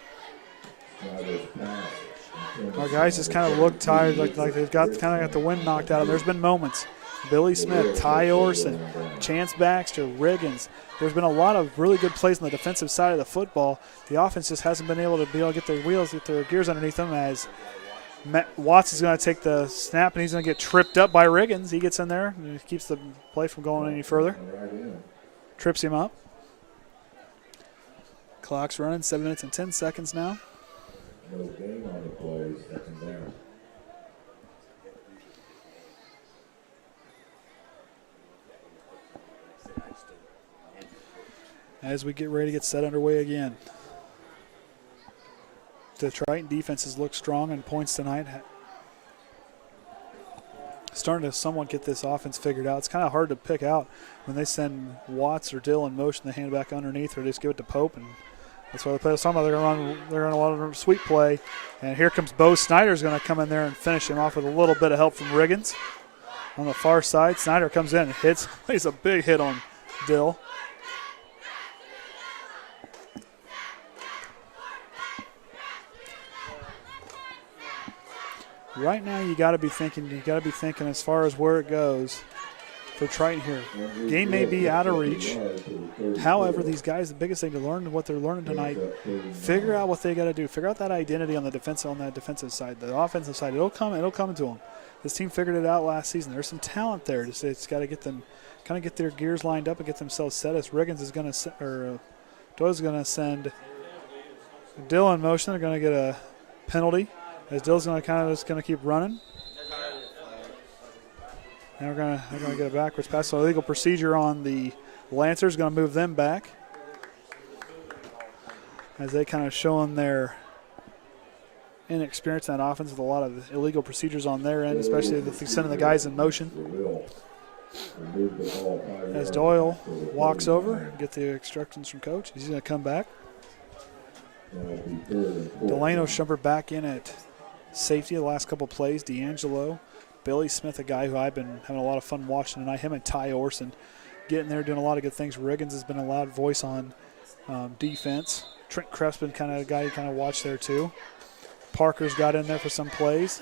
Our guys just kind of look tired, like they've got the wind knocked out of them. There's been moments. Billy Smith, Tye Orsund, Chance Baxter, Riggins. There's been a lot of really good plays on the defensive side of the football. The offense just hasn't been able to get their wheels, get their gears underneath them as Watts is going to take the snap, and he's going to get tripped up by Riggins. He gets in there and he keeps the play from going any further. Trips him up. Clock's running, 7 minutes and 10 seconds now. No gain on the play, second down. As we get ready to get set underway again. The Triton defenses look strong in points tonight. Starting to somewhat get this offense figured out. It's kind of hard to pick out when they send Watts or Dill in motion, they hand it back underneath, or just give it to Pope. And that's why the players talking about they're going to run a sweep play. And here comes Bo Snyder's going to come in there and finish him off with a little bit of help from Riggins. On the far side, Snyder comes in and hits. He's a big hit on Dill. Right now, you got to be thinking as far as where it goes for Triton here. Game may be out of reach. However, these guys, the biggest thing to learn, what they're learning tonight, figure out what they got to do. Figure out that identity on that defensive side. The offensive side, it'll come to them. This team figured it out last season. There's some talent there. It's got to get them, kind of get their gears lined up and get themselves set. As Riggins is going to, Doyle's going to send Dill in motion. They're going to get a penalty. As Dill's going to keep running. Now we're going to get a backwards pass. So illegal procedure on the Lancers, going to move them back. As they kind of showing their inexperience in that offense with a lot of illegal procedures on their end, especially if they're sending the guys in motion. As Doyle walks over, get the instructions from coach. He's going to come back. Delano Shumpert back in at safety the last couple plays. D'Angelo, Billy Smith, a guy who I've been having a lot of fun watching tonight. Him and Tye Orsund getting there, doing a lot of good things. Riggins has been a loud voice on defense. Trent Kreft's been kind of a guy you kind of watch there too. Parker's got in there for some plays,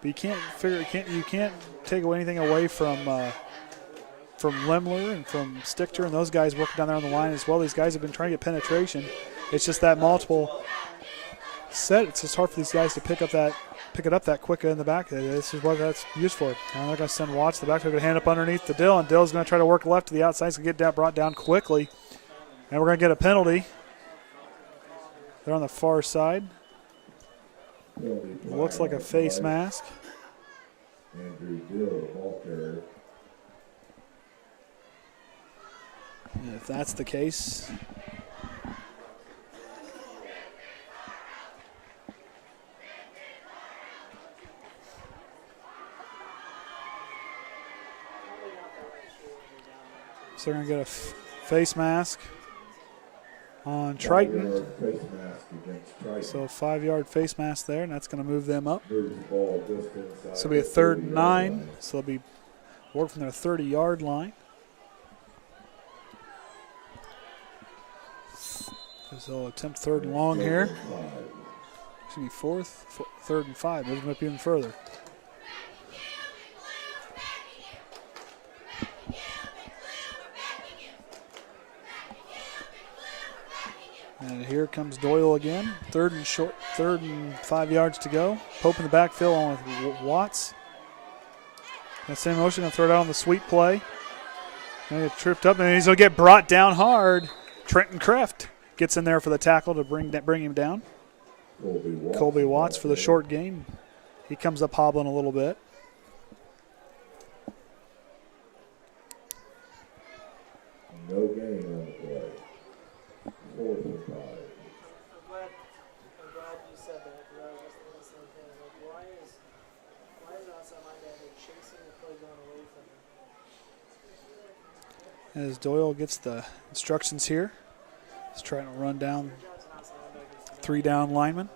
but you can't take anything away from Lemler and from Stichter and those guys working down there on the line as well. These guys have been trying to get penetration. It's just that multiple set. It's just hard for these guys to pick it up that quick in the back. This is what that's used for. Now they're going to send Watts to the back. They're going to hand up underneath to Dill, and Dill's going to try to work left to the outside. He's going to get that brought down quickly. And we're going to get a penalty. They're on the far side. Looks like a face mask. Andrew Dill, the ball carrier. And if that's the case, so they're going to get a face mask on Triton. So a 5-yard face mask there, and that's going to move them up. So it'll be a 3rd and 9. So they'll be work from their 30-yard line. So they'll attempt 3rd and long here. Excuse me, 3rd and 5. Move them up even further. And here comes Doyle again. 3rd and 5 yards to go. Pope in the backfield on with Watts. That same motion, going to throw it out on the sweep play. Going to get tripped up, and he's going to get brought down hard. Trenton Kreft gets in there for the tackle to bring him down. Koby Watts for the short gain. He comes up hobbling a little bit. No gain on the play. 4th and 5. I'm glad you said that, because I was just thinking the same thing. Like, why is it outside my dad chasing the play going away from him? As Doyle gets the instructions here, he's trying to run down 3 down linemen.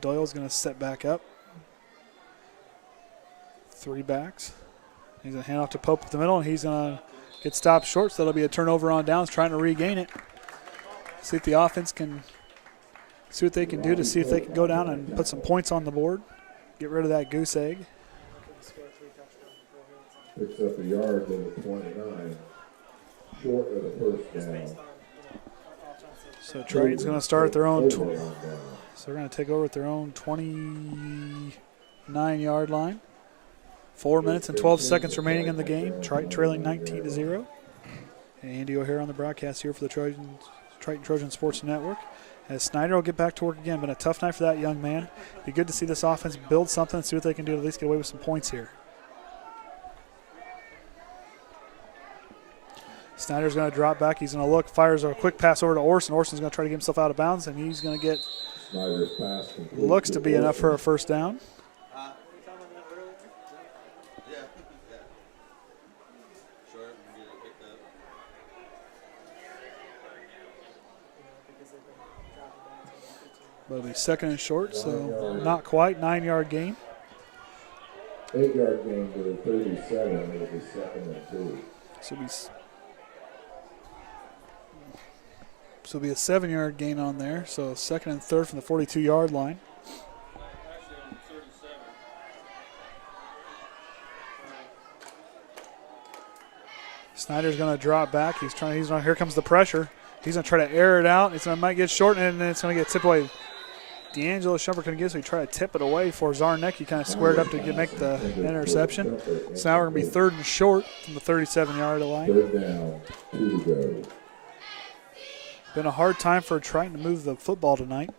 Doyle's going to set back up. 3 backs. He's going to hand off to Pope up the middle, and he's going to get stopped short, so that'll be a turnover on downs, trying to regain it. See if the offense can see what they can do to see if they can go down and put some points on the board. Get rid of that goose egg. Picks up a yard to the 29. Short of the first down. So Triton's going to start at their own. So they're going to take over at their own 29-yard line. 4 minutes and 12 seconds remaining in the game. Triton trailing 19-0. Andy O'Hare on the broadcast here for the Triton Trojan Sports Network. As Snyder will get back to work again. Been a tough night for that young man. Be good to see this offense build something and see what they can do to at least get away with some points here. Snyder's going to drop back. He's going to look, fires a quick pass over to Orsund. Orsund's going to try to get himself out of bounds, and he's going to get, looks to be enough for a first down. But it'll be second and short, so not quite. 9-yard gain. 8-yard gain to the 37. It'll be second and 2. So it'll be a 7-yard gain on there. So second and third from the 42-yard line. Snyder's going to drop back. Here comes the pressure. He's going to try to air it out. Might get short, and then it's going to get tipped away. D'Angelo Shumpert couldn't get it, so he tried to tip it away for Zarnek. He kind of squared up to make the interception. So now we're going to be third and short from the 37-yard line. Third down, 2 to go. Been a hard time for Triton to move the football tonight.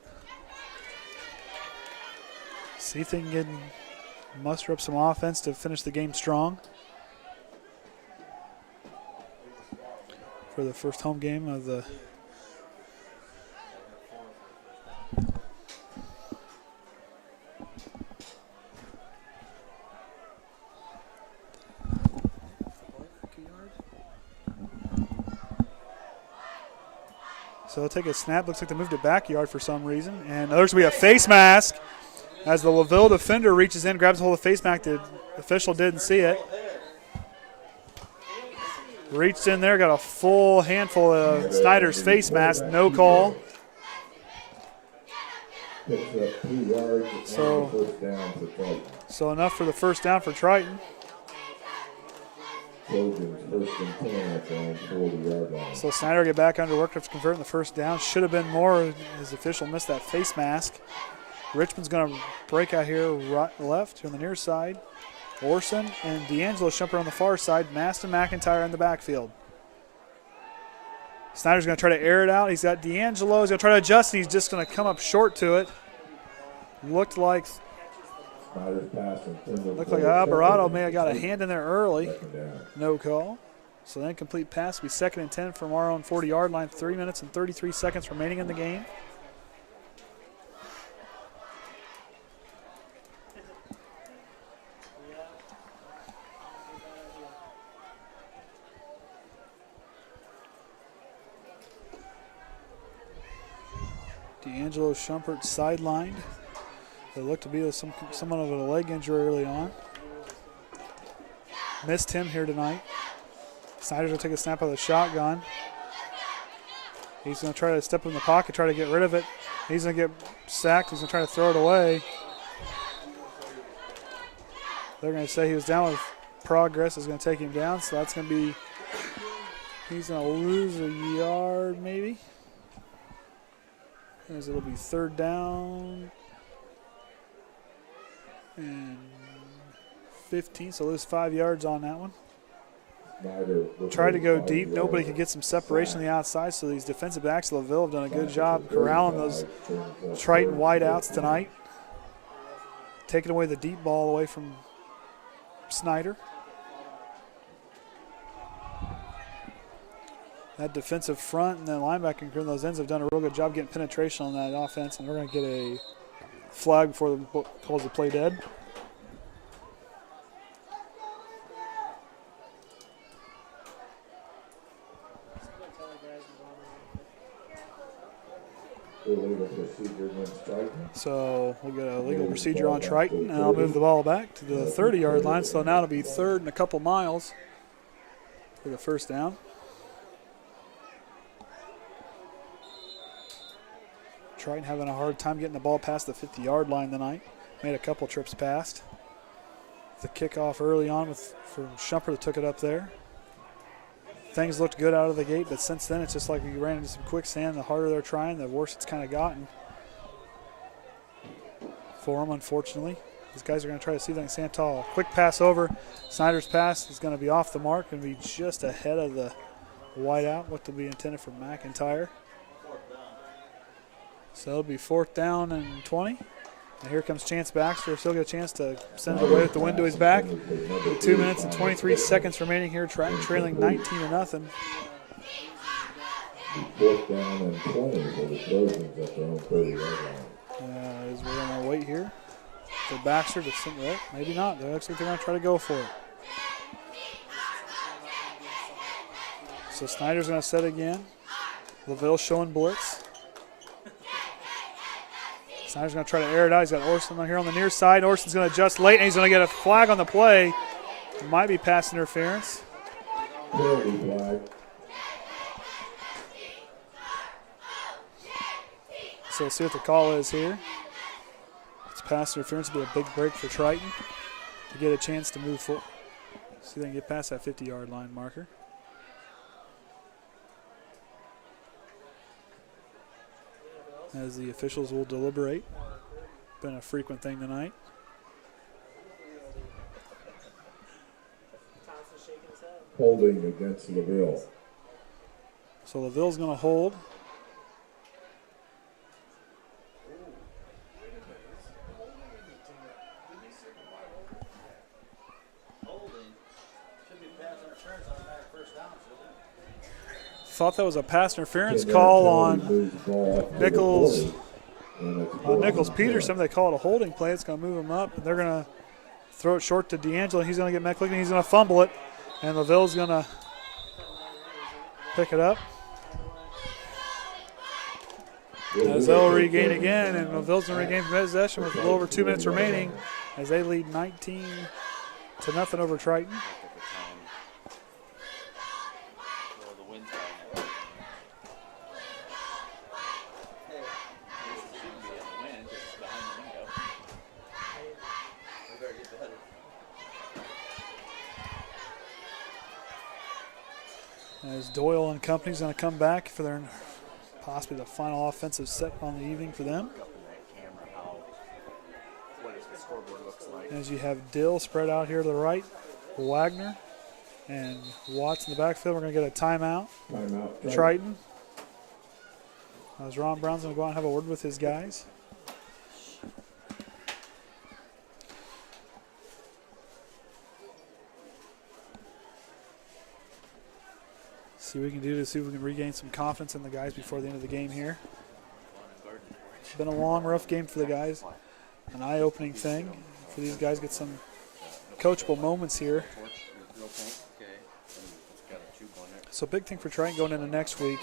See if they can muster up some offense to finish the game strong. For the first home game of the So they'll take a snap. Looks like they moved it backyard for some reason. And there's going to be a face mask as the LaVille defender reaches in, grabs a hold of the face mask. The official didn't see it. Reached in there, got a full handful of Snyder's face mask. No call. So enough for the first down for Triton. So Snyder will get back under work to convert in the first down. Should have been more. His official missed that face mask. Richmond's going to break out here right left on the near side. Orsund and D'Angelo Shumpert on the far side. Mast and McIntyre in the backfield. Snyder's going to try to air it out. He's got D'Angelo. He's going to try to adjust, and he's just going to come up short to it. Looked like Alvarado may have got a hand in there early. No call. So then complete pass will be second and 10 from our own 40-yard line. 3 minutes and 33 seconds remaining in the game. D'Angelo Shumpert sidelined. It looked to be somewhat of a leg injury early on. Missed him here tonight. Snyder's going to take a snap out of the shotgun. He's going to try to step in the pocket, try to get rid of it. He's going to get sacked. He's going to try to throw it away. They're going to say he was down with progress. Is going to take him down. So that's going to be, he's going to lose a yard maybe. As it'll be third down and 15, so lose 5 yards on that one. Tried to go deep. Nobody could get some separation on the outside, so these defensive backs of LaVille have done a good job corralling those Triton wideouts tonight. Taking away the deep ball away from Snyder. That defensive front and then linebacker and those ends have done a real good job getting penetration on that offense, and we're going to get a flag before the calls the play dead. Illegal procedure against Triton. So we'll get a legal procedure on Triton, and I'll move the ball back to the 30-yard line. So now it'll be 3rd and a couple miles for the first down. Triton having a hard time getting the ball past the 50-yard line tonight. Made a couple trips past. The kickoff early on from Shumpert that took it up there. Things looked good out of the gate, but since then it's just like we ran into some quicksand. The harder they're trying, the worse it's kind of gotten for them, unfortunately. These guys are going to try to see if they can stand tall. Quick pass over. Snyder's pass is going to be off the mark and be just ahead of the wideout, what will be intended for McIntyre. So it'll be 4th down and 20. And here comes Chance Baxter. Still get a chance to send it away with the wind to his back. With 2 minutes and 23 seconds remaining here, trailing 19-0. 4th down and 20 for the Trojans at their own 30-yard line. As we're going to wait here for Baxter to send it. Maybe not. They looks like they're going to try to go for it. So Snyder's going to set again. LaVille showing blitz. Snyder's going to try to air it out. He's got Orsund on here on the near side. Orsund's going to adjust late, and he's going to get a flag on the play. It might be pass interference. Flag. So we'll see what the call is here. It's pass interference. It'll be a big break for Triton to get a chance to move forward. See if they can get past that 50-yard line marker. As the officials will deliberate. Been a frequent thing tonight. Holding against LaVille. So LaVille's going to hold. Thought that was a pass interference call on Nichols. Nichols Peterson. They call it a holding play. It's going to move him up. And they're going to throw it short to D'Angelo. He's going to get Maclain. He's going to fumble it. And LaVille's going to pick it up. As they'll regain again. And LaVille's going to regain possession with a little over 2 minutes remaining as they lead 19-0 over Triton. As Doyle and company's going to come back for their possibly the final offensive set on the evening for them. As you have Dill spread out here to the right, Wagner and Watts in the backfield. We're going to get a timeout. For Triton. As Ron Brown's going to go out and have a word with his guys. See what we can do to see if we can regain some confidence in the guys before the end of the game here. It's been a long, rough game for the guys. An eye-opening thing for these guys. Get some coachable moments here. So big thing for Triton going into next week.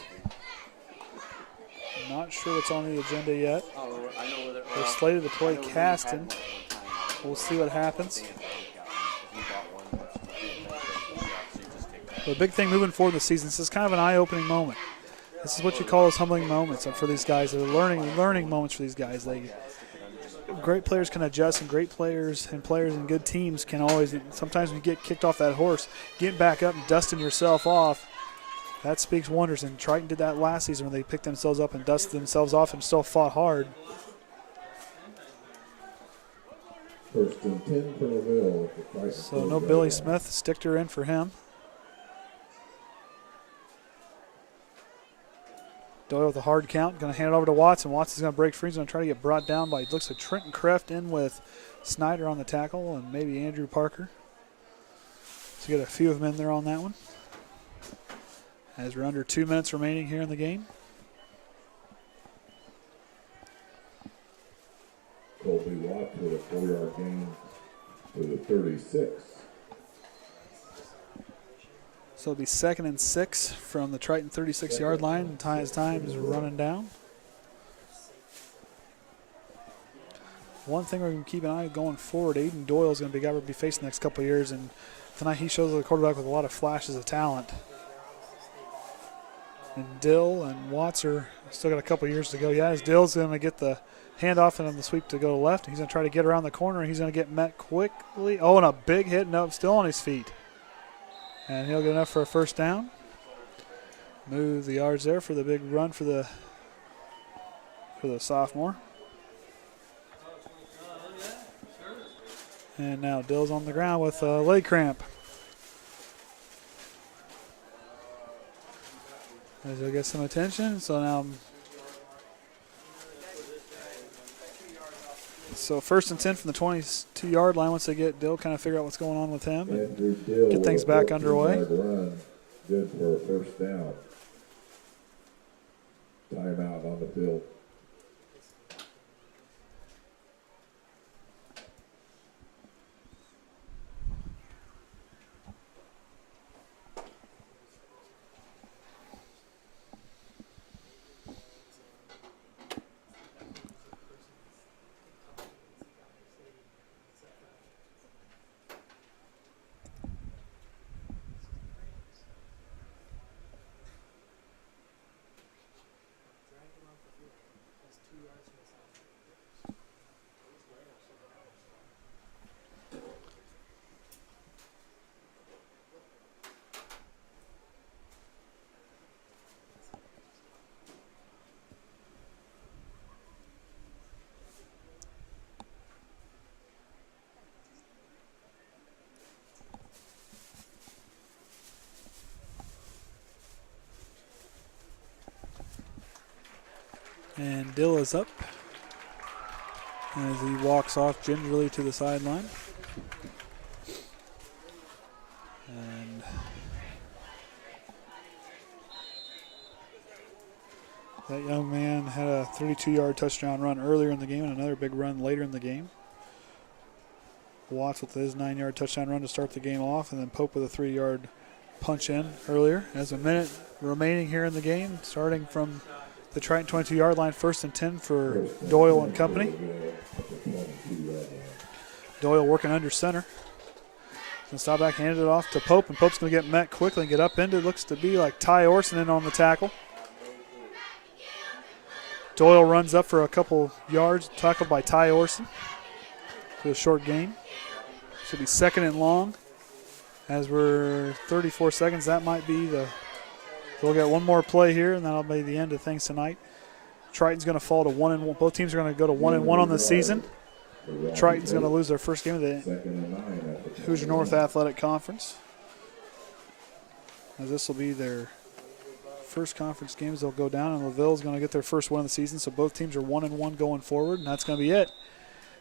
Not sure what's on the agenda yet. They're slated to play Caston. We'll see what happens. The big thing moving forward in the season, this is kind of an eye-opening moment. This is what you call those humbling moments for these guys. They're learning moments for these guys. Great players can adjust, and great players and good teams can always, sometimes when you get kicked off that horse, getting back up and dusting yourself off, that speaks wonders. And Triton did that last season when they picked themselves up and dusted themselves off and still fought hard. First and 10 for LaVille. So no Billy Smith, sticked her in for him. Doyle with a hard count, going to hand it over to Watson. Watson's going to break free. He's going to try to get brought down by, it looks like Trenton Kreft in with Snyder on the tackle and maybe Andrew Parker. So you got a few of them in there on that one. As we're under 2 minutes remaining here in the game. Koby Watts with a 4-yard gain to the 36. So it'll be 2nd and 6 from the Triton 36-yard line. And Tye's time is running down. one thing we're going to keep an eye on going forward, Aiden Doyle is going to be the guy we'll be facing the next couple of years, and tonight he shows a quarterback with a lot of flashes of talent. And Dill and Watts are still got a couple of years to go. Yeah, as Dill's going to get the handoff and on the sweep to go left. He's going to try to get around the corner. He's going to get met quickly. Oh, and a big hit. Nope, still on his feet. And he'll get enough for a first down. Move the yards there for the big run for the sophomore. And now Dill's on the ground with a leg cramp. As he'll get some attention. So first and 10 from the 22-yard line once they get Dill, kind of figure out what's going on with him and get things back underway. Run. Good for a first down. Timeout on the field. And Dill is up as he walks off gingerly to the sideline. And that young man had a 32-yard touchdown run earlier in the game and another big run later in the game. Watts with his 9-yard touchdown run to start the game off, and then Pope with a 3-yard punch in earlier. As a minute remaining here in the game, starting from the Triton 22-yard line, first and 10 for Doyle and company. Doyle working under center. And stop back, handed it off to Pope, and Pope's going to get met quickly and get up into it. Looks to be like Tye Orsund in on the tackle. Doyle runs up for a couple yards, tackled by Tye Orsund for a short gain. Should be second and long. As we're 34 seconds, that might be the... We'll get one more play here, and that'll be the end of things tonight. Triton's going to fall to 1-1. Both teams are going to go to 1-1 on the season. Triton's going to lose their first game of the Hoosier North Athletic Conference. As this will be their first conference games, they'll go down, and LaVille's going to get their first win of the season. So both teams are 1-1 going forward, and that's going to be it.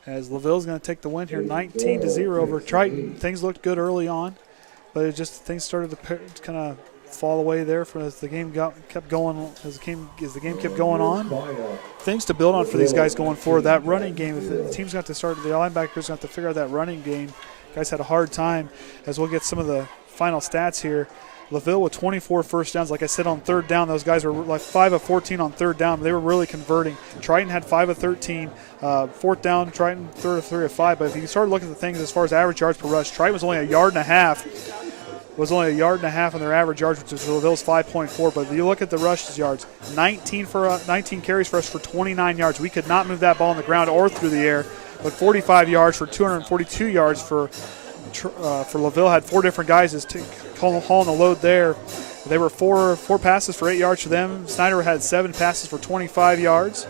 As LaVille's going to take the win here, 19-0 over Triton. Things looked good early on, but it just things started to kind of fall away there as the game kept going as the game kept going on. Things to build on for these guys going forward. That running game, if the team's got to start, the linebackers got to figure out that running game. Guys had a hard time. As we'll get some of the final stats here. LaVille with 24 first downs. Like I said, on third down, those guys were like 5 of 14 on third down. They were really converting. Triton had 5 of 13. Fourth down, Triton 3 of 5. But if you start looking at the things as far as average yards per rush, Triton was only a yard and a half on their average yards, which is LaVille's 5.4. But if you look at the rush yards, 19 carries for us for 29 yards. We could not move that ball on the ground or through the air, but 45 yards for 242 yards for LaVille. Had 4 different guys hauling the load there. They were four passes for 8 yards for them. Snyder had 7 passes for 25 yards.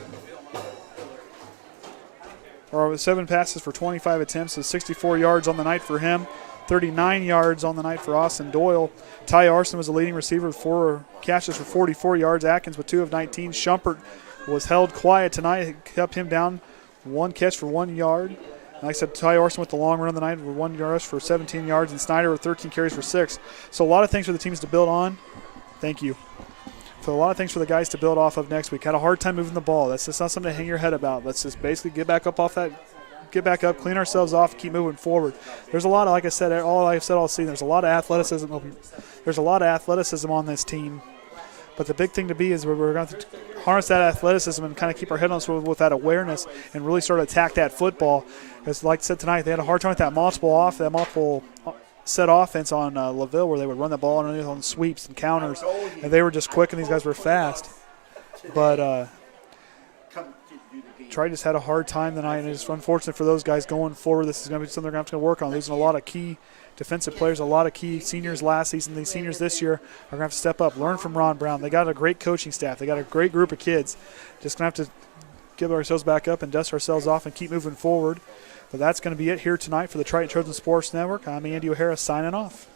Or 7 passes for 25 attempts, so 64 yards on the night for him. 39 yards on the night for Austin Doyle. Tye Orsund was the leading receiver with 4 catches for 44 yards. Atkins with 2 of 19. Shumpert was held quiet tonight. It kept him down. 1 catch for 1 yard. Like I said, Tye Orsund with the long run of the night with 1 rush for 17 yards, and Snyder with 13 carries for 6. So a lot of things for the teams to build on. Thank you. So a lot of things for the guys to build off of next week. Had a hard time moving the ball. That's just not something to hang your head about. Let's just basically get back up, clean ourselves off, keep moving forward. There's a lot of, like I said, all season, there's a lot of athleticism. There's a lot of athleticism on this team. But the big thing to be is we're going to harness that athleticism and kind of keep our head on swivel with that awareness and really start to attack that football. Because like I said tonight, they had a hard time with that multiple set offense on LaVille, where they would run the ball underneath on sweeps and counters, and they were just quick and these guys were fast. But Triton just had a hard time tonight, and it's unfortunate for those guys going forward. This is going to be something they're going to have to work on. Losing a lot of key defensive players, a lot of key seniors last season. These seniors this year are going to have to step up, learn from Ron Brown. They got a great coaching staff. They got a great group of kids. Just going to have to give ourselves back up and dust ourselves off and keep moving forward. But that's going to be it here tonight for the Triton Trojan Sports Network. I'm Andy O'Hara signing off.